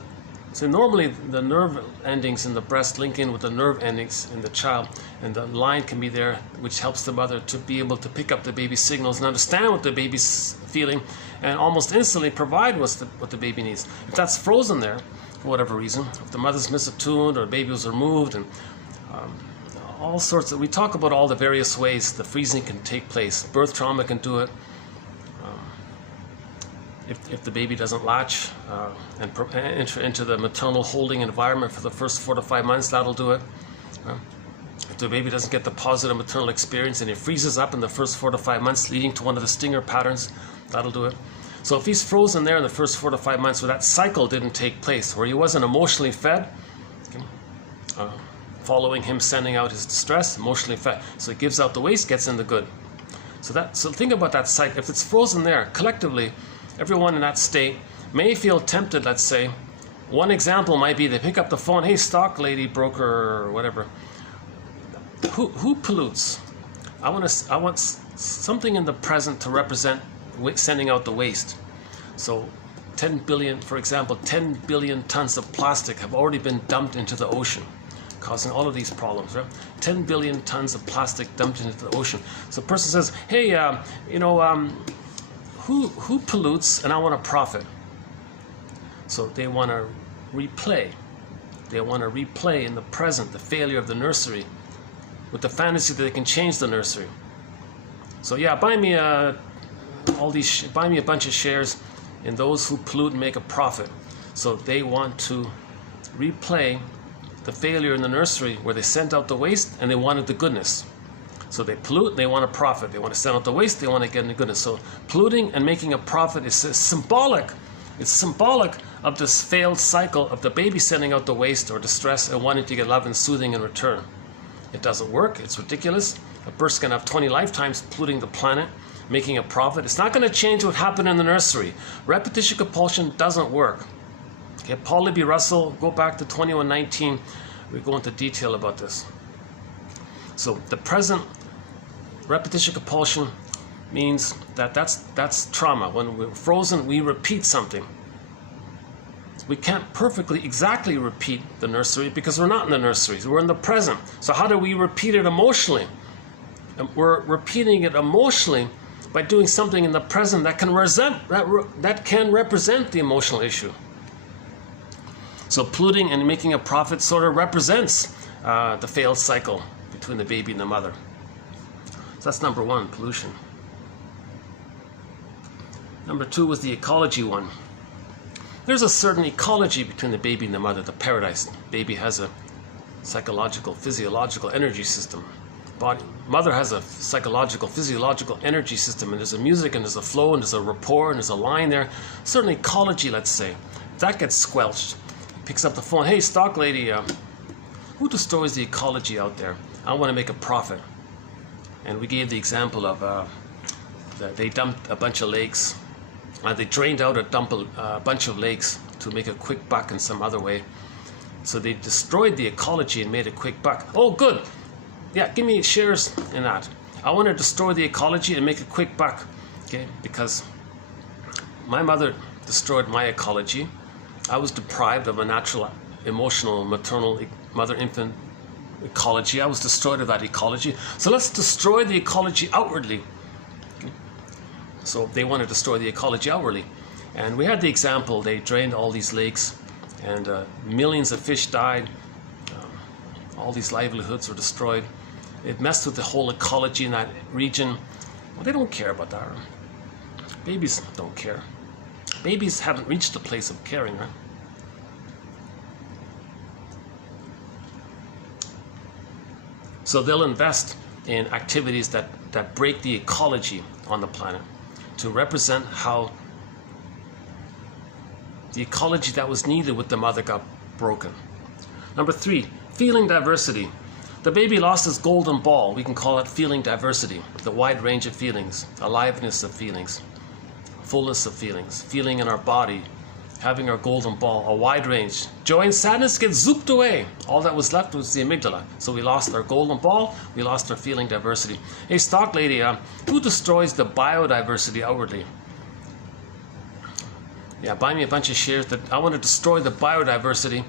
so normally the nerve endings in the breast link in with the nerve endings in the child, and the line can be there, which helps the mother to be able to pick up the baby's signals and understand what the baby's feeling, and almost instantly provide what the baby needs. If that's frozen there, for whatever reason, if the mother's misattuned or baby was removed, and all sorts of, we talk about all the various ways the freezing can take place. Birth trauma can do it. If the baby doesn't latch and enter into the maternal holding environment for the first 4 to 5 months, that'll do it. If the baby doesn't get the positive maternal experience and it freezes up in the first 4 to 5 months, leading to one of the stinger patterns, that'll do it. So if he's frozen there in the first 4 to 5 months where that cycle didn't take place, where he wasn't emotionally fed, following him sending out his distress, emotionally fed. So he gives out the waste, gets in the good. So think about that cycle. If it's frozen there, collectively, everyone in that state may feel tempted, let's say. One example might be they pick up the phone, hey, stock lady, broker, or whatever. Who pollutes? I want something in the present to represent sending out the waste. So 10 billion, for example, 10 billion tons of plastic have already been dumped into the ocean, causing all of these problems, right? 10 billion tons of plastic dumped into the ocean. So a person says, hey, who pollutes, and I want to profit. So they want to replay. They want to replay in the present the failure of the nursery with the fantasy that they can change the nursery. So yeah, buy me a bunch of shares in those who pollute and make a profit. So they want to replay the failure in the nursery where they sent out the waste and they wanted the goodness. So they pollute, they want to profit. They want to send out the waste, they want to get in the goodness. So polluting and making a profit is symbolic. It's symbolic of this failed cycle of the baby sending out the waste or distress and wanting to get love and soothing in return. It doesn't work. It's ridiculous. A person can have 20 lifetimes polluting the planet, making a profit. It's not going to change what happened in the nursery. Repetition compulsion doesn't work. Okay, Paul Libby Russell, go back to 2119. We go into detail about this. So the present repetition compulsion means that's trauma. When we're frozen, we repeat something. We can't perfectly exactly repeat the nursery because we're not in the nursery. We're in the present. So how do we repeat it emotionally? And we're repeating it emotionally by doing something in the present that can represent the emotional issue. So polluting and making a profit sort of represents the failed cycle between the baby and the mother. So that's number one, pollution. Number two was the ecology one. There's a certain ecology between the baby and the mother, the paradise. Baby has a psychological, physiological energy system. Mother has a psychological, physiological energy system, and there's a music, and there's a flow, and there's a rapport, and there's a line there. Certain ecology, let's say. That gets squelched. Picks up the phone, hey, stock lady, who destroys the ecology out there? I want to make a profit. And we gave the example of that they dumped a bunch of lakes. They drained out a bunch of lakes to make a quick buck in some other way. So they destroyed the ecology and made a quick buck. Oh, good. Yeah, give me shares in that. I want to destroy the ecology and make a quick buck. Okay, because my mother destroyed my ecology. I was deprived of a natural, emotional, maternal, mother-infant ecology. I was destroyed of that ecology. So let's destroy the ecology outwardly. Okay. So they want to destroy the ecology outwardly. And we had the example, they drained all these lakes and millions of fish died. All these livelihoods were destroyed. It messed with the whole ecology in that region. Well, they don't care about that. Babies don't care. Babies haven't reached the place of caring, right? So they'll invest in activities that break the ecology on the planet to represent how the ecology that was needed with the mother got broken. Number 3, feeling diversity. The baby lost his golden ball. We can call it feeling diversity, the wide range of feelings, aliveness of feelings, fullness of feelings, feeling in our body, having our golden ball, a wide range. Joy and sadness get zooped away. All that was left was the amygdala. So we lost our golden ball, we lost our feeling diversity. Hey, stock lady, who destroys the biodiversity outwardly? Yeah, buy me a bunch of shares. That I want to destroy the biodiversity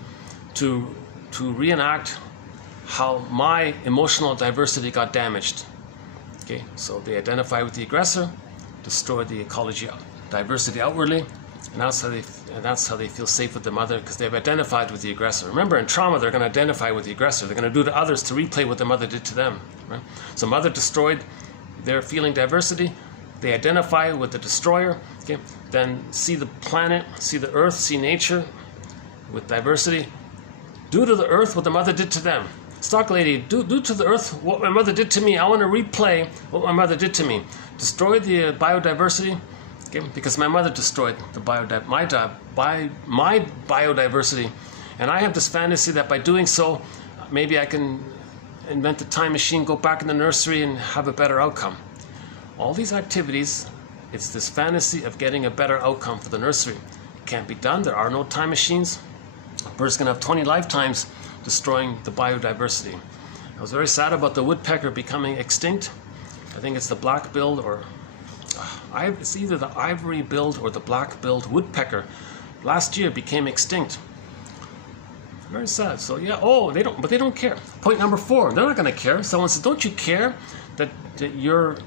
to reenact how my emotional diversity got damaged. Okay, so they identify with the aggressor, destroy the ecology diversity outwardly, and that's how they feel safe with the mother, because they've identified with the aggressor. Remember, in trauma, they're going to identify with the aggressor. They're going to do to others to replay what the mother did to them. Right? So mother destroyed their feeling diversity. They identify with the destroyer. Okay, then see the planet, see the earth, see nature with diversity. Do to the earth what the mother did to them. Stock lady, do to the earth what my mother did to me. I want to replay what my mother did to me. Destroy the biodiversity, okay, because my mother destroyed the my biodiversity, and I have this fantasy that by doing so, maybe I can invent a time machine, go back in the nursery, and have a better outcome. All these activities, it's this fantasy of getting a better outcome for the nursery. It can't be done. There are no time machines. A person's going to have 20 lifetimes destroying the biodiversity. I was very sad about the woodpecker becoming extinct. I think it's the black-billed, or it's either the ivory-billed or the black-billed woodpecker. Last year became extinct. Very sad. So yeah, but they don't care. Point number 4, they're not going to care. Someone says, don't you care that you're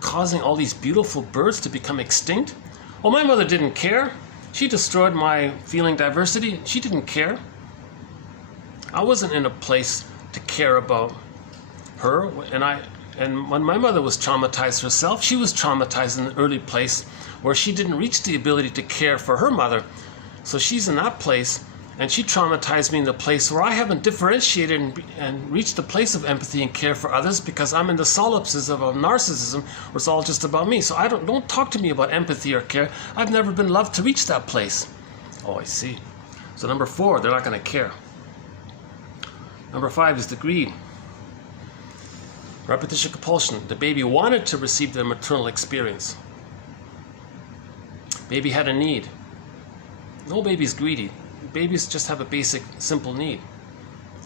causing all these beautiful birds to become extinct? Well, my mother didn't care. She destroyed my feeling diversity. She didn't care. I wasn't in a place to care about her, and when my mother was traumatized herself, she was traumatized in an early place where she didn't reach the ability to care for her mother. So she's in that place, and she traumatized me in the place where I haven't differentiated and reached the place of empathy and care for others, because I'm in the solipses of a narcissism where it's all just about me. So don't talk to me about empathy or care. I've never been loved to reach that place. Oh, I see. So number 4, they're not going to care. Number 5 is the greed. Repetition compulsion. The baby wanted to receive the maternal experience. Baby had a need. No baby's greedy. Babies just have a basic, simple need.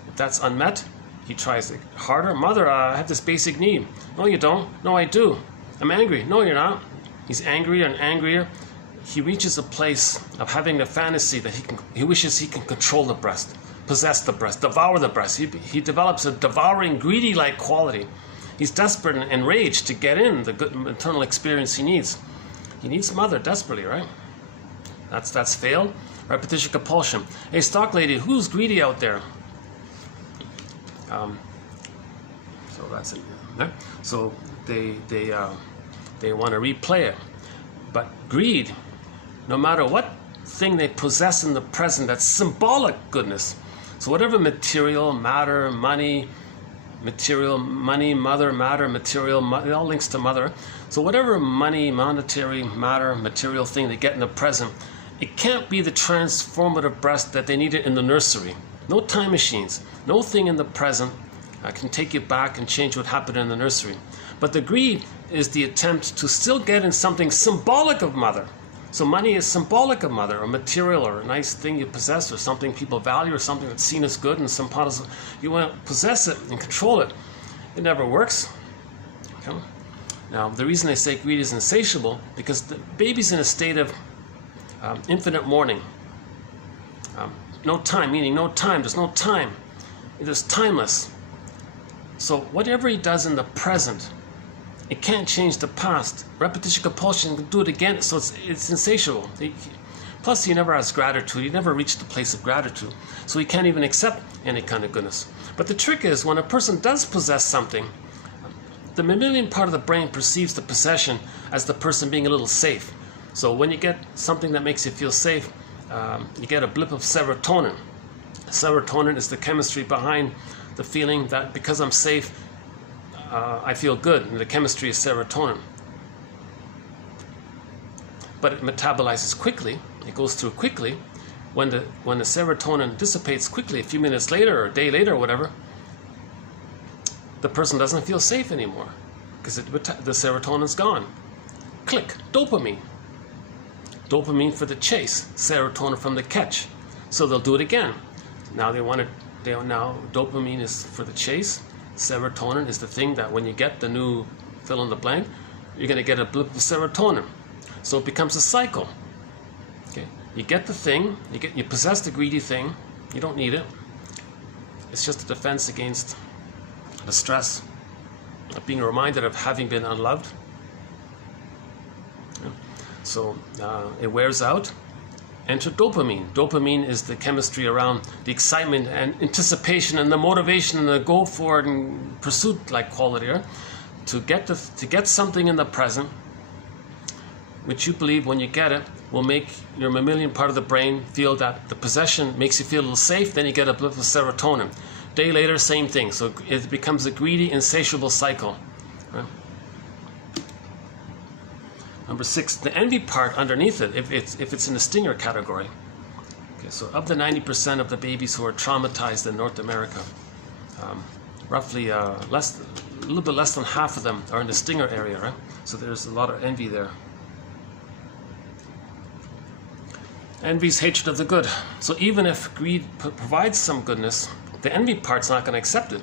If that's unmet, he tries harder. Mother, I have this basic need. No, you don't. No, I do. I'm angry. No, you're not. He's angrier and angrier. He reaches a place of having the fantasy that he wishes he can control the breast, possess the breast, devour the breast. He develops a devouring, greedy-like quality. He's desperate and enraged to get in the good maternal experience he needs. He needs mother desperately, right? That's failed. Repetition compulsion. Hey, stock lady, who's greedy out there? So that's it. Right? So they want to replay it. But greed, no matter what thing they possess in the present, that's symbolic goodness. So whatever material, matter, money, mother, matter, material, it all links to mother. So whatever money, monetary, matter, material thing they get in the present, it can't be the transformative breast that they needed in the nursery. No time machines, no thing in the present can take you back and change what happened in the nursery. But the greed is the attempt to still get in something symbolic of mother. So money is symbolic of mother, or material, or a nice thing you possess, or something people value, or something that's seen as good, and some part of you want to possess it and control it. It never works. Okay? Now, the reason I say greed is insatiable, because the baby's in a state of infinite mourning. No time, meaning no time. There's no time. It is timeless. So whatever he does in the present, it can't change the past. Repetition compulsion can do it again, so it's insatiable. Plus, he never has gratitude. He never reached the place of gratitude. So he can't even accept any kind of goodness. But the trick is, when a person does possess something, the mammalian part of the brain perceives the possession as the person being a little safe. So when you get something that makes you feel safe, you get a blip of serotonin. Serotonin is the chemistry behind the feeling that because I'm safe, I feel good, and the chemistry is serotonin. But it metabolizes quickly, it goes through quickly. When the serotonin dissipates quickly, a few minutes later or a day later or whatever, the person doesn't feel safe anymore because the serotonin's gone. Click, dopamine. Dopamine for the chase, serotonin from the catch. So they'll do it again. Now now dopamine is for the chase. Serotonin is the thing that when you get the new fill in the blank, you're going to get a blip of serotonin. So it becomes a cycle. Okay, you get the thing, you possess the greedy thing. You don't need it. It's just a defense against the stress of being reminded of having been unloved. Yeah. So it wears out. Enter dopamine. Dopamine is the chemistry around the excitement and anticipation and the motivation and the go for it and pursuit-like quality, right? To get something in the present, which you believe when you get it will make your mammalian part of the brain feel that the possession makes you feel a little safe. Then you get a blip of serotonin. Day later, same thing. So it becomes a greedy, insatiable cycle. Right? Number 6, the envy part underneath it, if it's in the stinger category. Okay, so of the 90% of the babies who are traumatized in North America, roughly a little bit less than half of them are in the stinger area, right? So there's a lot of envy there. Envy is hatred of the good. So even if greed provides some goodness, the envy part's not going to accept it.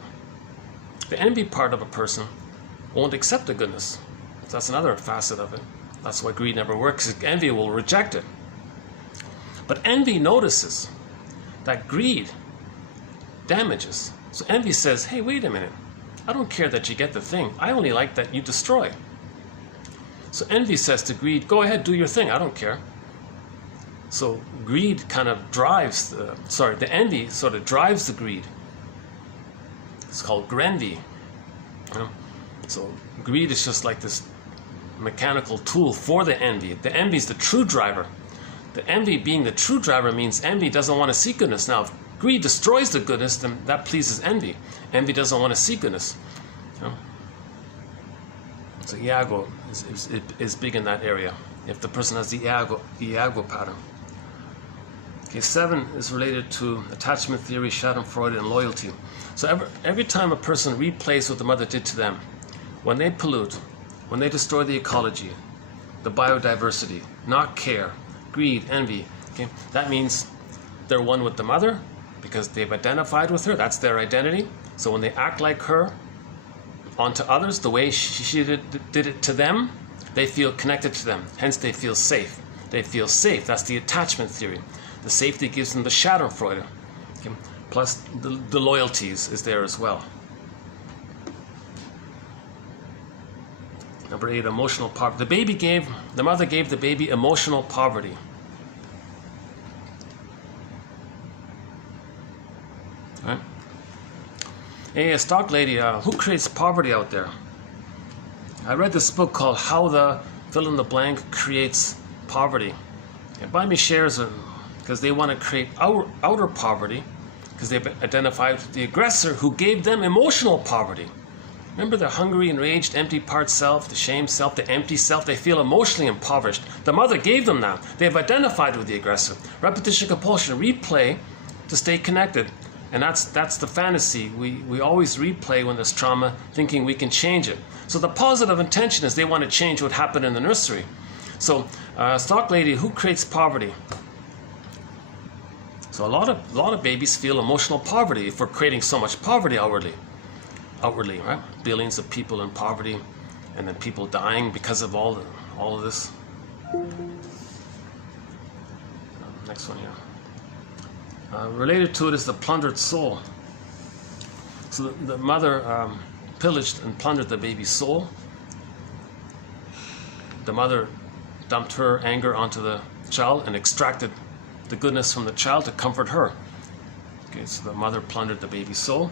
The envy part of a person won't accept the goodness. So that's another facet of it. That's why greed never works. Envy will reject it. But envy notices that greed damages. So envy says, hey, wait a minute. I don't care that you get the thing. I only like that you destroy. So envy says to greed, go ahead, do your thing. I don't care. So greed kind of drives, the envy sort of drives the greed. It's called grenvy. You know? So greed is just like this mechanical tool for the envy. The envy is the true driver. The envy being the true driver means envy doesn't want to see goodness. Now, if greed destroys the goodness, then that pleases envy. Envy doesn't want to see goodness. You know? So iago is big in that area. If the person has the iago pattern. Okay, 7 is related to attachment theory, Schadenfreude, and loyalty. So every time a person replays what the mother did to them, when they pollute, when they destroy the ecology, the biodiversity, not care, greed, envy, okay, that means they're one with the mother because they've identified with her. That's their identity. So when they act like her onto others, the way she did it to them, they feel connected to them. Hence, they feel safe. They feel safe. That's the attachment theory. The safety gives them the Schadenfreude. Okay? Plus, the loyalties is there as well. Number 8, emotional poverty. The mother gave the baby emotional poverty. Right? Hey, a stock lady, who creates poverty out there? I read this book called How the Fill in the Blank Creates Poverty. And buy me shares because they want to create outer poverty because they've identified with the aggressor who gave them emotional poverty. Remember the hungry, enraged, empty part self, the shame self, the empty self? They feel emotionally impoverished. The mother gave them that. They've identified with the aggressor. Repetition, compulsion, replay to stay connected. And that's the fantasy. We always replay when there's trauma, thinking we can change it. So the positive intention is they want to change what happened in the nursery. So, stock lady, who creates poverty? So a lot of babies feel emotional poverty if we're creating so much poverty outwardly, right? Billions of people in poverty, and then people dying because of all of this. Next one here. Related to it is the plundered soul. So the mother pillaged and plundered the baby's soul. The mother dumped her anger onto the child and extracted the goodness from the child to comfort her. Okay, so the mother plundered the baby's soul.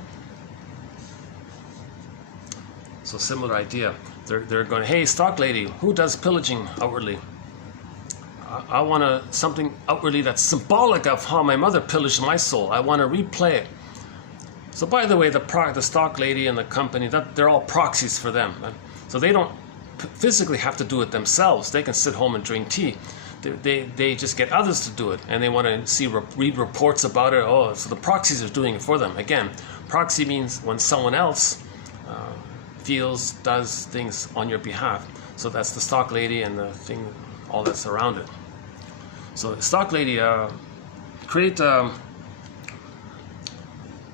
So similar idea. They're going, hey, stock lady, who does pillaging outwardly? I want something outwardly that's symbolic of how my mother pillaged my soul. I want to replay it. So by the way, the stock lady and the company, they're all proxies for them. Right? So they don't physically have to do it themselves. They can sit home and drink tea. They just get others to do it, and they want to read reports about it. Oh, so the proxies are doing it for them. Again, proxy means when someone else feels, does things on your behalf. So that's the stock lady and the thing, all that's around it. So the stock lady create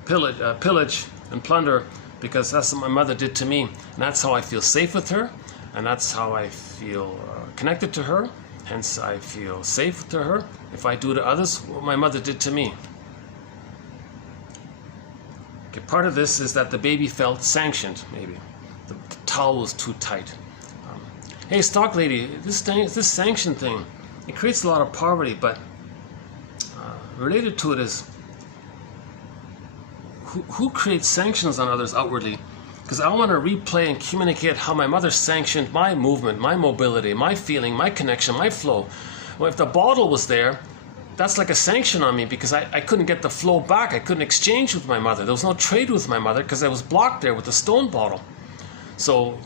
pillage and plunder, because that's what my mother did to me, and that's how I feel safe with her, and that's how I feel connected to her. Hence, I feel safe to her if I do to others what my mother did to me. Okay, part of this is that the baby felt sanctioned, maybe. The towel was too tight. Hey, stock lady, this sanction thing, it creates a lot of poverty, but related to it is who creates sanctions on others outwardly? Because I want to replay and communicate how my mother sanctioned my movement, my mobility, my feeling, my connection, my flow. Well, if the bottle was there, that's like a sanction on me, because I couldn't get the flow back. I couldn't exchange with my mother. There was no trade with my mother because I was blocked there with the stone bottle. So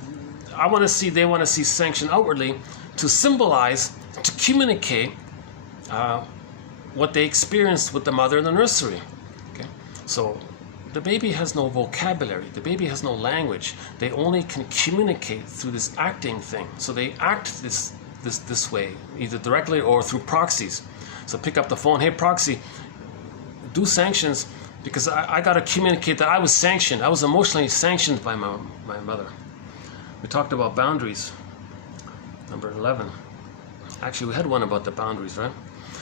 they want to see sanction outwardly to symbolize, to communicate what they experienced with the mother in the nursery. Okay? So the baby has no vocabulary. The baby has no language. They only can communicate through this acting thing. So they act this way, either directly or through proxies. So pick up the phone. Hey, proxy, do sanctions, because I got to communicate that I was sanctioned. I was emotionally sanctioned by my mother. We talked about boundaries, number 11. Actually, we had one about the boundaries, right?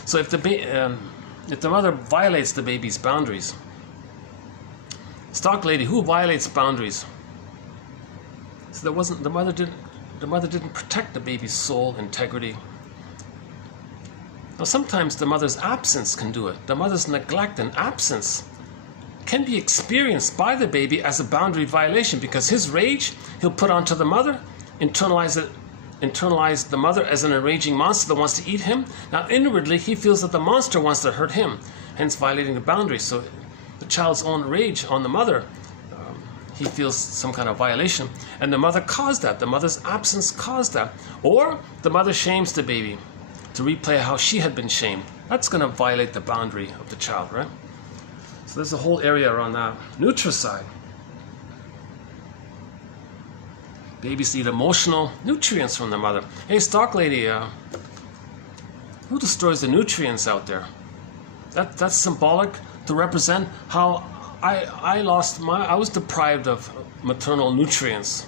So if the mother violates the baby's boundaries, stock lady, who violates boundaries? So the mother didn't protect the baby's soul integrity. Now sometimes the mother's absence can do it. The mother's neglect and absence can be experienced by the baby as a boundary violation, because his rage he'll put onto the mother, internalize the mother as an enraging monster that wants to eat him. Now inwardly he feels that the monster wants to hurt him, hence violating the boundary. So the child's own rage on the mother, he feels some kind of violation, and the mother caused that. The mother's absence caused that. Or the mother shames the baby to replay how she had been shamed. That's going to violate the boundary of the child, right? So there's a whole area around that. Nutricide. Babies need emotional nutrients from the mother. Hey, stock lady, who destroys the nutrients out there? That's symbolic to represent how I was deprived of maternal nutrients.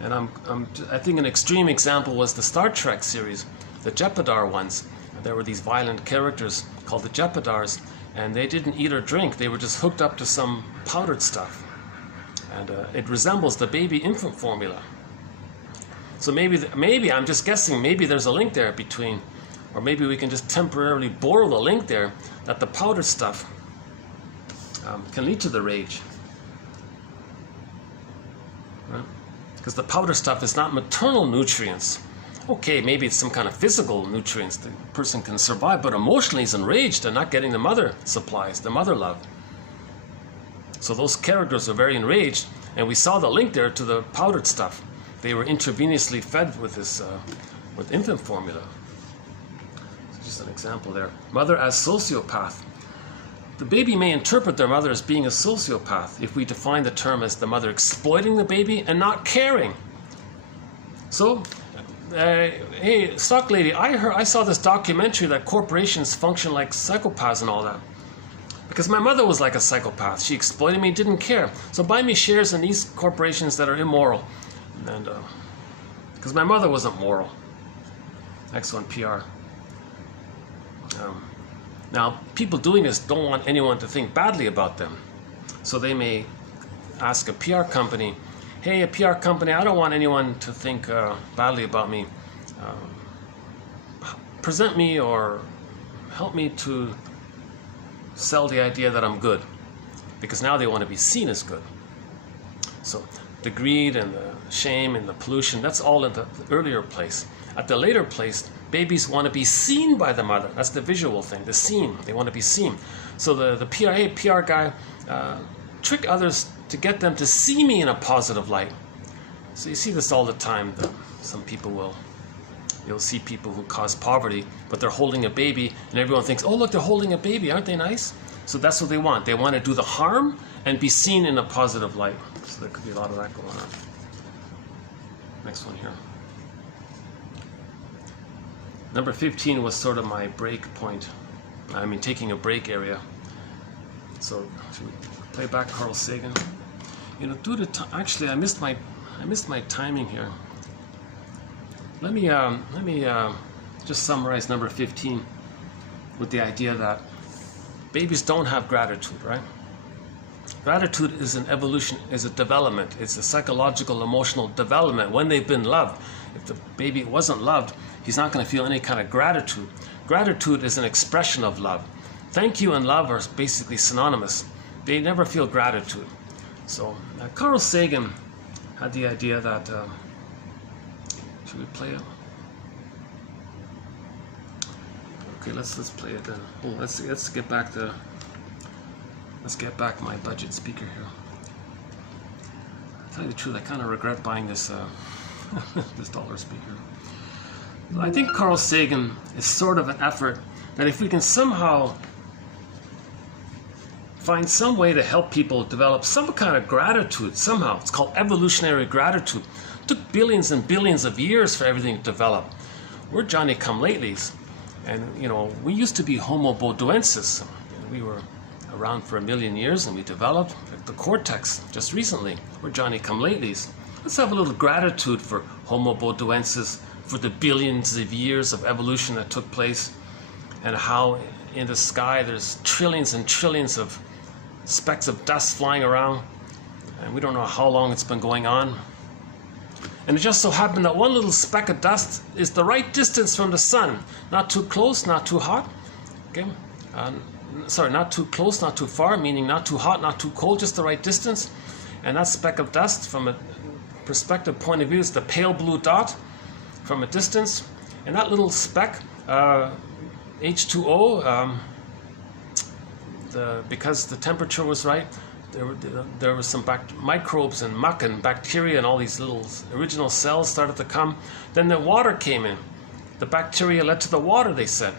And I think an extreme example was the Star Trek series, the Jeopardar ones. There were these violent characters called the Jeopardars, and they didn't eat or drink. They were just hooked up to some powdered stuff. And it resembles the baby infant formula. So maybe I'm just guessing, maybe there's a link there between, or maybe we can just temporarily borrow the link there, that the powdered stuff can lead to the rage. Right? Because the powder stuff is not maternal nutrients. Okay, maybe it's some kind of physical nutrients the person can survive, but emotionally he's enraged and not getting the mother supplies, the mother love. So those characters are very enraged, and we saw the link there to the powdered stuff. They were intravenously fed with this, with infant formula. So just an example there. Mother as sociopath. The baby may interpret their mother as being a sociopath if we define the term as the mother exploiting the baby and not caring. So, hey, stock lady, I saw this documentary that corporations function like psychopaths and all that. Because my mother was like a psychopath. She exploited me, didn't care. So buy me shares in these corporations that are immoral. And because my mother wasn't moral. Excellent PR. Now, people doing this don't want anyone to think badly about them. So they may ask a PR company, hey, a PR company, I don't want anyone to think badly about me. Present me or help me to sell the idea that I'm good. Because now they want to be seen as good. So the greed and the shame and the pollution, that's all in the earlier place. At the later place, babies want to be seen by the mother. That's the visual thing, the seen. They want to be seen. So the PR guy trick others to get them to see me in a positive light. So you see this all the time. Some people you'll see people who cause poverty, but they're holding a baby, and everyone thinks, oh look, they're holding a baby, aren't they nice? So that's what they want. They want to do the harm and be seen in a positive light. So there could be a lot of that going on. Next one here. Number 15 was sort of my break point. I mean, taking a break area. So should we play back Carl Sagan? You know, due to actually I missed my timing here. Let me just summarize number 15 with the idea that babies don't have gratitude, right? Gratitude is an evolution, is a development. It's a psychological, emotional development when they've been loved. If the baby wasn't loved, he's not going to feel any kind of gratitude. Gratitude is an expression of love. Thank you and love are basically synonymous. They never feel gratitude. So Carl Sagan had the idea that, should we play it? Okay, let's play it then. Oh, let's get back my budget speaker here. To tell you the truth, I kind of regret buying this this dollar speaker. I think Carl Sagan is sort of an effort that if we can somehow find some way to help people develop some kind of gratitude, somehow, it's called evolutionary gratitude. It took billions and billions of years for everything to develop. We're Johnny-come-latelys. And, you know, we used to be Homo bodoensis. We were around for 1 million years and we developed the cortex just recently. We're Johnny-come-latelies. Let's have a little gratitude for Homo bodoensis, for the billions of years of evolution that took place, and how in the sky there's trillions and trillions of specks of dust flying around, and we don't know how long it's been going on. And it just so happened that one little speck of dust is the right distance from the sun. Not too close, not too hot. Okay? Sorry, not too close, not too far, meaning not too hot, not too cold, just the right distance. And that speck of dust, from a perspective point of view, is the pale blue dot from a distance. And that little speck, H2O, because the temperature was right, there were some microbes and muck and bacteria and all these little original cells started to come. Then the water came in. The bacteria led to the water, they said.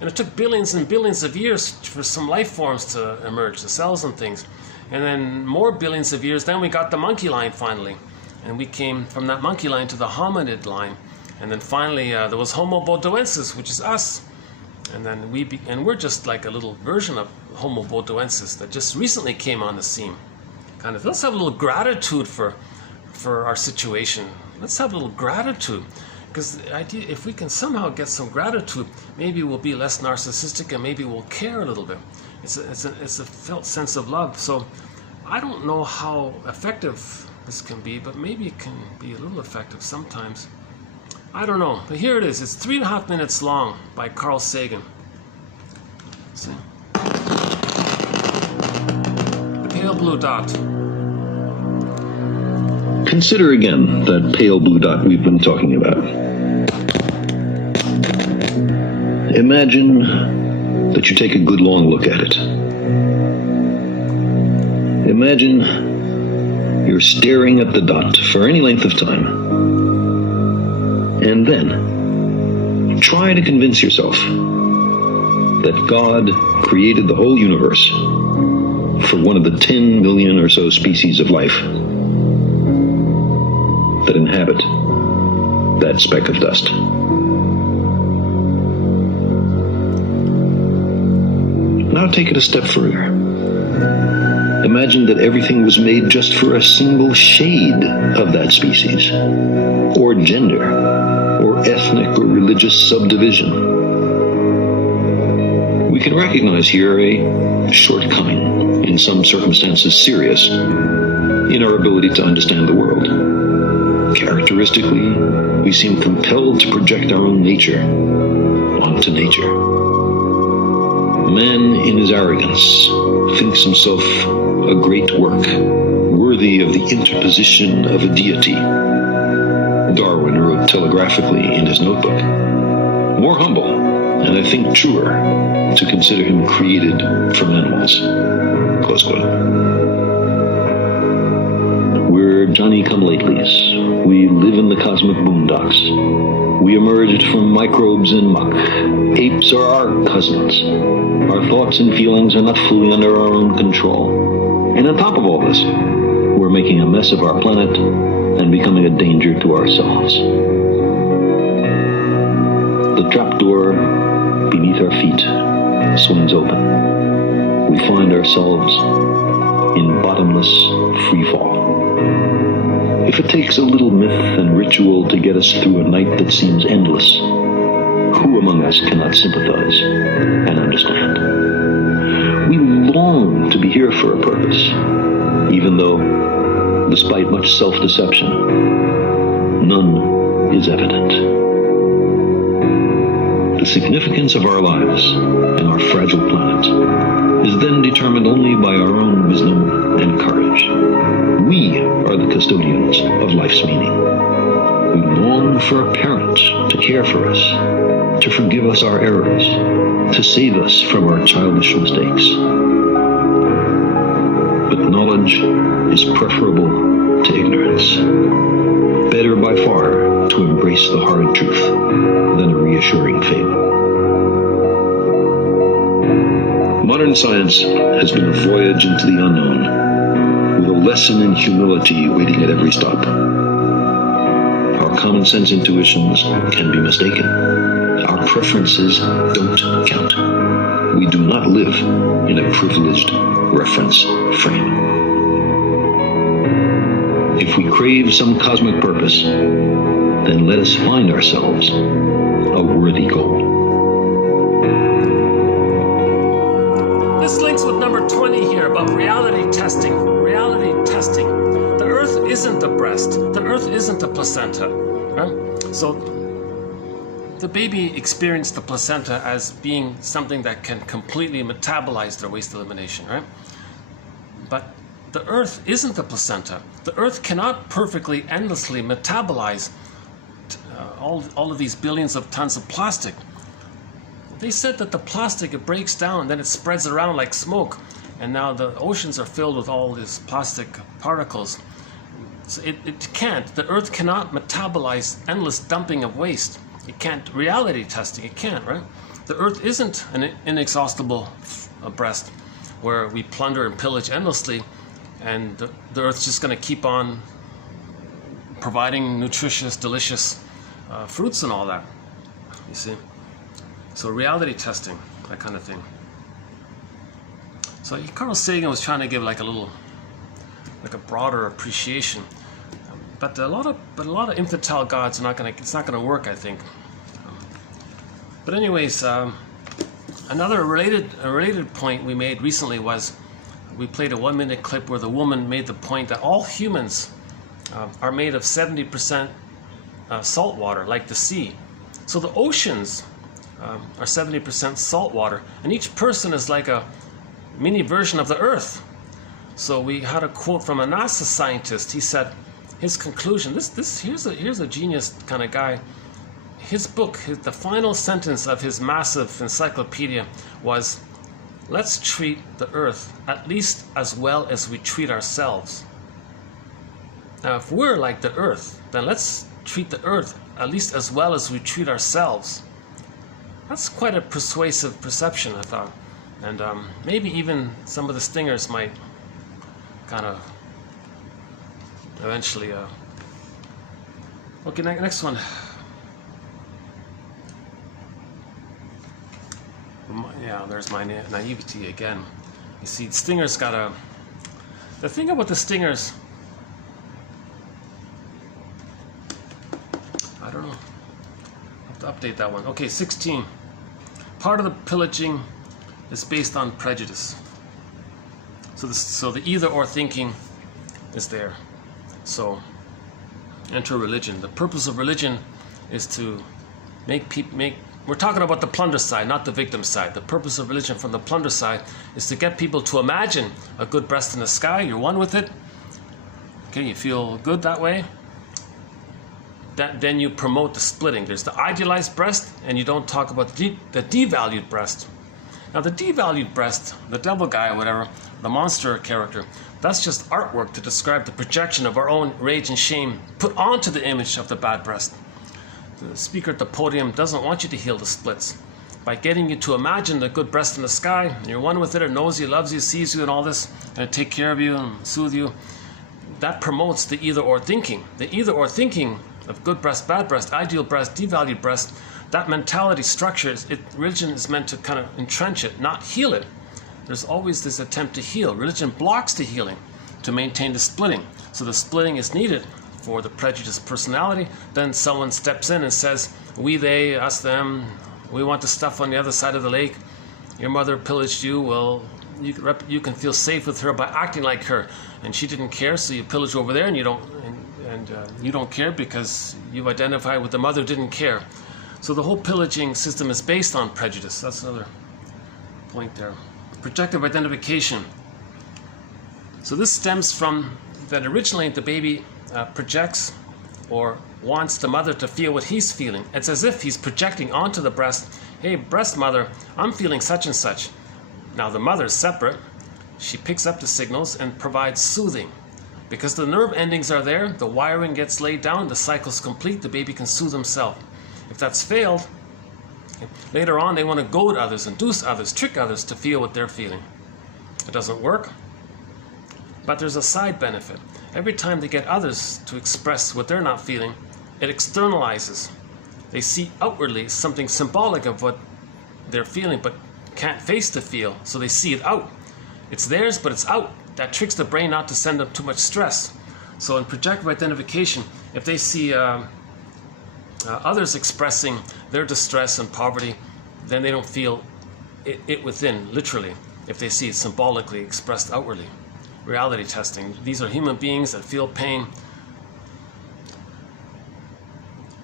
And it took billions and billions of years for some life forms to emerge, the cells and things. And then more billions of years, then we got the monkey line finally. And we came from that monkey line to the hominid line. And then finally there was Homo bodoensis, which is us. And then we're just like a little version of Homo bodoensis that just recently came on the scene. Kind of, let's have a little gratitude for our situation. Let's have a little gratitude. Because the idea, if we can somehow get some gratitude, maybe we'll be less narcissistic and maybe we'll care a little bit. It's a felt sense of love. So I don't know how effective this can be, but maybe it can be a little effective sometimes. I don't know, but here it is. It's 3.5 minutes long by Carl Sagan. See? The pale blue dot. Consider again that pale blue dot we've been talking about. Imagine that you take a good long look at it. Imagine you're staring at the dot for any length of time. And then try to convince yourself that God created the whole universe for one of the 10 million or so species of life that inhabit that speck of dust. Now take it a step further. Imagine that everything was made just for a single shade of that species, or gender, or ethnic or religious subdivision. We can recognize here a shortcoming, in some circumstances serious, in our ability to understand the world. Characteristically, we seem compelled to project our own nature onto nature. Man, in his arrogance, thinks himself a great work, worthy of the interposition of a deity. Darwin wrote telegraphically in his notebook. More humble, and I think truer, to consider him created from animals. Close quote. We're Johnny-come-latelys. We live in the cosmic boondocks. We emerged from microbes in muck. Apes are our cousins. Our thoughts and feelings are not fully under our own control. And on top of all this, we're making a mess of our planet and becoming a danger to ourselves. The trapdoor beneath our feet swings open. We find ourselves in bottomless freefall. If it takes a little myth and ritual to get us through a night that seems endless, who among us cannot sympathize and understand? We long to be here for a purpose, even though, despite much self-deception, none is evident. The significance of our lives and our fragile planet is then determined only by our own wisdom and courage. We are the custodians of life's meaning. We long for a parent to care for us, to forgive us our errors, to save us from our childish mistakes. But knowledge is preferable to ignorance. Better by far to embrace the hard truth than a reassuring fable. Modern science has been a voyage into the unknown, with a lesson in humility waiting at every stop. Our common sense intuitions can be mistaken. Our preferences don't count. We do not live in a privileged reference frame. If we crave some cosmic purpose, then let us find ourselves a worthy goal. This links with number 20 here about reality testing. Reality testing. The earth isn't the breast. The earth isn't the placenta. Right? So the baby experienced the placenta as being something that can completely metabolize their waste elimination, right? But the earth isn't the placenta. The earth cannot perfectly, endlessly metabolize all of these billions of tons of plastic. They said that the plastic, it breaks down, then it spreads around like smoke, and now the oceans are filled with all these plastic particles. So it can't. The earth cannot metabolize endless dumping of waste. It can't. Reality testing, it can't, right? The earth isn't an inexhaustible breast where we plunder and pillage endlessly, and the earth's just going to keep on providing nutritious, delicious fruits and all that, you see. So reality testing, that kind of thing. So Carl Sagan was trying to give like a broader appreciation, but a lot of infantile gods are not gonna. It's not gonna work, I think. But anyways, another related point we made recently was we played a 1-minute clip where the woman made the point that all humans are made of 70% salt water, like the sea. So the oceans are 70% salt water, and each person is like a mini version of the Earth. So we had a quote from a NASA scientist. He said his conclusion. Here's a genius kind of guy. His book, the final sentence of his massive encyclopedia was, "Let's treat the Earth at least as well as we treat ourselves." Now, if we're like the Earth, then let's treat the Earth at least as well as we treat ourselves. That's quite a persuasive perception, I thought. And maybe even some of the stingers might kind of eventually... Okay, next one. Yeah, there's my naivety again. You see, stingers got a... The thing about the stingers... I don't know. I'll have to update that one. Okay, 16. Part of the pillaging is based on prejudice. So the either-or thinking is there. So enter religion. The purpose of religion is to make people we're talking about the plunder side, not the victim side. The purpose of religion from the plunder side is to get people to imagine a good breast in the sky. You're one with it. Okay, you feel good that way. Then you promote the splitting. There's the idealized breast, and you don't talk about the devalued breast. Now the devalued breast, the devil guy or whatever, the monster character, that's just artwork to describe the projection of our own rage and shame put onto the image of the bad breast. The speaker at the podium doesn't want you to heal the splits. By getting you to imagine the good breast in the sky, and you're one with it, it knows you, loves you, sees you and all this, and it take care of you and soothe you, that promotes the either-or thinking. The either-or thinking of good breast, bad breast, ideal breast, devalued breast, that mentality structure, religion is meant to kind of entrench it, not heal it. There's always this attempt to heal. Religion blocks the healing to maintain the splitting. So the splitting is needed for the prejudiced personality. Then someone steps in and says, we, they, us, them, we want the stuff on the other side of the lake. Your mother pillaged you. Well, you can feel safe with her by acting like her. And she didn't care, so you pillage over there, and you don't care because you've identified with the mother didn't care. So the whole pillaging system is based on prejudice. That's another point there. Projective identification. So this stems from that originally the baby projects or wants the mother to feel what he's feeling. It's as if he's projecting onto the breast, hey, breast mother, I'm feeling such and such. Now the mother's separate. She picks up the signals and provides soothing. Because the nerve endings are there, the wiring gets laid down, the cycle's complete, the baby can soothe himself. If that's failed, later on they want to goad others, induce others, trick others to feel what they're feeling. It doesn't work, but there's a side benefit. Every time they get others to express what they're not feeling, it externalizes. They see outwardly something symbolic of what they're feeling, but can't face the feel, so they see it out. It's theirs, but it's out. That tricks the brain not to send them too much stress. So in projective identification, if they see others expressing their distress and poverty, then they don't feel it within, literally, if they see it symbolically expressed outwardly. Reality testing. These are human beings that feel pain.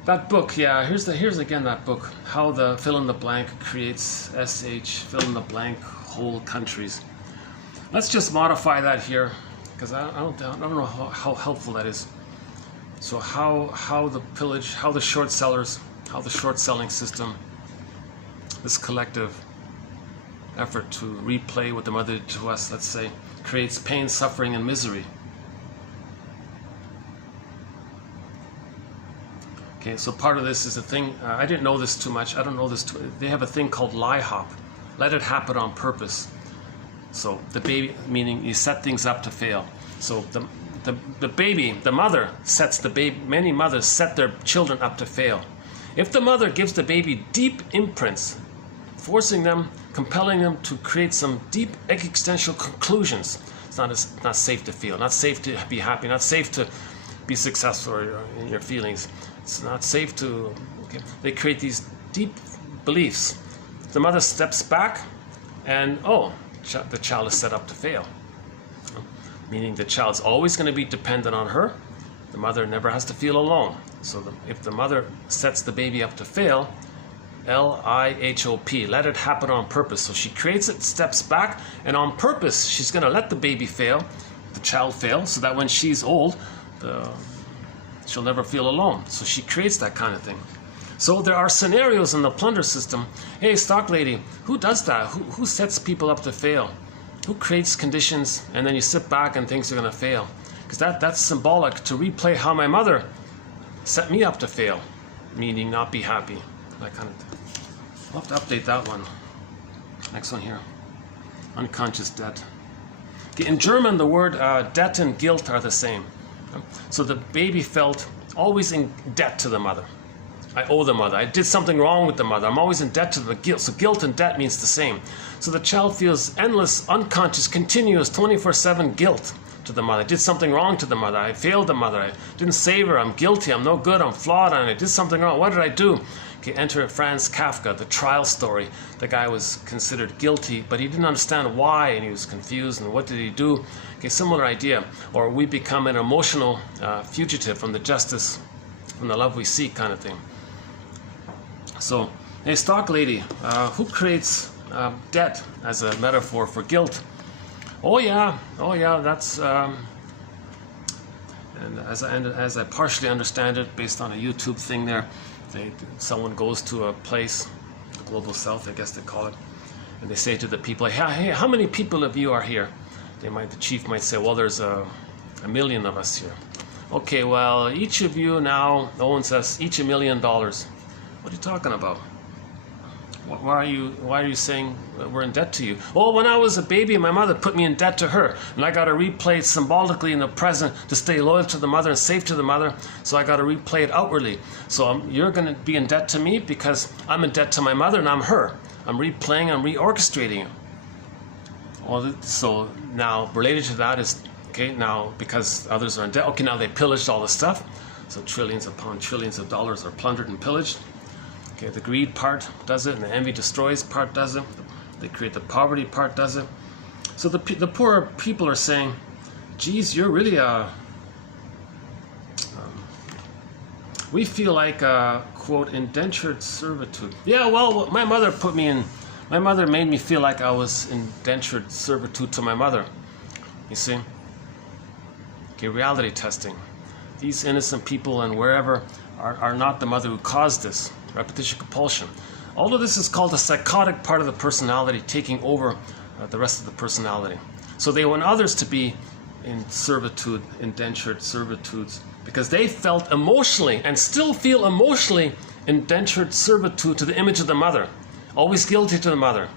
That book, yeah, here's again that book, How the Fill in the Blank Creates SH, Fill in the Blank, Whole Countries. Let's just modify that here, because I don't know how helpful that is. So how the pillage, how the short sellers, how the short selling system, this collective effort to replay what the mother did to us, let's say, creates pain, suffering, and misery. Okay, so part of this is a thing, I didn't know this too much, I don't know this they have a thing called lie hop, let it happen on purpose. So the baby, meaning you set things up to fail. So the baby, the mother sets the baby, many mothers set their children up to fail. If the mother gives the baby deep imprints, forcing them, compelling them to create some deep existential conclusions, it's not safe to feel, not safe to be happy, not safe to be successful in your feelings. It's not safe to, okay. They create these deep beliefs. The mother steps back and, the child is set up to fail. Meaning the child's always going to be dependent on her. The mother never has to feel alone. So if the mother sets the baby up to fail, LIHOP, let it happen on purpose. So she creates it, steps back, and on purpose she's going to let the baby fail, the child fail, so that when she's old, she'll never feel alone. So she creates that kind of thing. So there are scenarios in the plunder system. Hey, stock lady, who does that? Who sets people up to fail? Who creates conditions and then you sit back and things are going to fail? Because that's symbolic to replay how my mother set me up to fail, meaning not be happy, that kind of thing. I'll have to update that one. Next one here. Unconscious debt. Okay, in German, the word debt and guilt are the same. So the baby felt always in debt to the mother. I owe the mother. I did something wrong with the mother. I'm always in debt to the guilt. So guilt and debt means the same. So the child feels endless, unconscious, continuous, 24/7 guilt to the mother. I did something wrong to the mother. I failed the mother. I didn't save her. I'm guilty. I'm no good. I'm flawed. And I did something wrong. What did I do? Okay, enter Franz Kafka, the trial story. The guy was considered guilty, but he didn't understand why, and he was confused. And what did he do? Okay, similar idea. Or we become an emotional fugitive from the justice, from the love we seek kind of thing. So, hey, stock lady, who creates debt as a metaphor for guilt? Oh yeah, that's And as I partially understand it, based on a YouTube thing there, someone goes to a place, the global south, I guess they call it, and they say to the people, hey, how many people of you are here? The chief might say, well, there's a million of us here. Okay, well, each of you now owns us each $1 million. What are you talking about? Why are you saying we're in debt to you? Well, when I was a baby, my mother put me in debt to her, and I got to replay it symbolically in the present to stay loyal to the mother and safe to the mother, so I got to replay it outwardly. So you're going to be in debt to me because I'm in debt to my mother and I'm her. I'm replaying, I'm reorchestrating it. Well, so now related to that is, okay, now because others are in debt, okay, now they pillaged all the stuff, so trillions upon trillions of dollars are plundered and pillaged. Okay, the greed part does it, and the envy destroys part does it. They create the poverty part does it. So the poor people are saying, geez, you're really we feel like quote, indentured servitude. Yeah, well, my mother made me feel like I was indentured servitude to my mother. You see? Okay, reality testing. These innocent people and wherever are not the mother who caused this. Repetition compulsion. All of this is called the psychotic part of the personality taking over the rest of the personality. So they want others to be in servitude, indentured servitudes, because they felt emotionally and still feel emotionally indentured servitude to the image of the mother. Always guilty to the mother.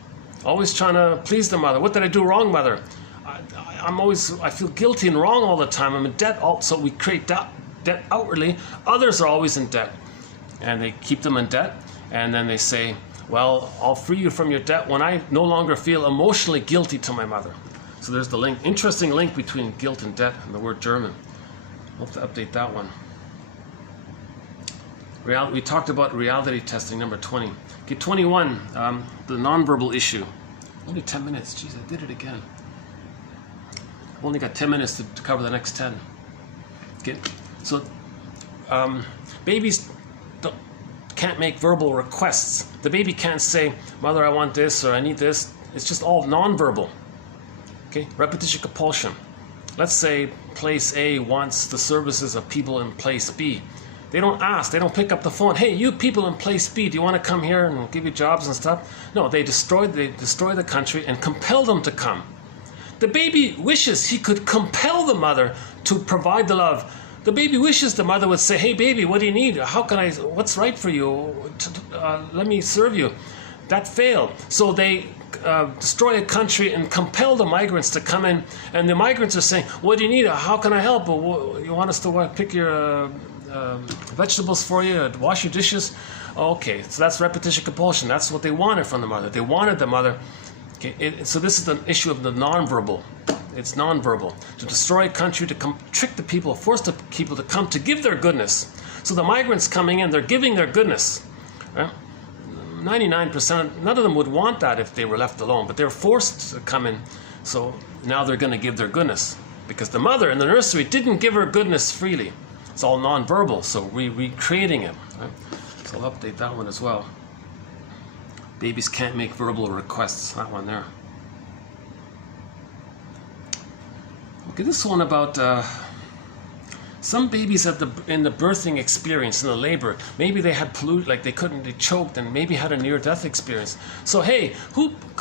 Always trying to please the mother. What did I do wrong, mother? I feel guilty and wrong all the time. I'm in debt. So we create debt outwardly. Others are always in debt. And they keep them in debt, and then they say, well, I'll free you from your debt when I no longer feel emotionally guilty to my mother. So there's the link, interesting link between guilt and debt and the word German. I'll have to update that one. We talked about reality testing, number 20. Okay, 21, the nonverbal issue. Only 10 minutes, jeez, I did it again. I've only got 10 minutes to cover the next 10. Okay, so babies can't make verbal requests. The baby can't say, mother, I want this, or I need this. It's just all nonverbal. Okay, repetition compulsion. Let's say place A wants the services of people in place B. They don't ask, they don't pick up the phone. Hey, you people in place B, do you want to come here and give you jobs and stuff? No, they destroy the country and compel them to come. The baby wishes he could compel the mother to provide the love. The baby wishes the mother would say, hey baby, what do you need? What's right for you? Let me serve you. That failed. So they destroy a country and compel the migrants to come in. And the migrants are saying, what do you need? How can I help? You want us to pick your vegetables for you, wash your dishes? Okay, so that's repetition compulsion. That's what they wanted from the mother. They wanted the mother. Okay, so this is the issue of the nonverbal. It's nonverbal. To destroy a country, to trick the people, force the people to come to give their goodness. So the migrants coming in, they're giving their goodness. Right? 99%, none of them would want that if they were left alone, but they're forced to come in. So now they're going to give their goodness. Because the mother in the nursery didn't give her goodness freely. It's all nonverbal, so recreating it. Right? So I'll update that one as well. Babies can't make verbal requests. That one there. Okay, this one about some babies in the birthing experience, in the labor, maybe they had they choked and maybe had a near-death experience. So hey,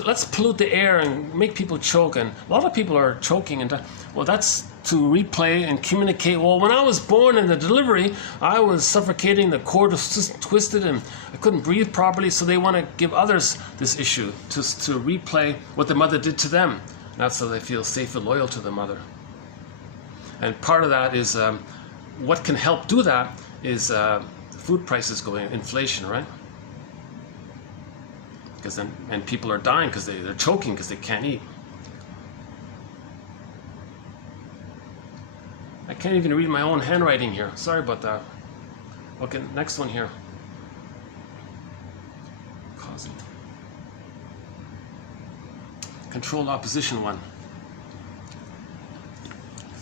let's pollute the air and make people choke, and a lot of people are choking and well, that's to replay and communicate. Well, when I was born in the delivery, I was suffocating, the cord was twisted and I couldn't breathe properly, so they want to give others this issue to replay what the mother did to them. That's so they feel safe and loyal to the mother. And part of that is, what can help do that is food prices going, inflation, right? Because and people are dying because they're choking because they can't eat. I can't even read my own handwriting here. Sorry about that. Okay, next one here. Causing. Controlled opposition one.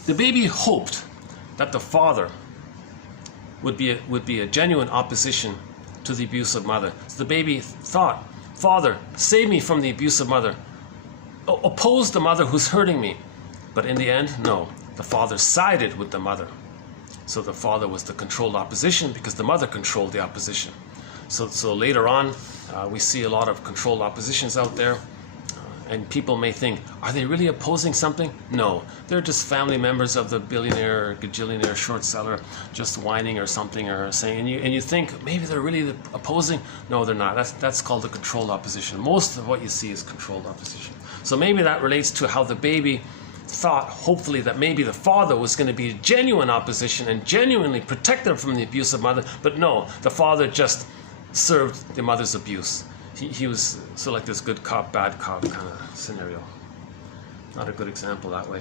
The baby hoped that the father would be a genuine opposition to the abusive mother. So the baby thought, Father, save me from the abusive mother. Oppose the mother who's hurting me. But in the end, no. The father sided with the mother. So the father was the controlled opposition because the mother controlled the opposition. So later on, we see a lot of controlled oppositions out there. And people may think, are they really opposing something? No, they're just family members of the billionaire or gajillionaire short seller, just whining or something or saying, and you think maybe they're really opposing. No, they're not. That's called the controlled opposition. Most of what you see is controlled opposition. So maybe that relates to how the baby thought, hopefully, that maybe the father was going to be genuine opposition and genuinely protect them from the abusive mother. But no, the father just served the mother's abuse. He was sort of like this good cop, bad cop kind of scenario. Not a good example that way.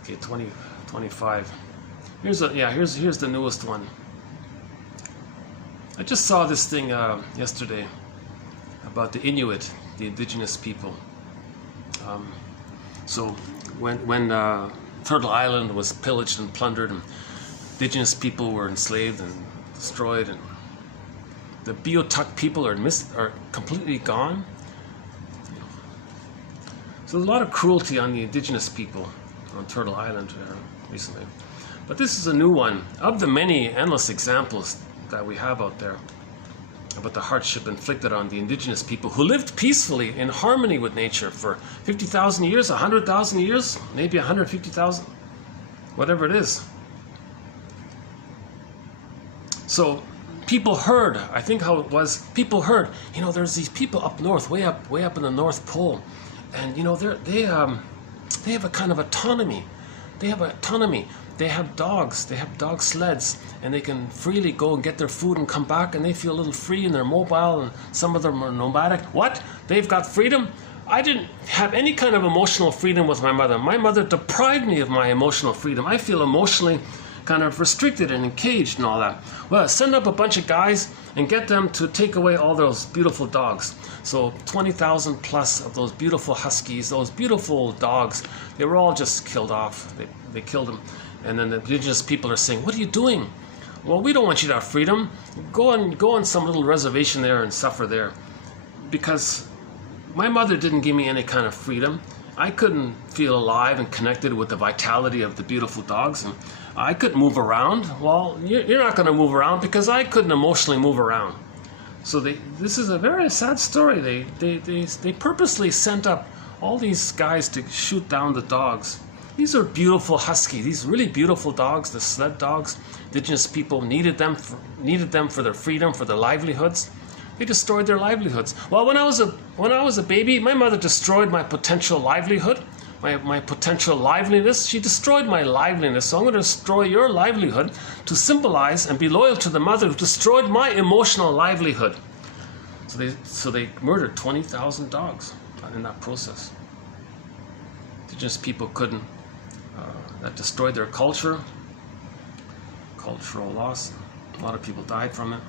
Okay, 25. Here's the newest one. I just saw this thing yesterday about the Inuit, the indigenous people. So when Turtle Island was pillaged and plundered, and indigenous people were enslaved and destroyed, and the Beothuk people are completely gone. So there's a lot of cruelty on the indigenous people on Turtle Island recently. But this is a new one of the many endless examples that we have out there about the hardship inflicted on the indigenous people who lived peacefully in harmony with nature for 50,000 years, 100,000 years, maybe 150,000, whatever it is. So people heard, I think how it was, people heard, there's these people up north, way up in the North Pole, and they have a kind of autonomy. They have autonomy. They have dogs. They have dog sleds, and they can freely go and get their food and come back, and they feel a little free, and they're mobile, and some of them are nomadic. What? They've got freedom? I didn't have any kind of emotional freedom with my mother. My mother deprived me of my emotional freedom. I feel emotionally kind of restricted and encaged and all that. Well, send up a bunch of guys and get them to take away all those beautiful dogs. So 20,000 plus of those beautiful huskies, those beautiful dogs, they were all just killed off. They killed them. And then the indigenous people are saying, what are you doing? Well, we don't want you to have freedom. Go on some little reservation there and suffer there. Because my mother didn't give me any kind of freedom. I couldn't feel alive and connected with the vitality of the beautiful dogs. And I couldn't move around. Well, you're not going to move around because I couldn't emotionally move around. So this is a very sad story. They purposely sent up all these guys to shoot down the dogs. These are beautiful husky. These really beautiful dogs, the sled dogs. Indigenous people needed them for their freedom, for their livelihoods. They destroyed their livelihoods. Well, when I was a baby, my mother destroyed my potential livelihood, my potential liveliness. She destroyed my liveliness. So I'm going to destroy your livelihood to symbolize and be loyal to the mother who destroyed my emotional livelihood. So they murdered 20,000 dogs in that process. Indigenous people couldn't. That destroyed their culture. Cultural loss. A lot of people died from it.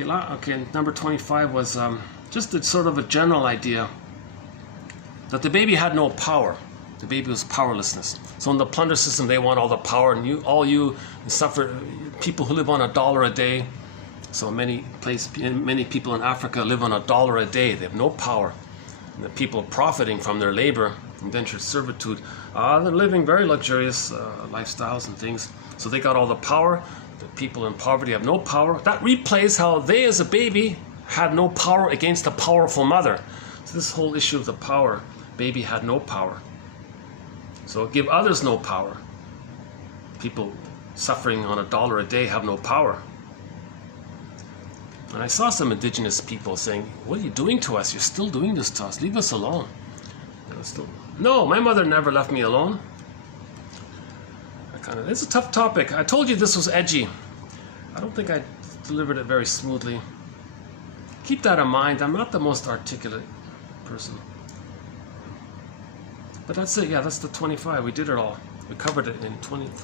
Okay, number 25 was just a sort of a general idea that the baby had no power. The baby was powerlessness. So in the plunder system, they want all the power, and you suffer. People who live on $1 a day. So many people in Africa live on $1 a day. They have no power. And the people profiting from their labor, indentured servitude, they're living very luxurious lifestyles and things. So they got all the power. The people in poverty have no power. That replays how they, as a baby, had no power against a powerful mother. So this whole issue of the power, baby had no power. So give others no power. People suffering on $1 a day have no power. And I saw some indigenous people saying, what are you doing to us? You're still doing this to us. Leave us alone. No, my mother never left me alone. It's a tough topic. I told you this was edgy. I don't think I delivered it very smoothly. Keep that in mind. I'm not the most articulate person. But that's it. Yeah, that's the 25. We did it all. We covered it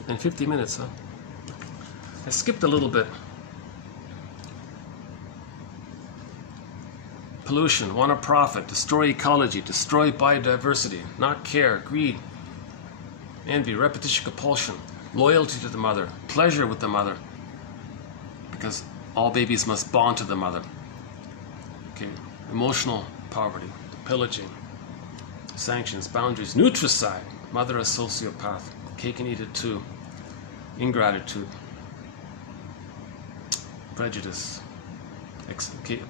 in 50 minutes. Huh? I skipped a little bit. Pollution, want to profit, destroy ecology, destroy biodiversity, not care, greed, envy, repetition, compulsion, loyalty to the mother, pleasure with the mother, because all babies must bond to the mother. Okay, emotional poverty, pillaging, sanctions, boundaries, nutricide, mother a sociopath, cake and eat it too, ingratitude, prejudice,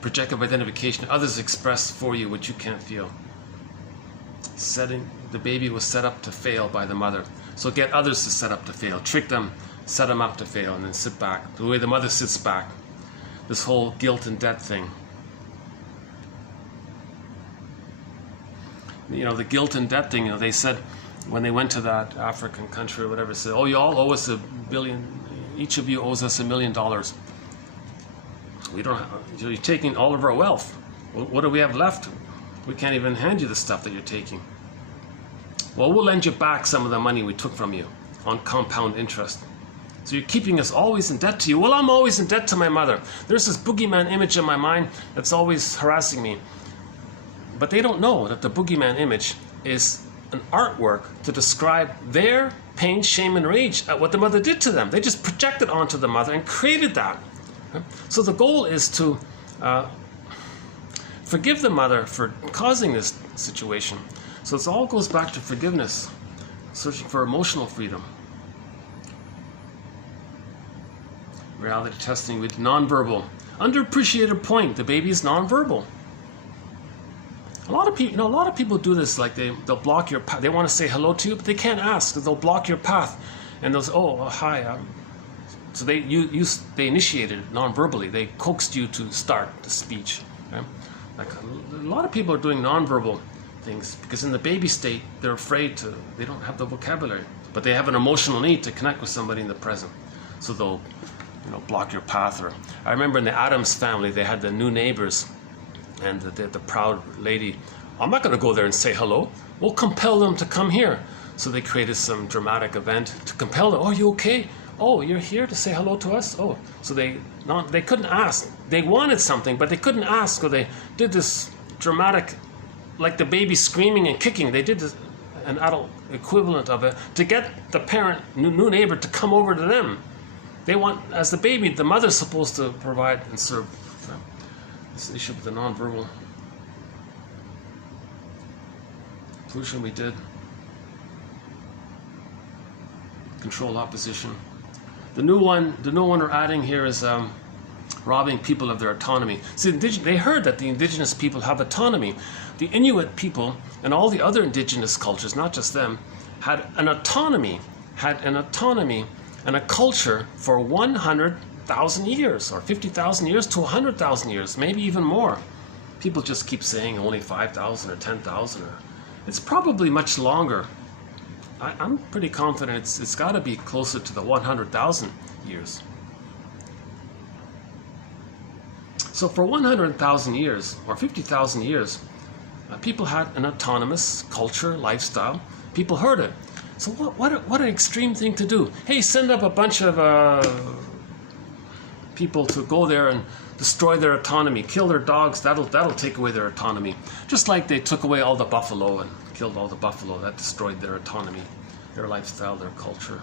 projective identification, others express for you what you can't feel. Setting the baby was set up to fail by the mother, so get others to set up to fail, trick them, set them up to fail, and then sit back the way the mother sits back. This whole guilt and debt thing. You know, the guilt and debt thing, you know, they said when they went to that African country or whatever, said, oh, you all owe us $1 billion, each of you owes us $1 million. We don't have, you're taking all of our wealth. What do we have left? We can't even hand you the stuff that you're taking. Well, we'll lend you back some of the money we took from you on compound interest. So you're keeping us always in debt to you. Well, I'm always in debt to my mother. There's this boogeyman image in my mind that's always harassing me. But they don't know that the boogeyman image is an artwork to describe their pain, shame, and rage at what the mother did to them. They just projected onto the mother and created that. So the goal is to forgive the mother for causing this situation. So it all goes back to forgiveness, searching for emotional freedom. Reality testing with nonverbal. Underappreciated point, the baby is nonverbal. A lot of people, you know, a lot of people do this. Like they'll block your path. They want to say hello to you, but they can't ask. They'll block your path, and they'll say, "Oh, hi." So they initiated it non-verbally. They coaxed you to start the speech. Okay? Like a lot of people are doing non-verbal things because in the baby state they're afraid to. They don't have the vocabulary, but they have an emotional need to connect with somebody in the present. So they'll, you know, block your path. Or I remember in the Addams family, they had the new neighbors. And the proud lady, I'm not going to go there and say hello. We'll compel them to come here. So they created some dramatic event to compel them. Oh, you okay? Oh, you're here to say hello to us? Oh, so they couldn't ask. They wanted something, but they couldn't ask. So they did this dramatic, like the baby screaming and kicking. They did this, an adult equivalent of it to get the parent, new neighbor, to come over to them. They want, as the baby, the mother's supposed to provide and serve. This issue with the nonverbal pollution we did. Control opposition. The new one we're adding here is robbing people of their autonomy. See, they heard that the indigenous people have autonomy. The Inuit people and all the other indigenous cultures, not just them, had an autonomy and a culture for 100,000 years, or 50,000 years to 100,000 years, maybe even more. People just keep saying only 5,000 or 10,000. It's probably much longer. I'm pretty confident it's got to be closer to the 100,000 years. So for 100,000 years or 50,000 years, people had an autonomous culture, lifestyle. People heard it. So what an extreme thing to do. Hey, send up a bunch of people to go there and destroy their autonomy, kill their dogs. That'll take away their autonomy. Just like they took away all the buffalo and killed all the buffalo. That destroyed their autonomy, their lifestyle, their culture.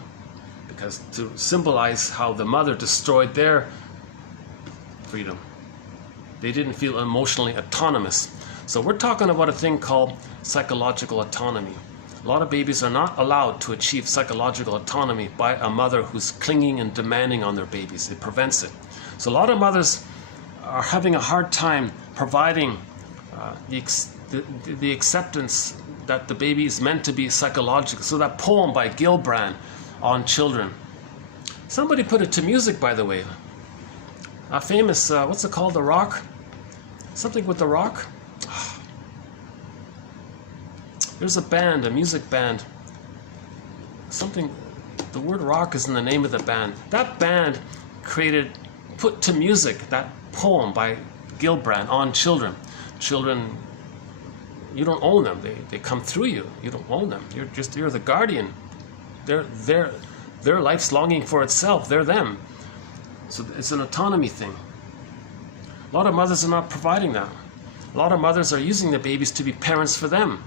Because to symbolize how the mother destroyed their freedom. They didn't feel emotionally autonomous. So we're talking about a thing called psychological autonomy. A lot of babies are not allowed to achieve psychological autonomy by a mother who's clinging and demanding on their babies. It prevents it. So a lot of mothers are having a hard time providing the acceptance that the baby is meant to be psychological. So that poem by Gilbrand on children. Somebody put it to music, by the way. A famous, what's it called, The Rock? Something with The Rock? There's a band, a music band. Something, the word rock is in the name of the band. That band put to music that poem by Gilbrand on children. Children, you don't own them. They come through you. You don't own them. You're the guardian. Their life's longing for itself. They're them. So it's an autonomy thing. A lot of mothers are not providing that. A lot of mothers are using the babies to be parents for them.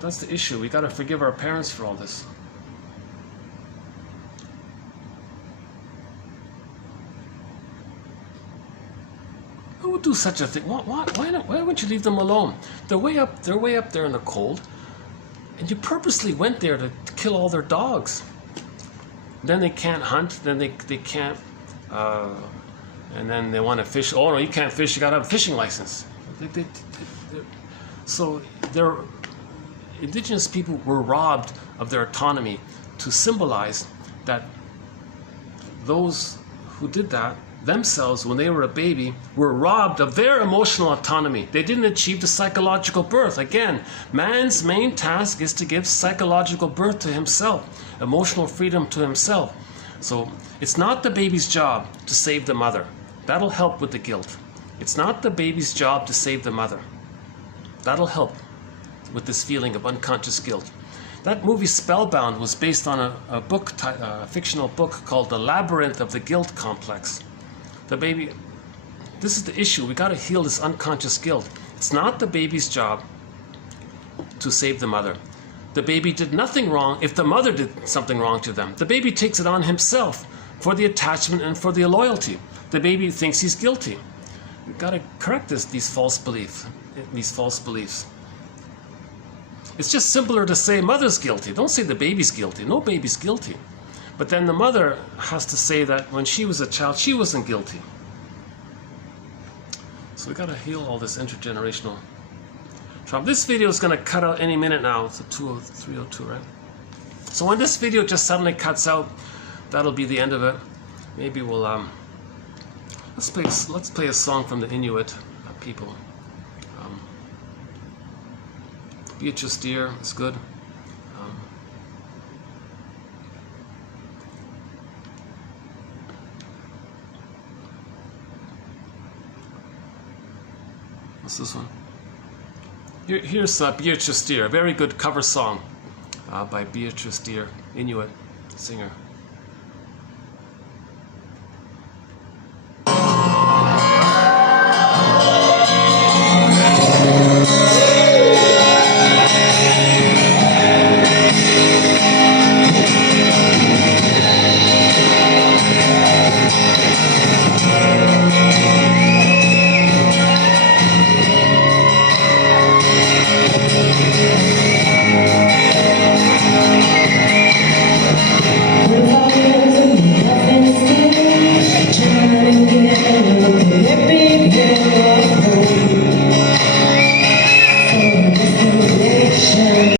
That's the issue. We got to forgive our parents for all this. Who would do such a thing? Why wouldn't you leave them alone? They're way up there in the cold, and you purposely went there to kill all their dogs. Then they can't hunt. Then they can't. And then they want to fish. Oh no, you can't fish. You got to have a fishing license. So their indigenous people were robbed of their autonomy to symbolize that those who did that themselves, when they were a baby, were robbed of their emotional autonomy. They didn't achieve the psychological birth. Again, man's main task is to give psychological birth to himself, emotional freedom to himself. So it's not the baby's job to save the mother. That'll help with the guilt. It's not the baby's job to save the mother. That'll help with this feeling of unconscious guilt. That movie Spellbound was based on a fictional book called The Labyrinth of the Guilt Complex. The baby, this is the issue. We got to heal this unconscious guilt. It's not the baby's job to save the mother. The baby did nothing wrong if the mother did something wrong to them. The baby takes it on himself for the attachment and for the loyalty. The baby thinks he's guilty. We've got to correct these false beliefs. It's just simpler to say mother's guilty. Don't say the baby's guilty. No baby's guilty. But then the mother has to say that when she was a child, she wasn't guilty. So we got to heal all this intergenerational trauma. This video is going to cut out any minute now. It's a 3:02, right? So when this video just suddenly cuts out, that'll be the end of it. Maybe we'll let's play a song from the Inuit people. Beatrice Deer is good. What's this one? Here's Beatrice Deer, a very good cover song by Beatrice Deer, Inuit singer.